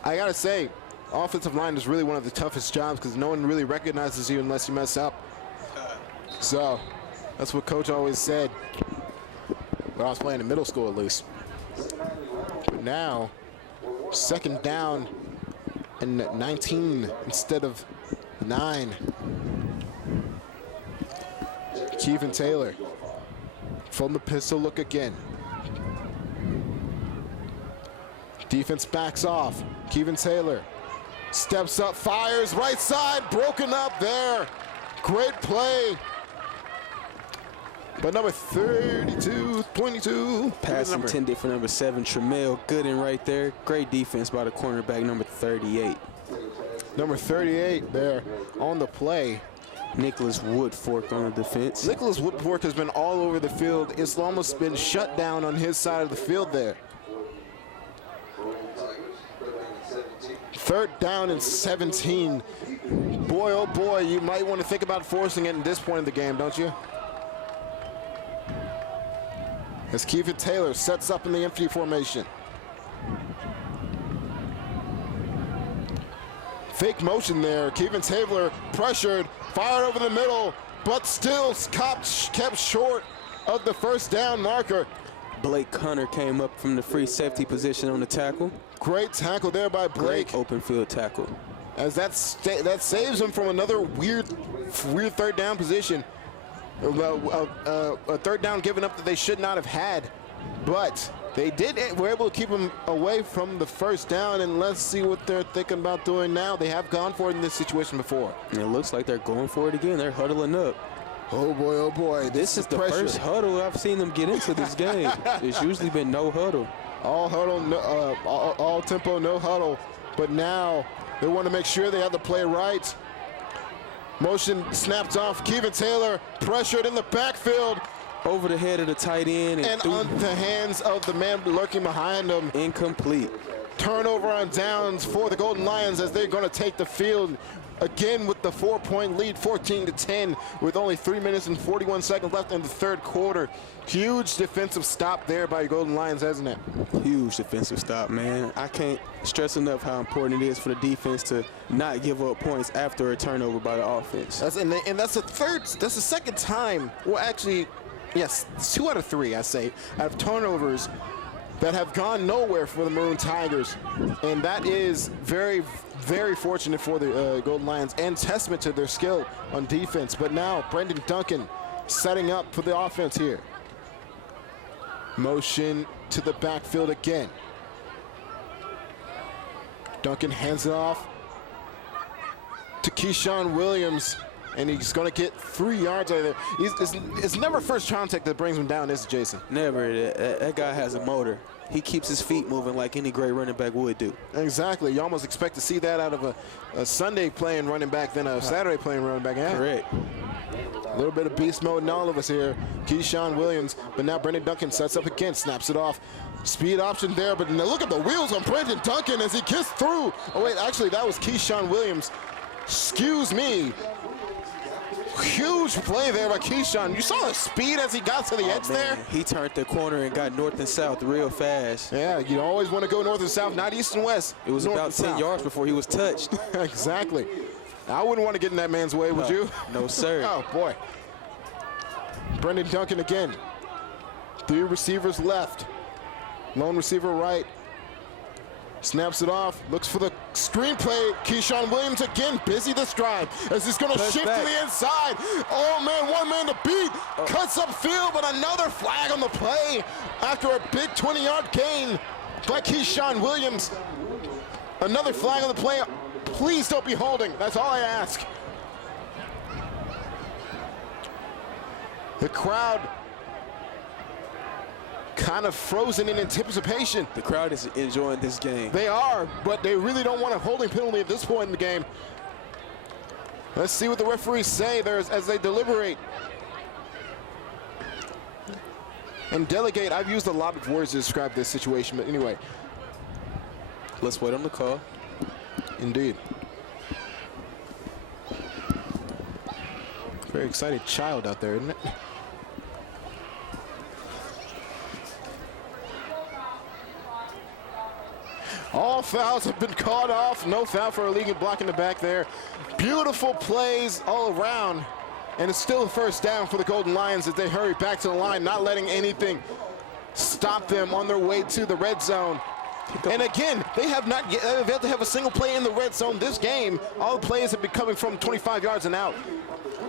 I gotta say, offensive line is really one of the toughest jobs because no one really recognizes you unless you mess up. So, that's what Coach always said. When I was playing in middle school, at least. But now, second down and 19 instead of 9. Kevin Taylor from the pistol look again. Defense backs off. Kevin Taylor steps up, fires, right side, broken up there. Great play. But number 32, 22. Pass intended for number 7, Tremel Gooden right there. Great defense by the cornerback, number 38. Number 38 there on the play. Nicholas Woodfork on the defense. Nicholas Woodfork has been all over the field. It's almost been shut down on his side of the field there. Third down and 17. Boy, oh boy, you might want to think about forcing it at this point in the game, don't you? As Kevin Taylor sets up in the empty formation. Fake motion there. Kevin Taylor pressured, fired over the middle, but still kept short of the first down marker. Blake Hunter came up from the free safety position on the tackle. Great tackle there by Blake. Great open field tackle. As that saves him from another weird third down position. A third down given up that they should not have had. But they were able to keep him away from the first down, and let's see what they're thinking about doing now. They have gone for it in this situation before. And it looks like they're going for it again. They're huddling up. Oh boy, oh boy. This is the first huddle I've seen them get into this game. It's usually been no huddle. All huddle, all tempo, no huddle. But now they want to make sure they have the play right. Motion snapped off. Kevin Taylor pressured in the backfield. Over the head of the tight end. And on the hands of the man lurking behind him. Incomplete. Turnover on downs for the Golden Lions as they're going to take the field again with the 4-point lead, 14-10, with only 3 minutes and 41 seconds left in the third quarter. Huge defensive stop there by Golden Lions, hasn't it? Huge defensive stop, man. I can't stress enough how important it is for the defense to not give up points after a turnover by the offense. And that's the second time. Well, actually, yes, it's 2 out of 3, I say, out of turnovers that have gone nowhere for the Maroon Tigers. And that is very, very fortunate for the Golden Lions and testament to their skill on defense. But now Brendan Duncan setting up for the offense here. Motion to the backfield again. Duncan hands it off to Keyshawn Williams, and he's going to get 3 yards out of there. It's never first contact that brings him down, is it, Jason? Never. That guy has a motor. He keeps his feet moving like any great running back would do. Exactly. You almost expect to see that out of a Sunday playing running back than a Saturday playing running back. Yeah. Correct. A little bit of beast mode in all of us here. Keyshawn Williams, but now Brendan Duncan sets up again, snaps it off. Speed option there, but now look at the wheels on Brendan Duncan as he gets through. Oh, wait, actually, that was Keyshawn Williams. Excuse me. Huge play there by Keyshawn. You saw the speed as he got to the edge there? He turned the corner and got north and south real fast. Yeah, you always want to go north and south, not east and west. It was about 10 yards before he was touched. Exactly. I wouldn't want to get in that man's way, would you? No, sir. Oh, boy. Brendan Duncan again. 3 receivers left. Lone receiver right. Snaps it off, looks for the screen play. Keyshawn Williams again, busy this drive as he's going to shift to the inside. Oh, man, 1 man to beat. Cuts up field, but another flag on the play after a big 20-yard gain by Keyshawn Williams. Another flag on the play. Please don't be holding. That's all I ask. The crowd kind of frozen in anticipation. The crowd is enjoying this game. They are, but they really don't want a holding penalty at this point in the game. Let's see what the referees say there as they deliberate and delegate. I've used a lot of words to describe this situation, but anyway. Let's wait on the call. Indeed. Very excited child out there, isn't it? All fouls have been called off. No foul for illegal block in the back there. Beautiful plays all around. And it's still a first down for the Golden Lions as they hurry back to the line, not letting anything stop them on their way to the red zone. And again, they have not yet, they've had to have a single play in the red zone this game. All the plays have been coming from 25 yards and out.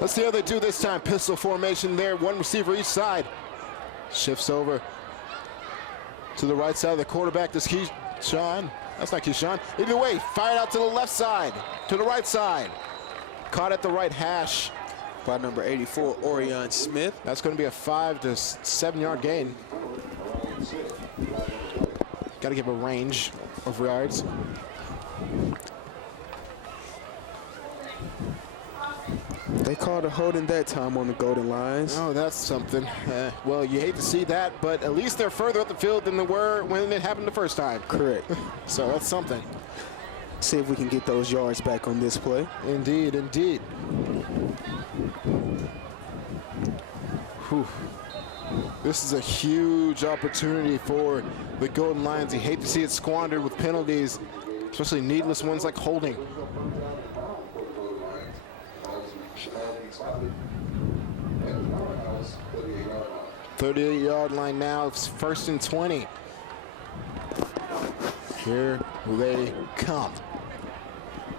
Let's see how they do this time. Pistol formation there, one receiver each side. Shifts over to the right side of the quarterback. This Keyshawn, that's not Keyshawn. Either way, fired out to the left side, to the right side. Caught at the right hash by number 84, Orion Smith. That's going to be a 5 to 7 yard gain. Got to give a range of yards. They called a holding that time on the Golden Lions. Oh, that's something. Well, you hate to see that, but at least they're further up the field than they were when it happened the first time. Correct. So that's something. See if we can get those yards back on this play. Indeed, indeed. Whew. This is a huge opportunity for the Golden Lions. You hate to see it squandered with penalties, especially needless ones like holding. .38-yard line now. It's 1st and 20. Here they come.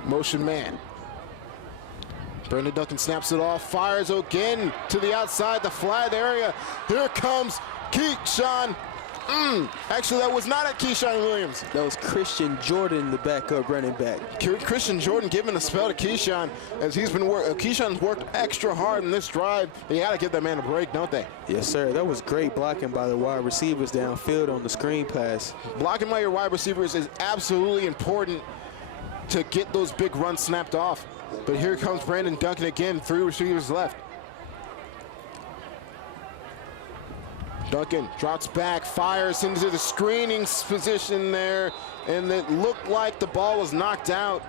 Motion man. Brandon Duncan snaps it off, fires again to the outside, the flat area. Here comes Keyshawn. Actually, that was not at Keyshawn Williams. That was Christian Jordan, the backup running back. Christian Jordan giving a spell to Keyshawn as he's been Keyshawn's worked extra hard in this drive. They got to give that man a break, don't they? Yes, sir. That was great blocking by the wide receivers downfield on the screen pass. Blocking by your wide receivers is absolutely important to get those big runs snapped off. But here comes Brandon Duncan again, 3 receivers left. Duncan drops back, fires into the screening position there, and it looked like the ball was knocked out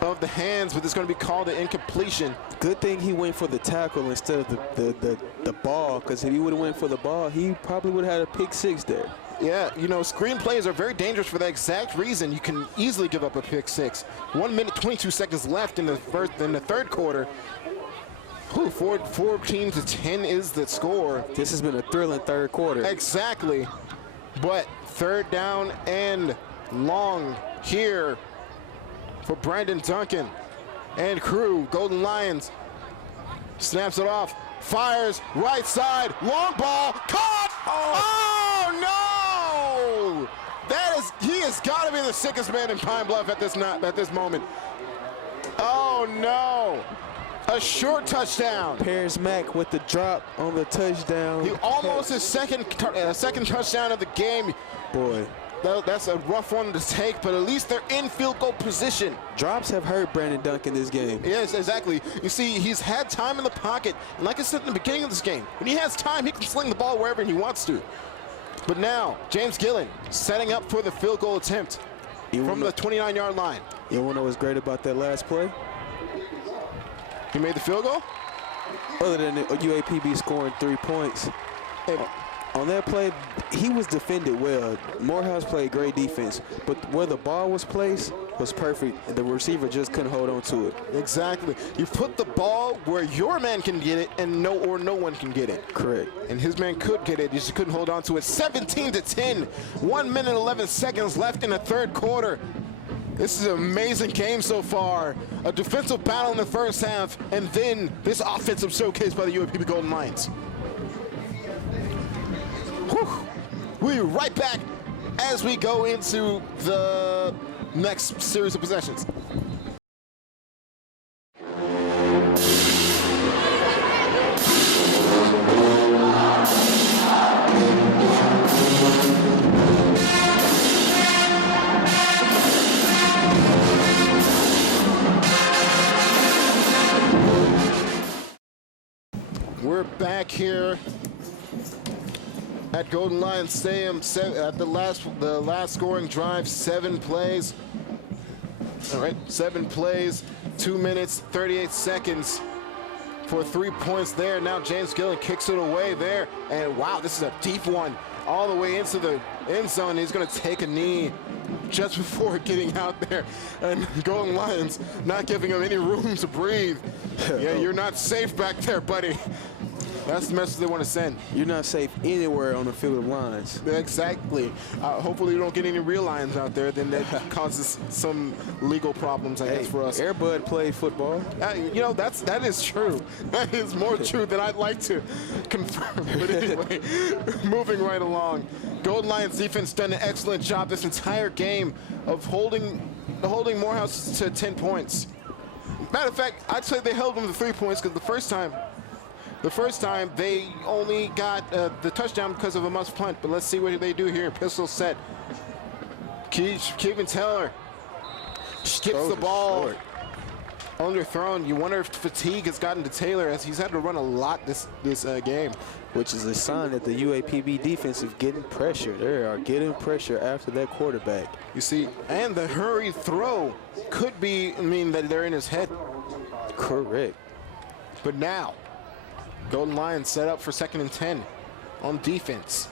of the hands, but it's going to be called an incompletion. Good thing he went for the tackle instead of the ball, because if he would have went for the ball, he probably would have had a pick 6 there. Yeah, you know, screen plays are very dangerous for that exact reason. You can easily give up a pick 6. 1 minute, 22 seconds left in the third quarter. 14 to 10 is the score. This has been a thrilling third quarter. Exactly. But third down and long here for Brandon Duncan and crew. Golden Lions snaps it off, fires right side, long ball, caught! Oh no! He has got to be the sickest man in Pine Bluff at this moment. Oh no! A short touchdown. Paris Mack with the drop on the touchdown. Almost his second touchdown of the game. Boy, that's a rough one to take, but at least they're in field goal position. Drops have hurt Brandon Duncan this game. Yes, exactly. You see, he's had time in the pocket. And like I said in the beginning of this game, when he has time, he can sling the ball wherever he wants to. But now, James Gillen setting up for the field goal attempt from the 29-yard line. You want to know what's great about that last play? He made the field goal? Other than UAPB scoring 3 points. On that play, he was defended well. Morehouse played great defense, but where the ball was placed was perfect, and the receiver just couldn't hold on to it. Exactly. You put the ball where your man can get it and no one can get it. Correct. And his man could get it, he just couldn't hold on to it. 17 to 10, 1 minute 11 seconds left in the third quarter. This is an amazing game so far. A defensive battle in the first half, and then this offensive showcase by the UAPB Golden Lions. Whew. We'll be right back as we go into the next series of possessions. We're back here at Golden Lions Stadium at the last scoring drive, 7 plays. All right, 7 plays, 2 minutes, 38 seconds for 3 points there. Now James Gillen kicks it away there, and wow, this is a deep one. all the way into the end zone. He's going to take a knee just before getting out there. And Golden Lions not giving him any room to breathe. Yeah, you're not safe back there, buddy. That's the message they want to send. You're not safe anywhere on the field of lines. Exactly. Hopefully you don't get any real lions out there. Then that causes some legal problems, I guess, for us. Air Bud played football. You know, that is true. That is more true than I'd like to confirm. But anyway, moving right along. Golden Lions defense done an excellent job this entire game of holding Morehouse to 10 points. Matter of fact, I'd say they held them to 3 points because the first time they only got the touchdown because of a must punt. But let's see what they do here. Pistol set. Keegan Taylor skips the ball. Underthrown. You wonder if fatigue has gotten to Taylor as he's had to run a lot this game. Which is a sign that the UAPB defense is getting pressure. They are getting pressure after that quarterback. You see, and the hurried throw could mean that they're in his head. Correct. But now, Golden Lions set up for 2nd and 10 on defense.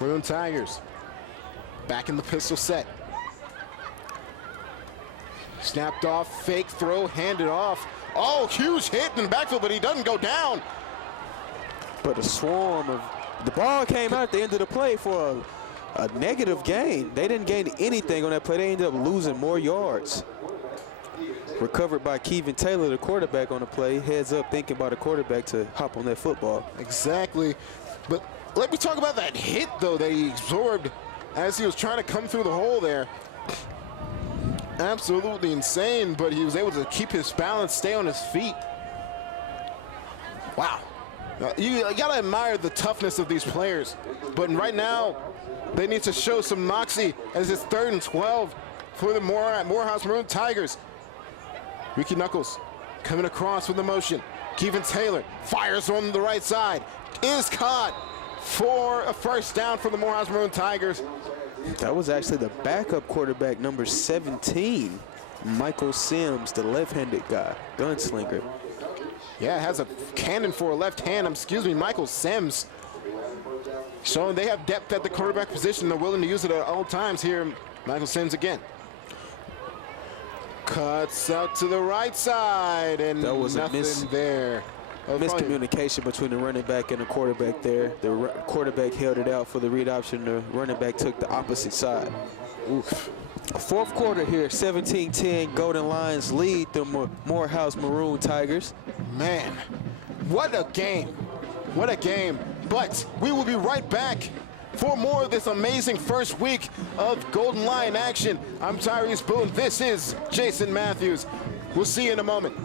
Maroon Tigers back in the pistol set. Snapped off, fake throw, handed off. Oh, huge hit in the backfield, but he doesn't go down. But a swarm of the ball came out at the end of the play for a negative gain. They didn't gain anything on that play. They ended up losing more yards. Recovered by Keegan Taylor, the quarterback on the play. Heads up thinking about a quarterback to hop on that football. Exactly. But let me talk about that hit, though, that he absorbed as he was trying to come through the hole there. Absolutely insane, but he was able to keep his balance, stay on his feet. Wow. You gotta admire the toughness of these players. But right now, they need to show some moxie as it's 3rd and 12 for the Morehouse Maroon Tigers. Ricky Knuckles coming across with the motion. Keegan Taylor fires on the right side. Is caught for a first down for the Morehouse Maroon Tigers. That was actually the backup quarterback, number 17, Michael Sims, the left-handed guy, gunslinger. Yeah, has a cannon for a left hand. Excuse me, Michael Sims. Showing they have depth at the quarterback position. They're willing to use it at all times here. Michael Sims again. Cuts out to the right side, and that was nothing there. Miscommunication between the running back and the quarterback there. The quarterback held it out for the read option. The running back took the opposite side. Oof. 4th quarter here, 17-10. Golden Lions lead the Morehouse Maroon Tigers. Man, what a game. What a game. But we will be right back for more of this amazing first week of Golden Lion action. I'm TyRece Boone. This is Jason Matthews. We'll see you in a moment.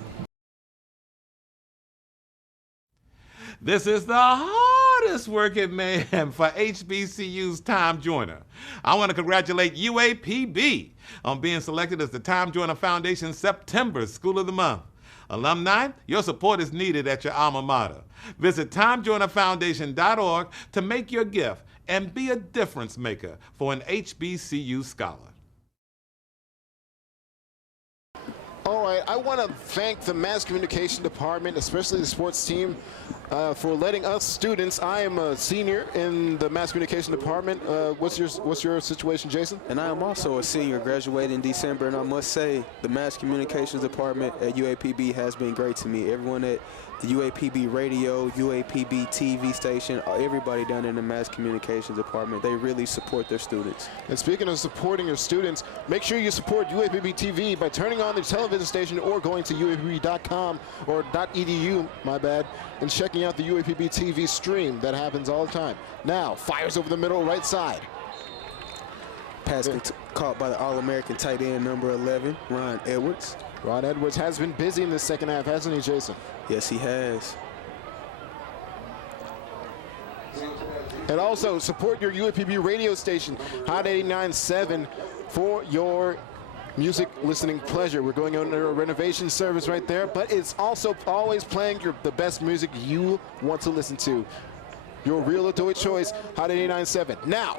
This is the hardest working man for HBCU's Time Joiner. I want to congratulate UAPB on being selected as the Time Joiner Foundation's September School of the Month. Alumni, your support is needed at your alma mater. Visit TimeJoinerFoundation.org to make your gift and be a difference maker for an HBCU scholar. All right, I want to thank the Mass Communication Department, especially the sports team, for letting us students. I am a senior in the Mass Communication Department. What's your situation, Jason? And I am also a senior, graduating in December, and I must say the Mass Communications Department at UAPB has been great to me. Everyone at the UAPB radio, UAPB-TV station, everybody down in the Mass Communications Department, they really support their students. And speaking of supporting your students, make sure you support UAPB-TV by turning on the television station or going to UAPB.com or .edu, my bad, and checking out the UAPB-TV stream. That happens all the time. Now, fires over the middle, right side. Pass caught by the All-American tight end, number 11, Ron Edwards. Ron Edwards has been busy in the second half, hasn't he, Jason? Yes, he has. And also support your UAPB radio station, Hot 89.7, for your music listening pleasure. We're going under a renovation service right there, but it's also always playing the best music you want to listen to. Your real adult choice, Hot 89.7. Now,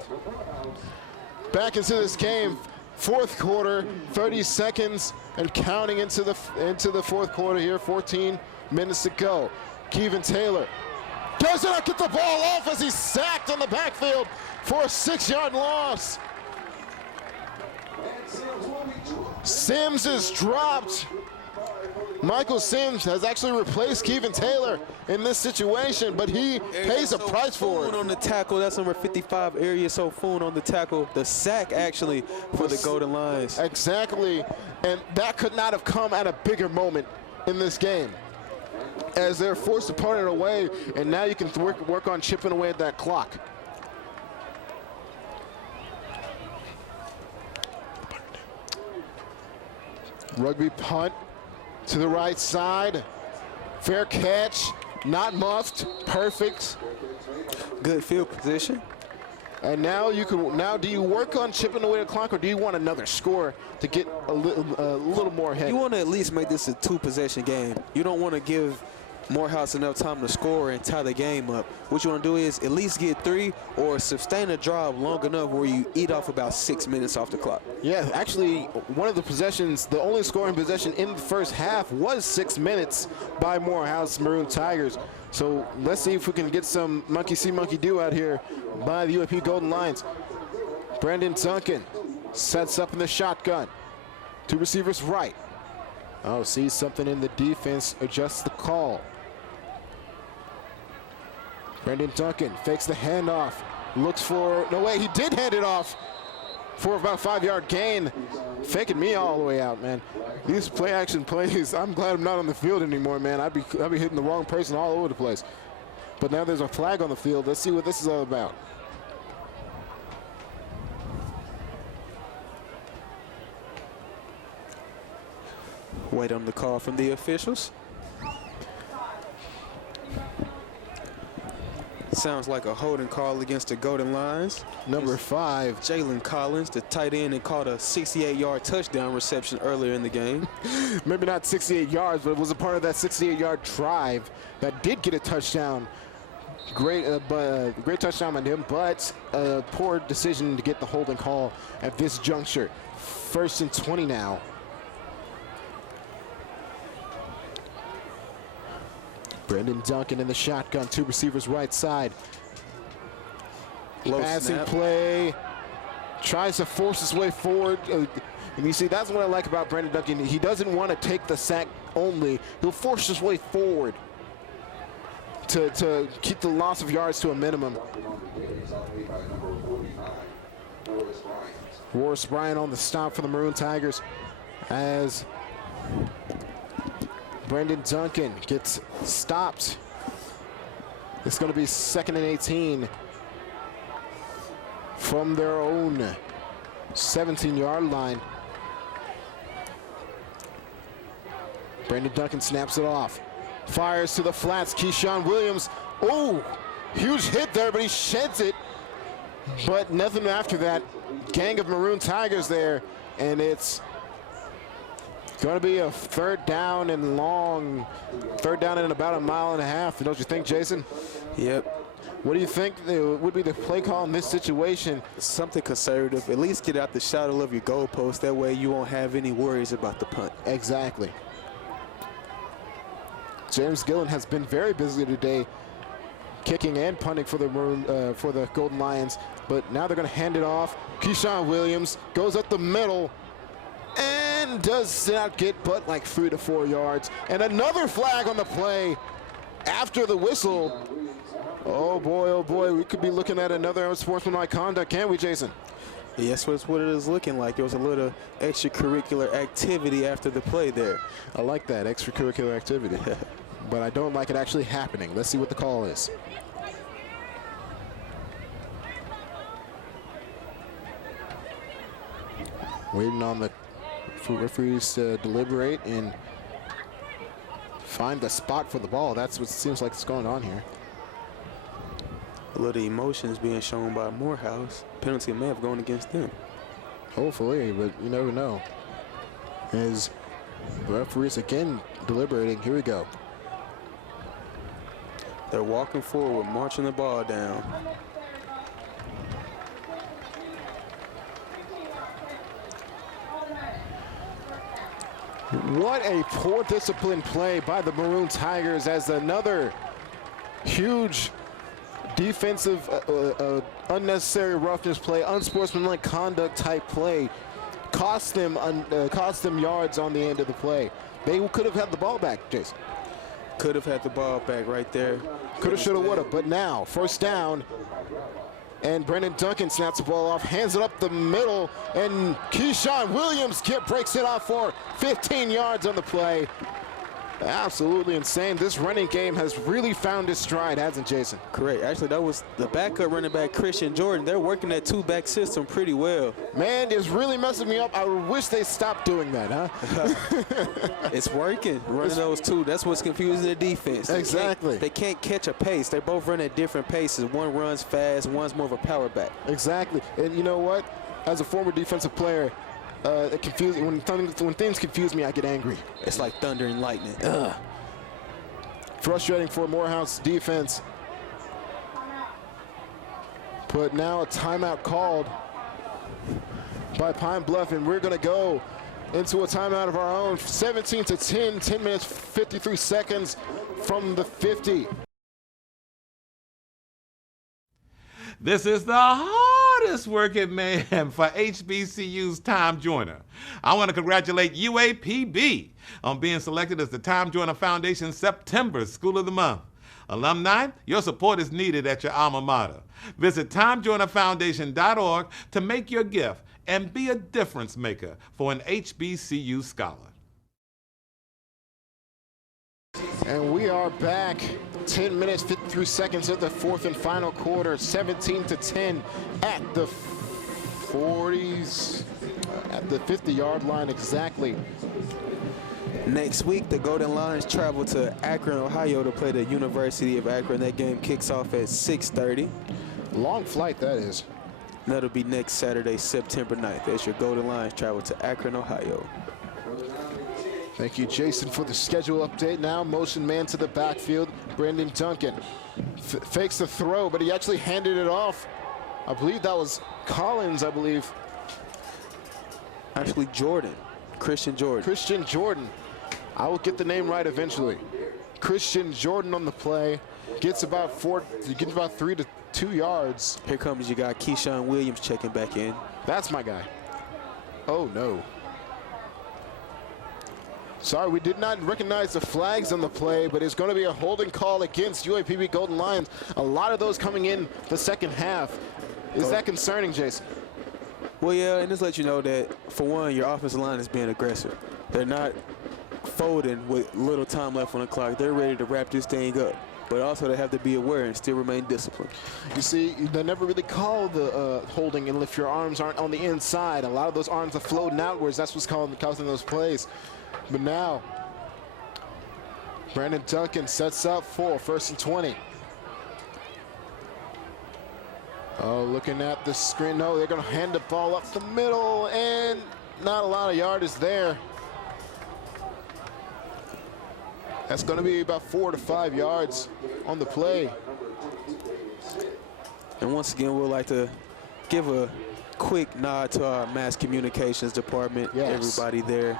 back into this game. 4th quarter, 30 seconds and counting into the 4th quarter here. 14 minutes to go. Keegan Taylor Does not get the ball off as he's sacked on the backfield for a 6-yard loss. Sims is dropped. Michael Sims has actually replaced Kevin Taylor in this situation, but he pays a price for it. On the tackle, that's number 55, Area Foon on the tackle. The sack actually for the Golden Lions. Exactly, and that could not have come at a bigger moment in this game, as they're forced to punt it away, and now you can work on chipping away at that clock. Rugby punt to the right side. Fair catch, not muffed, perfect. Good field position. And now do you work on chipping away the clock, or do you want another score to get a little more ahead? You want to at least make this a 2-possession game. You don't want to give Morehouse enough time to score and tie the game up. What you want to do is at least get 3 or sustain a drive long enough where you eat off about 6 minutes off the clock. Yeah, actually, one of the possessions, the only scoring possession in the first half was 6 minutes by Morehouse Maroon Tigers. So let's see if we can get some monkey see, monkey do out here by the UAP Golden Lions. Brandon Duncan sets up in the shotgun. 2 receivers right. Oh, sees something in the defense, adjusts the call. Brandon Duncan fakes the handoff, looks for, no way, he did hand it off for about a 5-yard gain. Faking me all the way out, man. These play action plays, I'm glad I'm not on the field anymore, man. I'd be hitting the wrong person all over the place. But now there's a flag on the field. Let's see what this is all about. Wait on the call from the officials. Sounds like a holding call against the Golden Lions. Number 5. Jalen Collins, the tight end, and caught a 68-yard touchdown reception earlier in the game. Maybe not 68 yards, but it was a part of that 68-yard drive that did get a touchdown. Great touchdown on him, but a poor decision to get the holding call at this juncture. 1st and 20 now. Brandon Duncan in the shotgun, 2 receivers right side. Low Passing snap. play, tries to force his way forward. And you see, that's what I like about Brandon Duncan. He doesn't want to take the sack only. He'll force his way forward to keep the loss of yards to a minimum. Morris Bryant on the stop for the Maroon Tigers as Brandon Duncan gets stopped. It's going to be 2nd and 18 from their own 17-yard line. Brandon Duncan snaps it off. Fires to the flats. Keyshawn Williams. Oh, huge hit there, but he sheds it. But nothing after that. Gang of Maroon Tigers there, and it's going to be a 3rd down and long. 3rd down and about 1.5 miles. Don't you think, Jason? Yep. What do you think would be the play call in this situation? Something conservative. At least get out the shadow of your goalpost. That way you won't have any worries about the punt. Exactly. James Gillen has been very busy today, kicking and punting for the for the Golden Lions. But now they're going to hand it off. Keyshawn Williams goes up the middle and does not get but like 3 to 4 yards. And another flag on the play after the whistle. Oh boy, we could be looking at another unsportsmanlike conduct, can't we, Jason? Yes, that's what it is looking like. There was a little extracurricular activity after the play there. I like that, extracurricular activity. But I don't like it actually happening. Let's see what the call is. Waiting on the referees to deliberate and find the spot for the ball. That's what seems like is going on here. A little emotions being shown by Morehouse. Penalty may have gone against them. Hopefully, but you never know. As the referees again deliberating. Here we go. They're walking forward, marching the ball down. What a poor disciplined play by the Maroon Tigers as another huge huge defensive, unnecessary roughness play, unsportsmanlike conduct type play cost them yards on the end of the play. They could have had the ball back, Jason. Could have had the ball back right there. Could have, should have, would have. But now, first down, and Brendan Duncan snaps the ball off, hands it up the middle, and Keyshawn Williams breaks it off for 15 yards on the play. Absolutely insane. This running game has really found its stride, hasn't Jason? Correct. Actually, that was the backup running back, Christian Jordan. They're working that two-back system pretty well. Man, it's really messing me up. I wish they stopped doing that, huh? It's working. Running those two. That's what's confusing the defense. Exactly. They can't catch a pace. They both run at different paces. One runs fast. One's more of a power back. Exactly. And you know what? As a former defensive player, when things confuse me, I get angry. It's like thunder and lightning. Frustrating for Morehouse defense. But now a timeout called by Pine Bluff, and we're going to go into a timeout of our own. 17-10, 10 minutes, 53 seconds from the 50. This is the hardest working man for HBCU's Time Joiner. I want to congratulate UAPB on being selected as the Time Joiner Foundation's September School of the Month. Alumni, your support is needed at your alma mater. Visit TimeJoinerFoundation.org to make your gift and be a difference maker for an HBCU scholar. And we are back. 10 minutes, 53 seconds of the fourth and final quarter. 17-10 at the 40s, at the 50-yard line exactly. Next week, the Golden Lions travel to Akron, Ohio to play the University of Akron. That game kicks off at 6:30. Long flight, that is. That'll be next Saturday, September 9th. As your Golden Lions travel to Akron, Ohio. Thank you, Jason, for the schedule update. Now motion man to the backfield. Brendan Duncan fakes the throw, but he actually handed it off. I believe that was Collins, I believe. Actually, Jordan. Christian Jordan. Christian Jordan. I will get the name right eventually. Christian Jordan on the play. Gets about 3 to 2 yards. Here comes your guy, Keyshawn Williams, checking back in. That's my guy. Oh, no. Sorry, we did not recognize the flags on the play, but it's going to be a holding call against UAPB Golden Lions. A lot of those coming in the second half. Is that concerning, Jason? Well, yeah, and just let you know that, for one, your offensive line is being aggressive. They're not folding with little time left on the clock. They're ready to wrap this thing up. But also they have to be aware and still remain disciplined. You see, they never really call the holding and if your arms aren't on the inside. A lot of those arms are floating outwards. That's what's causing those plays. But now, Brandon Duncan sets up for 1st and 20. Oh, looking at the screen. No, they're going to hand the ball up the middle, and not a lot of yardage there. That's going to be about 4 to 5 yards on the play. And once again, we'd like to give a quick nod to our mass communications department. Yes. Everybody there.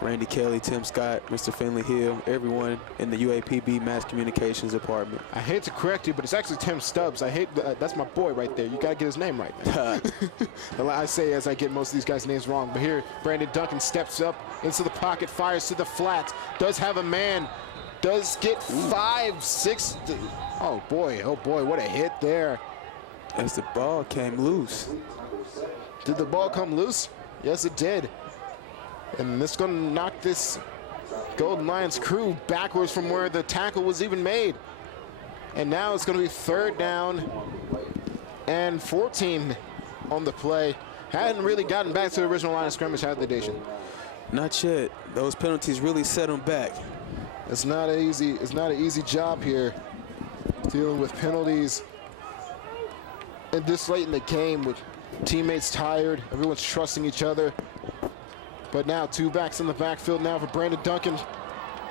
Randy Kelley, Tim Scott, Mr. Finley Hill, everyone in the UAPB Mass Communications Department. I hate to correct you, but it's actually Tim Stubbs. I hate that's my boy right there. You got to get his name right, man. I say as I get most of these guys' names wrong, but here Brandon Duncan steps up into the pocket, fires to the flat, does have a man, does get 5, 6. Oh boy, what a hit there. As the ball came loose. Did the ball come loose? Yes, it did. And this is going to knock this Golden Lions crew backwards from where the tackle was even made. And now it's going to be 3rd down and 14 on the play. Hadn't really gotten back to the original line of scrimmage, had they, Dacian? Not yet. Those penalties really set them back. It's not an easy job here, dealing with penalties. And this late in the game with teammates tired, everyone's trusting each other. But now 2 backs in the backfield now for Brandon Duncan.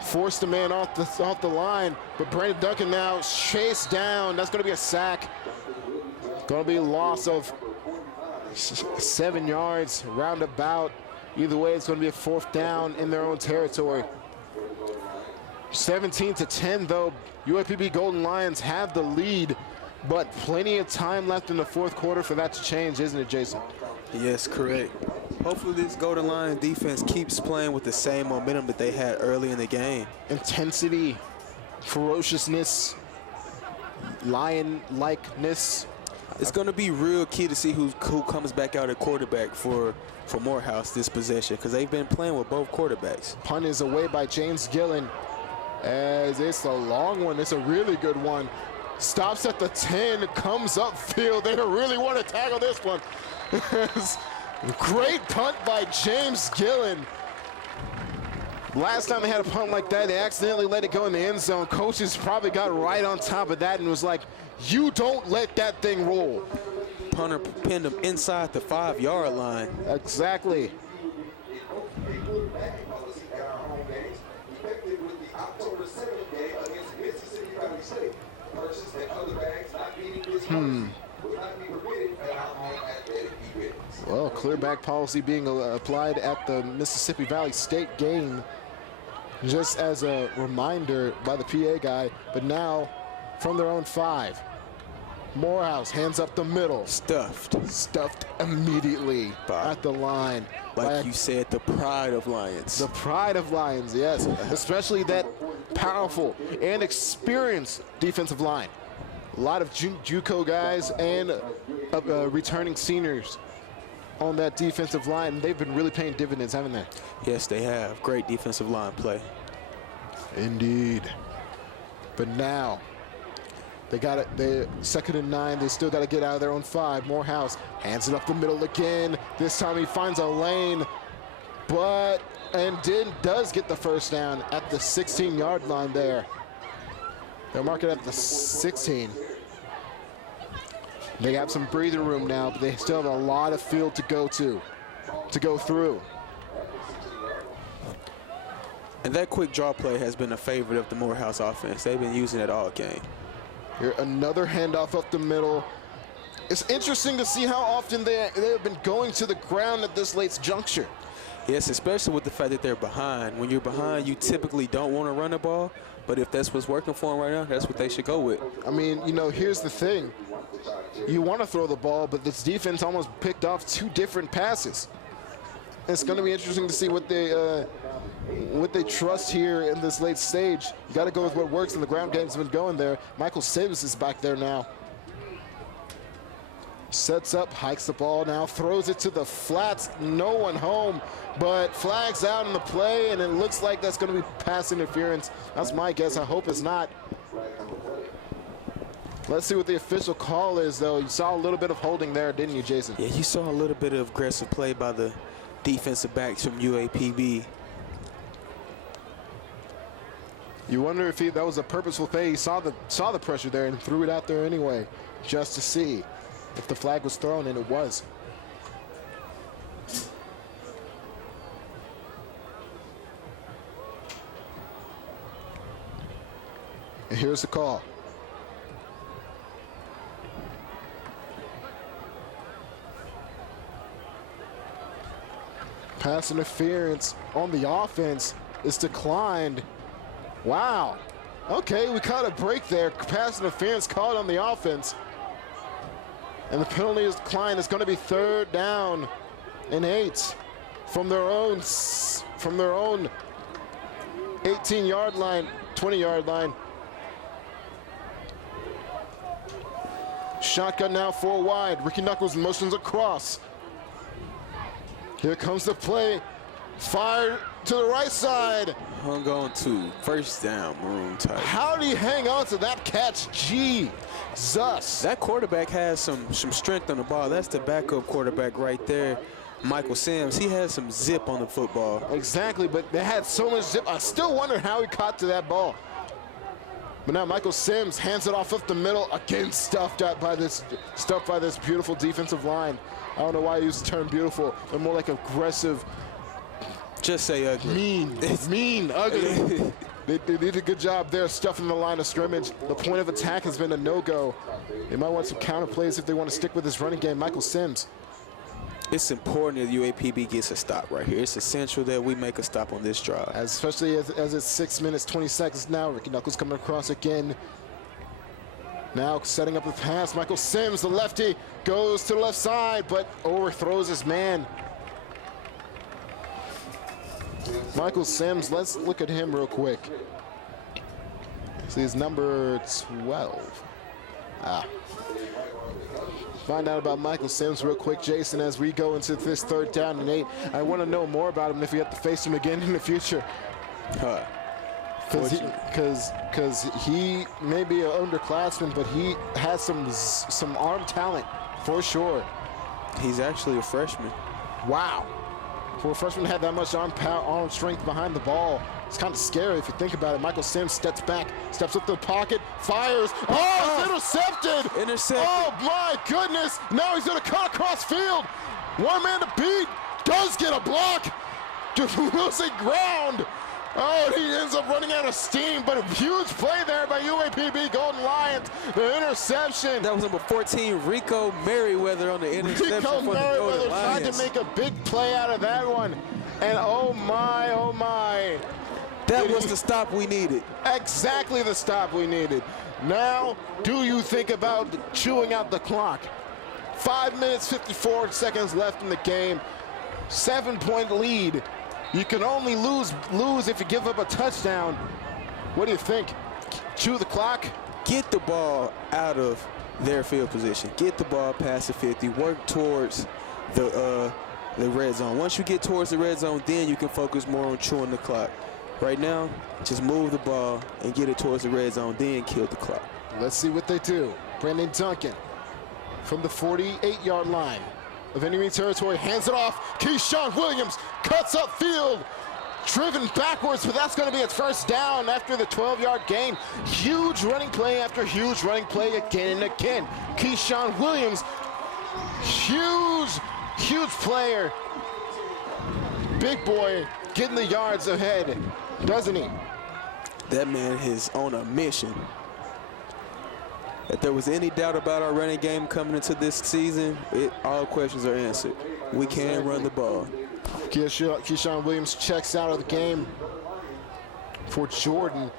Forced the man off the line, but Brandon Duncan now chased down. That's going to be a sack. Going to be a loss of 7 yards, roundabout. Either way, it's going to be a 4th down in their own territory. 17-10 though. UAPB Golden Lions have the lead, but plenty of time left in the fourth quarter for that to change, isn't it, Jason? Yes, correct. Hopefully this Golden Lion defense keeps playing with the same momentum that they had early in the game. Intensity, ferociousness, lion-likeness. It's going to be real key to see who comes back out at quarterback for Morehouse this possession, because they've been playing with both quarterbacks. Punt is away by James Gillen, as it's a long one. It's a really good one. Stops at the 10, comes upfield. They don't really want to tackle this one. Great punt by James Gillen. Last time they had a punt like that, they accidentally let it go in the end zone. Coaches probably got right on top of that and was like, you don't let that thing roll. Punter pinned him inside the 5-yard line. Exactly. Well, clear back policy being applied at the Mississippi Valley State game, just as a reminder by the PA guy, but now from their own 5. Morehouse, hands up the middle. Stuffed immediately at the line. Like you said, the pride of Lions. The pride of Lions, yes. Especially that powerful and experienced defensive line. A lot of JUCO guys and returning seniors on that defensive line. They've been really paying dividends, haven't they? Yes, they have. Great defensive line play. Indeed. But now, they got it. They 2nd and 9. They still got to get out of their own 5. Morehouse hands it up the middle again. This time he finds a lane, does get the first down at the 16-yard line there. They'll mark it at the 16. They have some breathing room now, but they still have a lot of field to go through. And that quick draw play has been a favorite of the Morehouse offense. They've been using it all game. Here, another handoff up the middle. It's interesting to see how often they have been going to the ground at this late juncture. Yes, especially with the fact that they're behind. When you're behind, you typically don't want to run the ball, but if that's what's working for them right now, that's what they should go with. I mean, you know, here's the thing. You want to throw the ball, but this defense almost picked off 2 different passes. It's going to be interesting to see what they trust here in this late stage. You got to go with what works, and the ground game's been going there. Michael Sims is back there now. Sets up, hikes the ball now, throws it to the flats. No one home, but flags out in the play, and it looks like that's going to be pass interference. That's my guess. I hope it's not. Let's see what the official call is, though. You saw a little bit of holding there, didn't you, Jason? Yeah, you saw a little bit of aggressive play by the defensive backs from UAPB. You wonder if that was a purposeful play. He saw the pressure there and threw it out there anyway, just to see if the flag was thrown, and it was. And here's the call. Pass interference on the offense is declined. Wow. Okay, we caught a break there. Pass interference called on the offense. And the penalty is declined. It's going to be 3rd down and 8 from their own 18-yard line, 20-yard line. Shotgun now 4 wide. Ricky Knuckles motions across. Here comes the play. Fire to the right side. Hung on to 1st down, Maroon type. How did he hang on to that catch? Jesus. That quarterback has some strength on the ball. That's the backup quarterback right there, Michael Sims. He has some zip on the football. Exactly, but they had so much zip. I still wonder how he caught to that ball. But now Michael Sims hands it off up the middle. Again, stuffed by this beautiful defensive line. I don't know why he used the term beautiful, but more like aggressive. Just say ugly. Mean, ugly. They did a good job there stuffing the line of scrimmage. The point of attack has been a no-go. They might want some counter plays if they want to stick with this running game. Michael Sims. It's important that UAPB gets a stop right here. It's essential that we make a stop on this drive. Especially as it's 6 minutes, 20 seconds now. Ricky Knuckles coming across again. Now setting up the pass. Michael Sims, the lefty, goes to the left side, but overthrows his man. Michael Sims, let's look at him real quick. See, he's number 12. Find out about Michael Sims real quick, Jason, as we go into this 3rd down and 8. I want to know more about him if we have to face him again in the future. Because he may be an underclassman, but he has some arm talent for sure. He's actually a freshman. Wow. For a freshman to have that much arm strength behind the ball, it's kind of scary if you think about it. Michael Sims steps back, steps up the pocket, fires. Oh, it's intercepted! Intercepted. Oh my goodness! Now he's gonna cut across field. One man to beat. Does get a block. Just losing ground. Oh, and he ends up running out of steam, but a huge play there by UAPB Golden Lions. The interception. That was number 14, Rico Merriweather on the interception. Rico for Merriweather the Golden tried Lions. to make a big play out of that one. And oh my, oh my. That was the stop we needed. Exactly the stop we needed. Now, do you think about chewing out the clock? 5 minutes, 54 seconds left in the game. 7-point lead. You can only lose if you give up a touchdown. What do you think? Chew the clock? Get the ball out of their field position. Get the ball past the 50. Work towards the red zone. Once you get towards the red zone, then you can focus more on chewing the clock. Right now, just move the ball and get it towards the red zone, then kill the clock. Let's see what they do. Brandon Duncan from the 48-yard line of enemy territory hands it off. Keyshawn Williams cuts upfield, driven backwards, but that's going to be its 1st down after the 12-yard gain. Huge running play after huge running play again and again. Keyshawn Williams, huge player. Big boy getting the yards ahead, doesn't he? That man is on a mission. If there was any doubt about our running game coming into this season, all questions are answered. We can run the ball. Keyshawn Williams checks out of the game for Jordan.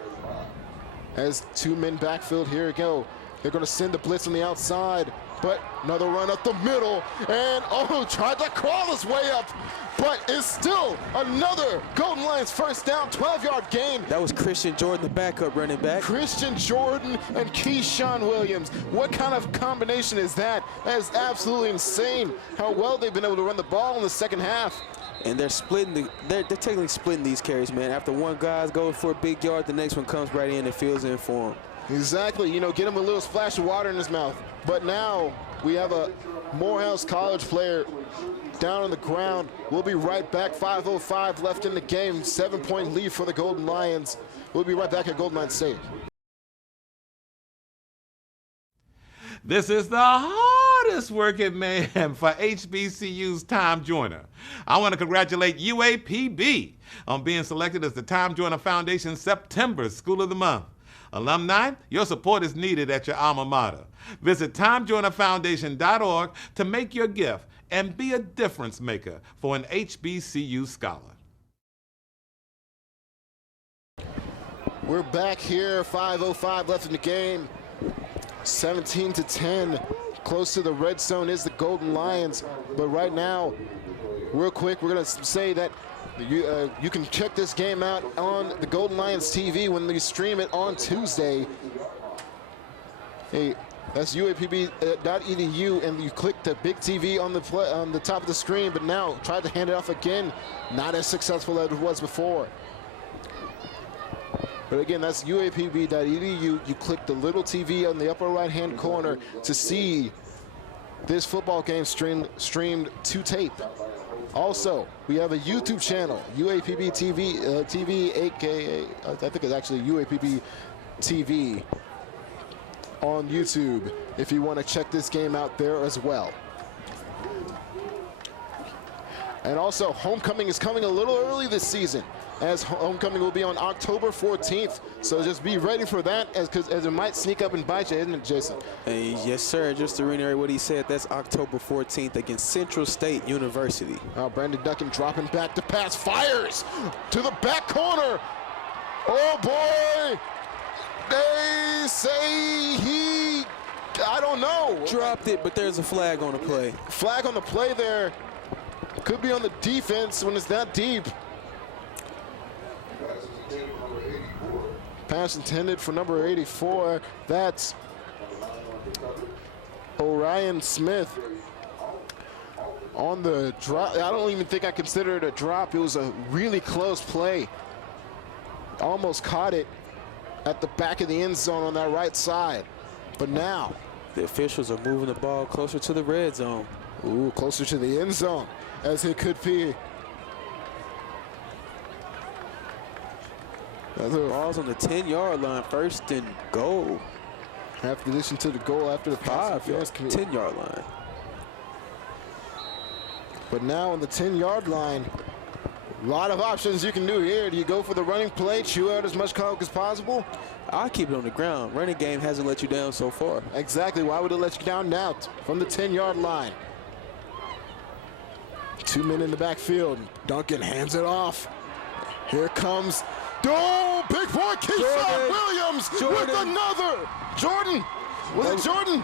As 2 men backfield, here we go. They're going to send the blitz on the outside, but another run up the middle, and tried to crawl his way up, but it's still another Golden Lions 1st down, 12-yard gain. That was Christian Jordan, the backup running back. Christian Jordan and Keyshawn Williams. What kind of combination is that? That is absolutely insane how well they've been able to run the ball in the 2nd half. And they're splitting they're technically splitting these carries, man. After one guy goes for a big yard, the next one comes right in and fills in for him. Exactly, get him a little splash of water in his mouth. But now we have a Morehouse College player down on the ground. We'll be right back. 5:05 left in the game. 7-point lead for the Golden Lions. We'll be right back at Golden Lions Stadium. This is the hardest working man for HBCU's Time Joiner. I want to congratulate UAPB on being selected as the Time Joiner Foundation's September School of the Month. Alumni, your support is needed at your alma mater. Visit TimeJoinerFoundation.org to make your gift and be a difference maker for an HBCU scholar. We're back here, 5:05 left in the game. 17-10, close to the red zone is the Golden Lions. But right now, real quick, we're gonna say that you can check this game out on the Golden Lions TV when we stream it on Tuesday. Hey, that's UAPB.edu, and you click the big TV on the top of the screen, but now tried to hand it off again. Not as successful as it was before. But again, that's UAPB.edu. You click the little TV on the upper right-hand corner to see this football game streamed to tape. Also, we have a YouTube channel, UAPB-TV, aka I think it's actually UAPB-TV on YouTube, if you want to check this game out there as well. And also, homecoming is coming a little early this season. as homecoming will be on October 14th. So just be ready for that as it might sneak up and bite you, isn't it, Jason? Hey, yes, sir. Just to reiterate what he said, that's October 14th against Central State University. Brandon Duncan dropping back to pass, fires to the back corner. Oh, boy. They say I don't know. Dropped it, but there's a flag on the play. Flag on the play there. Could be on the defense when it's that deep. Pass intended for number 84. That's Orion Smith on the drop. I don't even think I consider it a drop. It was a really close play. Almost caught it at the back of the end zone on that right side. But now the officials are moving the ball closer to the red zone. Ooh, closer to the end zone as it could be. Ball's on the 10-yard line, 1st and goal. After addition to the goal after the 10-yard line. But now on the 10-yard line, a lot of options you can do here. Do you go for the running play, chew out as much clock as possible? I'll keep it on the ground. Running game hasn't let you down so far. Exactly. Why would it let you down now? From the 10-yard line. 2 men in the backfield. Duncan hands it off. Here comes. Oh, big boy, Keyshawn Williams with another. Jordan. Was it Jordan?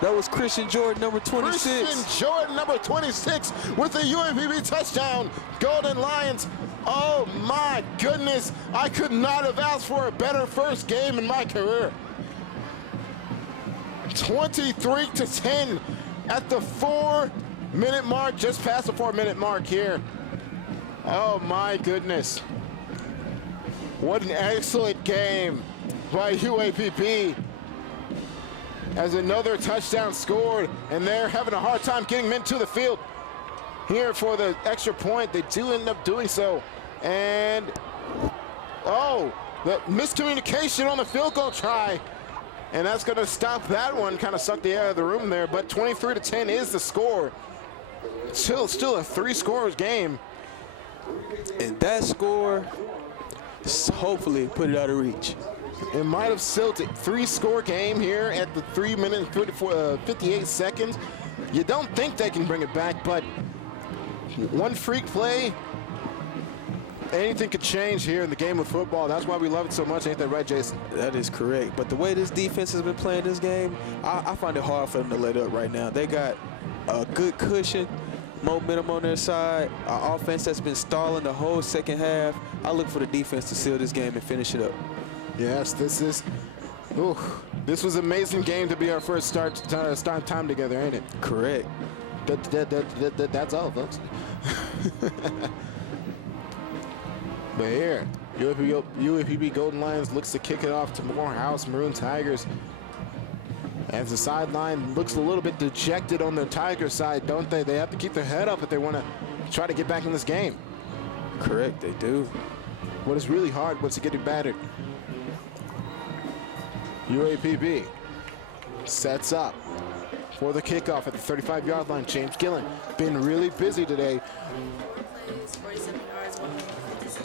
That was Christian Jordan, number 26. Christian Jordan, number 26, with the UAPB touchdown. Golden Lions. Oh, my goodness. I could not have asked for a better first game in my career. 23-10 at the 4-minute mark, just past the 4-minute mark here. Oh, my goodness. What an excellent game by UAPB. As another touchdown scored, and they're having a hard time getting men to the field here for the extra point. They do end up doing so. And, oh, the miscommunication on the field goal try. And that's going to stop that one, kind of sucked the air out of the room there. But 23-10 is the score. Still a 3-score game. And that score hopefully put it out of reach. It might have silted. 3-score game here at the 3 minutes and 58 seconds. You don't think they can bring it back, but one freak play, anything could change here in the game of football. That's why we love it so much. Ain't that right, Jason? That is correct. But the way this defense has been playing this game, I find it hard for them to let up right now. They got a good cushion, momentum on their side, an offense that's been stalling the whole second half. I look for the defense to seal this game and finish it up. Yes, this was an amazing game to be our first time together, ain't it? Correct. That's all, folks. But here, UAPB Golden Lions looks to kick it off to Morehouse Maroon Tigers. As the sideline looks a little bit dejected on the Tiger side, don't they? They have to keep their head up if they want to try to get back in this game. Correct, they do. What is really hard was to get it battered. UAPB sets up for the kickoff at the 35-yard line. James Gillen been really busy today.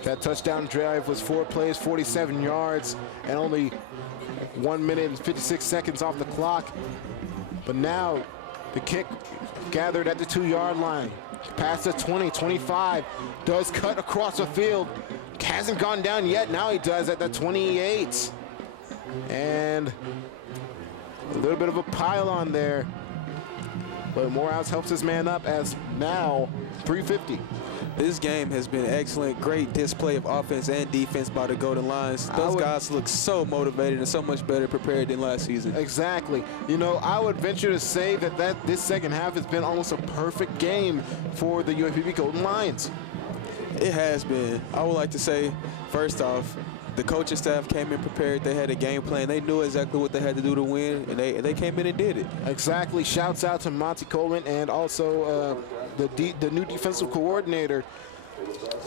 That touchdown drive was 4 plays, 47 yards, and only 1 minute and 56 seconds off the clock. But now the kick gathered at the 2-yard line. Past the 20, 25, does cut across the field. Hasn't gone down yet. Now he does at the 28. And a little bit of a pile-on there. But Morehouse helps his man up as now 350. This game has been excellent. Great display of offense and defense by the Golden Lions. Those guys look so motivated and so much better prepared than last season. Exactly. You know, I would venture to say that this second half has been almost a perfect game for the UAPB Golden Lions. It has been. I would like to say, first off, the coaching staff came in prepared. They had a game plan. They knew exactly what they had to do to win, and they came in and did it. Exactly. Shouts out to Monty Coleman and also the new defensive coordinator.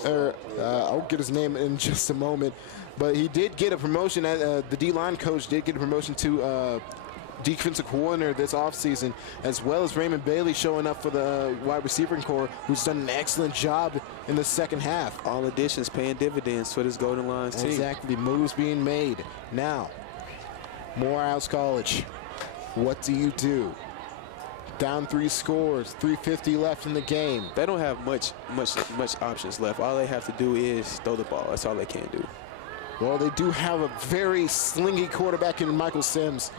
I'll get his name in just a moment. But he did get a promotion. The D-line coach did get a promotion to defensive coordinator this offseason, as well as Raymond Bailey showing up for the wide receiving corps, who's done an excellent job in the second half. All additions paying dividends for this Golden Lions team. Exactly, moves being made. Now, Morehouse College, what do you do? Down 3 scores, 3:50 left in the game. They don't have much options left. All they have to do is throw the ball. That's all they can do. Well, they do have a very slingy quarterback in Michael Sims.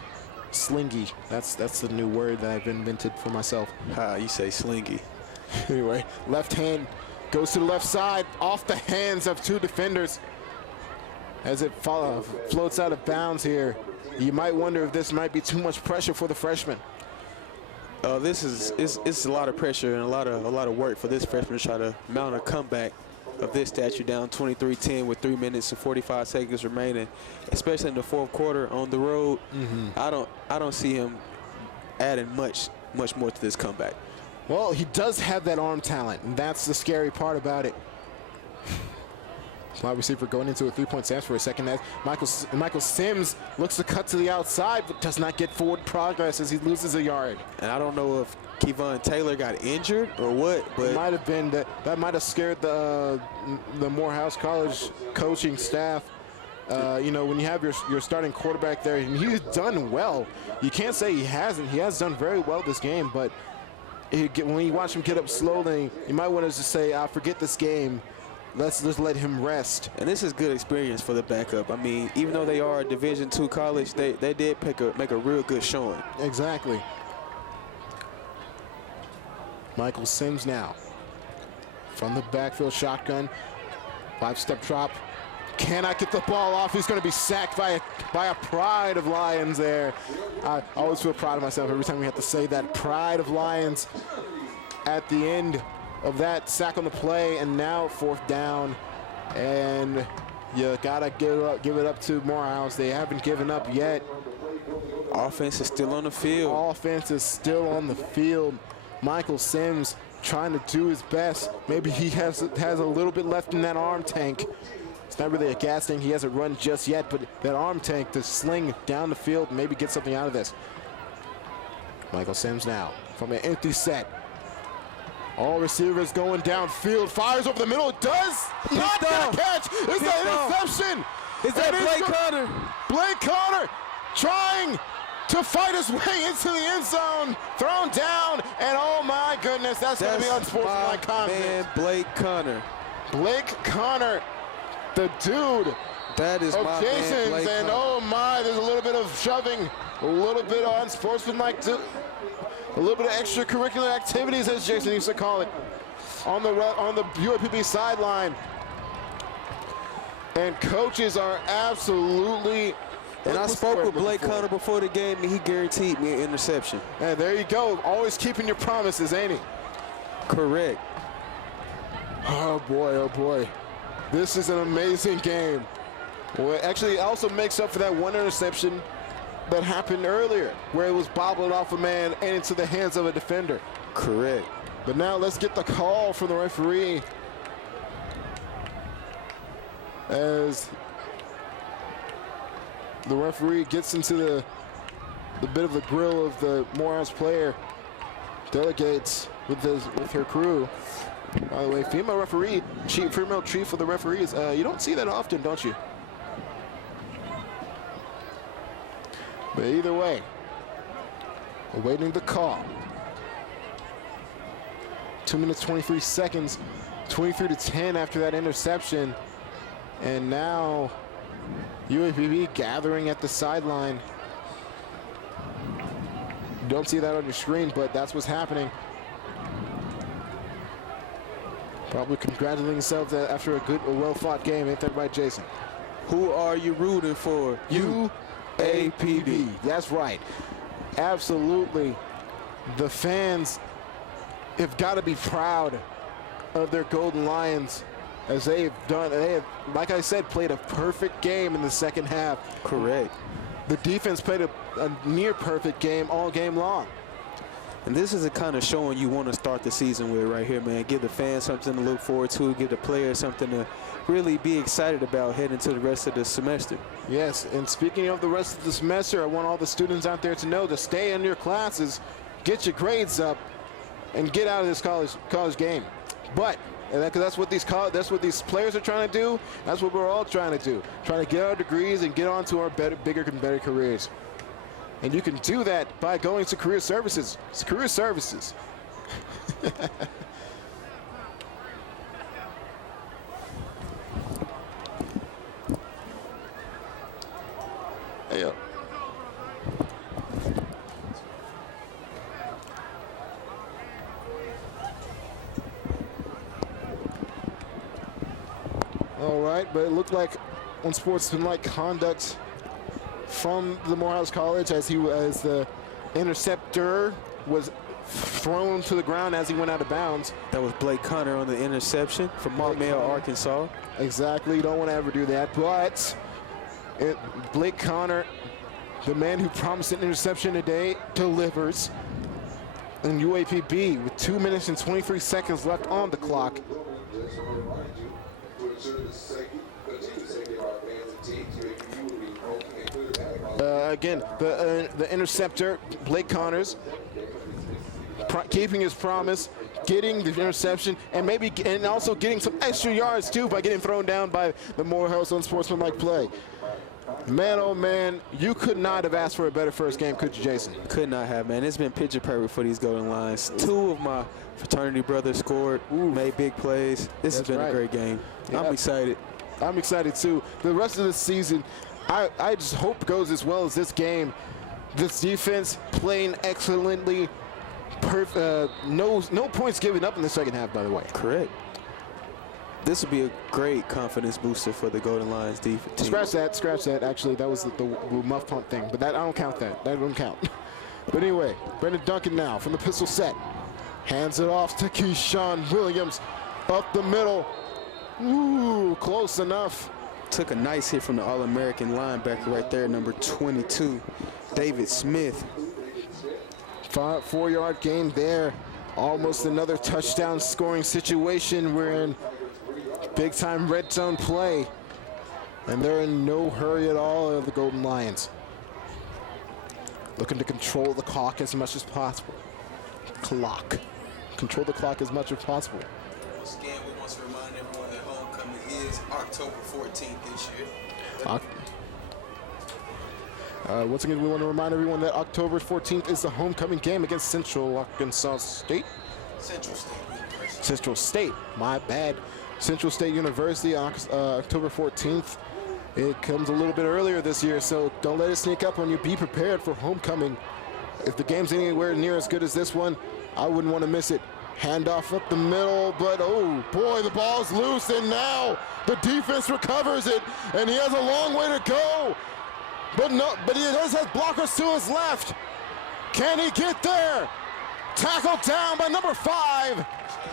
Slingy, that's the new word that I've invented for myself. You say slingy. Anyway, left hand goes to the left side, off the hands of 2 defenders. As it floats out of bounds here, you might wonder if this might be too much pressure for the freshman. It's a lot of pressure and a lot of work for this freshman to try to mount a comeback of this stature, down 23-10 with 3 minutes and 45 seconds remaining, especially in the fourth quarter on the road. I don't see him adding much more to this comeback. Well, he does have that arm talent, and that's the scary part about it. Wide receiver going into a 3-point stance for a second. Michael Sims looks to cut to the outside, but does not get forward progress as he loses a yard. And I don't know if Kevon Taylor got injured or what, but it might have been that might have scared the Morehouse College coaching staff. You know, when you have your starting quarterback there, and he's done well. You can't say he hasn't. He has done very well this game, but when you watch him get up slowly, you might want to just say, "I forget this game. Let's just let him rest." And this is good experience for the backup. I mean, even though they are a Division II college, they did make a real good showing. Exactly. Michael Sims now from the backfield shotgun. 5-step drop. Cannot get the ball off. He's going to be sacked by a pride of Lions there. I always feel proud of myself every time we have to say that. Pride of Lions at the end of that sack on the play, and now 4th down. And you got to give it up to Morehouse. They haven't given up yet. Offense is still on the field. Offense is still on the field. Michael Sims trying to do his best. Maybe he has a little bit left in that arm tank. It's not really a gas tank. He hasn't run just yet, but that arm tank to sling down the field and maybe get something out of this. Michael Sims now from an empty set. All receivers going downfield. Fires over the middle. Does not get a catch. Is that interception? Is that Blake Connor? Blake Connor trying to fight his way into the end zone. Thrown down, and oh my goodness, that's going to be unsportsmanlike conduct. Man, Blake Connor. Blake Connor, the dude that is of my Jason's, man, Blake and Connor. oh my, there's a little bit of shoving, a little bit of unsportsmanlike, a little bit of extracurricular activities, as Jason used to call it, on the UAPB sideline. And coaches are absolutely. And I spoke with Blake Connor before the game, and he guaranteed me an interception. And there you go. Always keeping your promises, ain't he? Correct. Oh, boy, oh, boy. This is an amazing game. Well, actually, it also makes up for that one interception that happened earlier, where it was bobbled off a man and into the hands of a defender. Correct. But now let's get the call from the referee. As the referee gets into the bit of the grill of the Morehouse player, delegates with her crew. By the way, female chief of the referees. You don't see that often, don't you? But either way, awaiting the call. 2 minutes, 23 seconds, 23-10 after that interception. And now UAPB gathering at the sideline. You don't see that on your screen, but that's what's happening. Probably congratulating themselves after a well-fought game. Ain't that right, Jason? Who are you rooting for? UAPB. That's right. Absolutely. The fans have got to be proud of their Golden Lions, as they have, like I said, played a perfect game in the second half. Correct. The defense played a near perfect game all game long. And this is the kind of showing you want to start the season with right here, man. Give the fans something to look forward to. Give the players something to really be excited about heading to the rest of the semester. Yes, and speaking of the rest of the semester, I want all the students out there to know to stay in your classes, get your grades up, and get out of this college game. But that's what these players are trying to do. That's what we're all trying to do. Trying to get our degrees and get on to our bigger and better careers. And you can do that by going to career services. It's career services. Hey, yo. All right, but it looked like unsportsmanlike conduct from the Morehouse College as the interceptor was thrown to the ground as he went out of bounds. That was Blake Connor on the interception from Martmale, Arkansas. Exactly, you don't want to ever do that, but Blake Connor, the man who promised an interception today, delivers. And UAPB with 2 minutes and 23 seconds left on the clock. Again, the interceptor, Blake Connors, keeping his promise, getting the interception, and also getting some extra yards too by getting thrown down by the Morehouse unsportsmanlike play. Man, oh man, you could not have asked for a better first game, could you, Jason? Could not have, man. It's been picture perfect for these Golden Lions. 2 of my fraternity brothers scored, made big plays. This has been a great game. Yeah. I'm excited. I'm excited too. The rest of the season, I just hope goes as well as this game. This defense playing excellently. No points given up in the second half, by the way. Correct. This would be a great confidence booster for the Golden Lions defense. Scratch that. Actually, that was the muff pump thing, but I don't count that. That don't count. But anyway, Brendan Duncan now from the pistol set. Hands it off to Keyshawn Williams. Up the middle. Ooh, close enough. Took a nice hit from the All-American linebacker right there, number 22, David Smith. 4-yard gain there. Almost another touchdown scoring situation. We're in big-time red zone play. And they're in no hurry at all of the Golden Lions. Looking to control the clock as much as possible. Control the clock as much as possible. Once again, we want to remind everyone that homecoming is October 14th this year. Once again, we want to remind everyone that October 14th is the homecoming game against Central Arkansas State. Central State, my bad. Central State University, October 14th. It comes a little bit earlier this year, so don't let it sneak up on you. Be prepared for homecoming. If the game's anywhere near as good as this one, I wouldn't want to miss it. Handoff up the middle, but oh boy, the ball's loose, and now the defense recovers it, and he has a long way to go. But he does have blockers to his left. Can he get there? Tackled down by number 5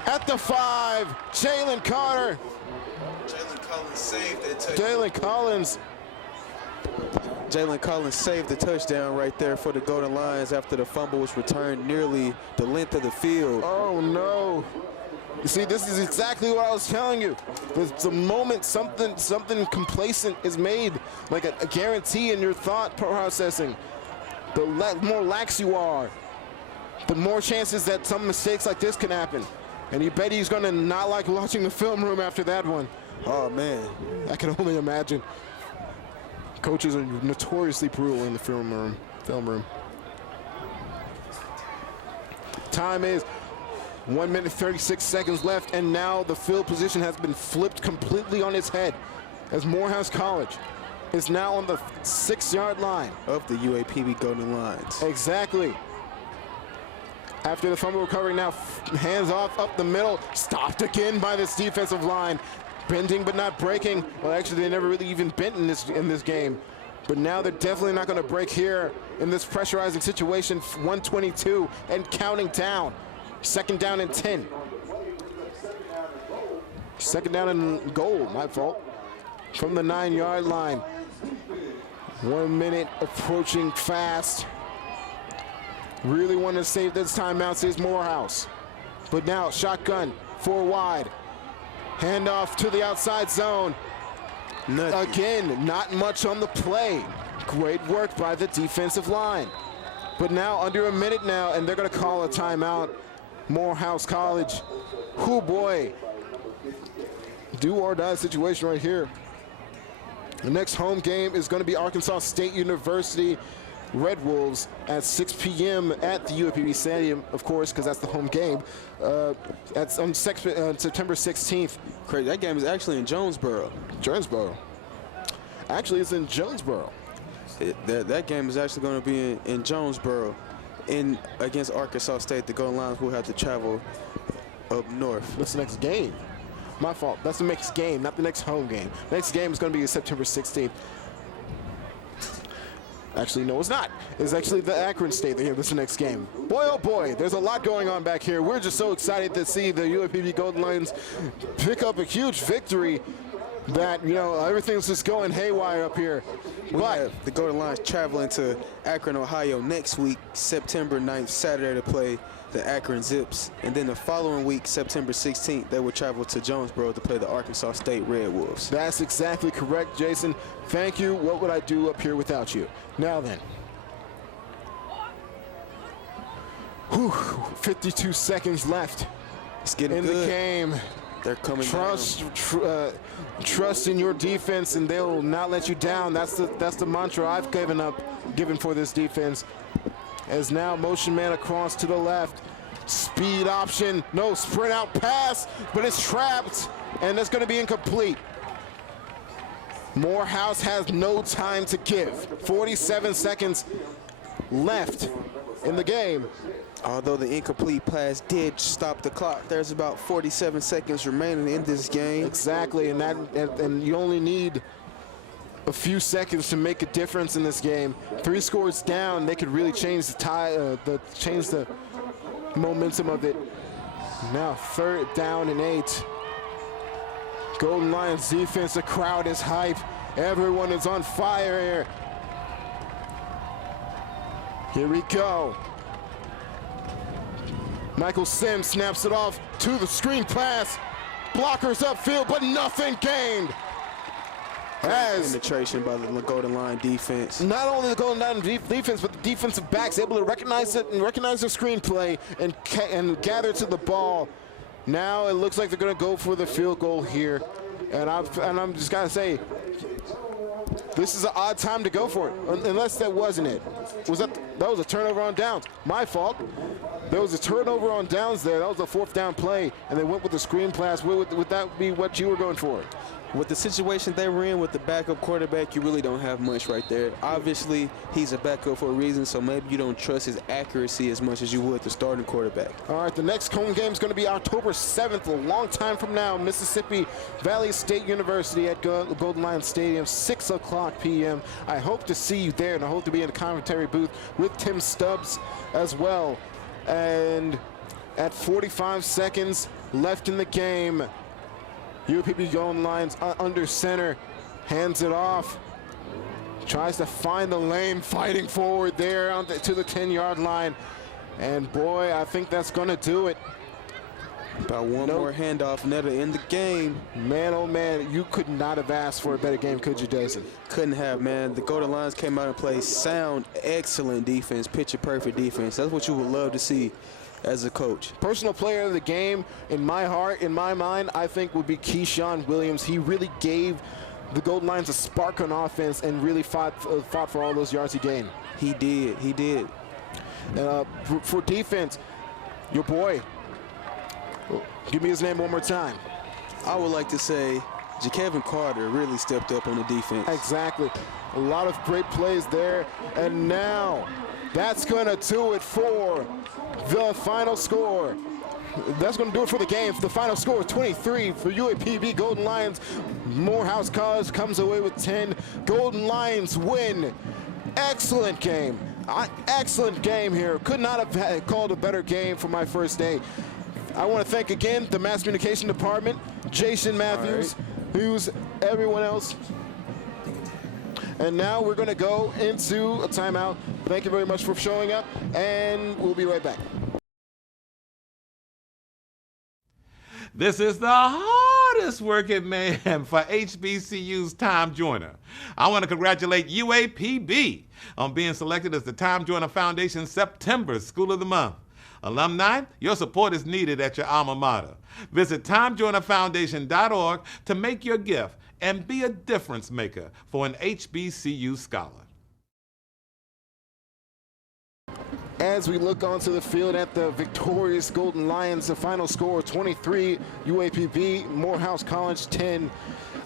at the 5, Jalen Carter. Jalen Collins saved that touchdown. Jalen Collins saved the touchdown right there for the Golden Lions after the fumble was returned nearly the length of the field. Oh no. You see, this is exactly what I was telling you. The moment something complacent is made, like a guarantee in your thought processing, the more lax you are, the more chances that some mistakes like this can happen. And you bet he's gonna not like watching the film room after that one. Oh man, I can only imagine. Coaches are notoriously brutal in the film room. Time is 1 minute 36 seconds left, and now the field position has been flipped completely on its head as Morehouse College is now on the 6-yard line of the UAPB Golden Lions. Exactly. After the fumble recovery, now hands off up the middle, stopped again by this defensive line. Bending but not breaking. Well, actually, they never really even bent in this game. But now they're definitely not going to break here in this pressurizing situation. 122 and counting down. Second down and 10. Second down and goal, my fault. From the 9-yard line. 1 minute approaching fast. Really want to save this timeout, says Morehouse. But now shotgun, 4 wide. Handoff to the outside zone. Nothing. Again, not much on the play. Great work by the defensive line. But now under a minute now, and they're going to call a timeout. Morehouse College. Oh boy. Do or die situation right here. The next home game is going to be Arkansas State University Red Wolves at 6 p.m. at the UAPB Stadium, of course, because that's the home game. That's on September 16th. Crazy. That game is actually in Jonesboro. Jonesboro. Actually, it's in Jonesboro. That game is actually going to be in Jonesboro. Against Arkansas State. The Golden Lions will have to travel up north. That's the next game. My fault. That's the next game, not the next home game. Next game is going to be September 16th. Actually, no, it's not. It's actually the Akron State. This is the next game. Boy, oh boy, there's a lot going on back here. We're just so excited to see the UAPB Golden Lions pick up a huge victory that, you know, everything's just going haywire up here. But the Golden Lions traveling to Akron, Ohio next week, September 9th, Saturday, to play the Akron Zips. And then the following week, September 16th, they will travel to Jonesboro to play the Arkansas State Red Wolves. That's exactly correct, Jason. Thank you. What would I do up here without you? Now then. 52 seconds left It's getting in good. the game. They're coming Trust in your defense, and they'll not let you down. That's the mantra I've given for this defense. As now motion man across to the left. Speed option, no sprint out pass, but it's trapped, and that's going to be incomplete. Morehouse has no time to give. 47 seconds left in the game. Although the incomplete pass did stop the clock, there's about 47 seconds remaining in this game. Exactly, and you only need a few seconds to make a difference in this game. 3 scores down, they could really change the change the momentum of it. Now 3rd down and 8. Golden Lions defense, the crowd is hype. Everyone is on fire here. Here we go. Michael Sims snaps it off to the screen pass. Blockers upfield, but nothing gained. As Penetration by the Golden Line defense. not only the Golden Line defense, but the defensive backs able to recognize it and recognize the screenplay and gather to the ball. Now it looks like they're going to go for the field goal here, and I'm just gotta say, this is an odd time to go for it, unless that wasn't it. That was a turnover on downs? My fault. There was a turnover on downs there. That was a 4th down play, and they went with the screen pass. Would that be what you were going for? With the situation they were in with the backup quarterback, you really don't have much right there. Obviously, he's a backup for a reason, so maybe you don't trust his accuracy as much as you would the starting quarterback. All right, the next home game is going to be October 7th, a long time from now, Mississippi Valley State University at Golden Lions Stadium, 6 o'clock p.m. I hope to see you there, and I hope to be in the commentary booth with Tim Stubbs as well. And at 45 seconds left in the game, UAPB Golden Lions under center, hands it off, tries to find the lane, fighting forward there to the 10-yard line. And boy, I think that's going to do it. About one more handoff, never in the game. Man, oh man, you could not have asked for a better game, could you, Jason? Couldn't have, man. The Golden Lions came out and played sound, excellent defense, picture-perfect defense. That's what you would love to see as a coach. Personal player of the game, in my heart, in my mind, I think would be Keyshawn Williams. He really gave the Golden Lions a spark on offense and really fought for all those yards he gained. He did. He did. For defense, your boy, give me his name one more time. I would like to say Kevin Carter really stepped up on the defense. Exactly. A lot of great plays there. And now that's going to do it for the final score. That's going to do it for the game. The final score, 23 for UAPB Golden Lions. Morehouse College comes away with 10. Golden Lions win. Excellent game. Excellent game here. Could not have called a better game for my first day. I want to thank again the Mass Communication Department, Jason Matthews, who's everyone else. And now we're going to go into a timeout. Thank you very much for showing up, and we'll be right back. This is the hardest working man for HBCU's Time Joiner. I want to congratulate UAPB on being selected as the Time Joiner Foundation's September School of the Month. Alumni, your support is needed at your alma mater. Visit TimeJoinerFoundation.org to make your gift and be a difference maker for an HBCU scholar. As we look onto the field at the victorious Golden Lions, the final score 23, UAPB, Morehouse College 10.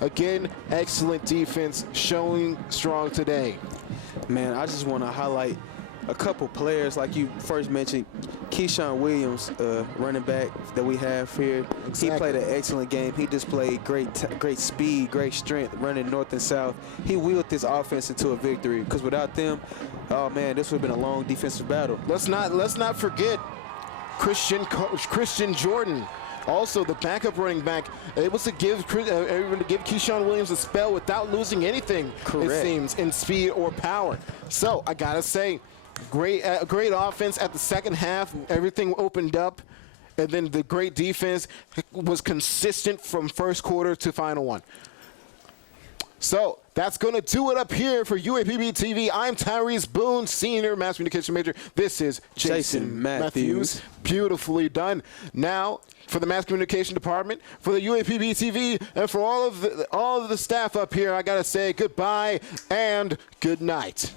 Again, excellent defense showing strong today. Man, I just want to highlight a couple players like you first mentioned. Keyshawn Williams, running back that we have here. Exactly. He played an excellent game. He displayed great speed, great strength, running north and south. He wheeled this offense into a victory, because without them, oh man, this would have been a long defensive battle. Let's not forget Christian Jordan, also the backup running back, able to give Keyshawn Williams a spell without losing anything. Correct. It seems, in speed or power. So I gotta say, great offense at the second half. Everything opened up, and then the great defense was consistent from first quarter to final one. So that's going to do it up here for UAPB-TV. I'm TyRece Boone, senior mass communication major. This is Jason Matthews. Beautifully done. Now, for the mass communication department, for the UAPB-TV, and for all of the staff up here, I got to say goodbye and good night.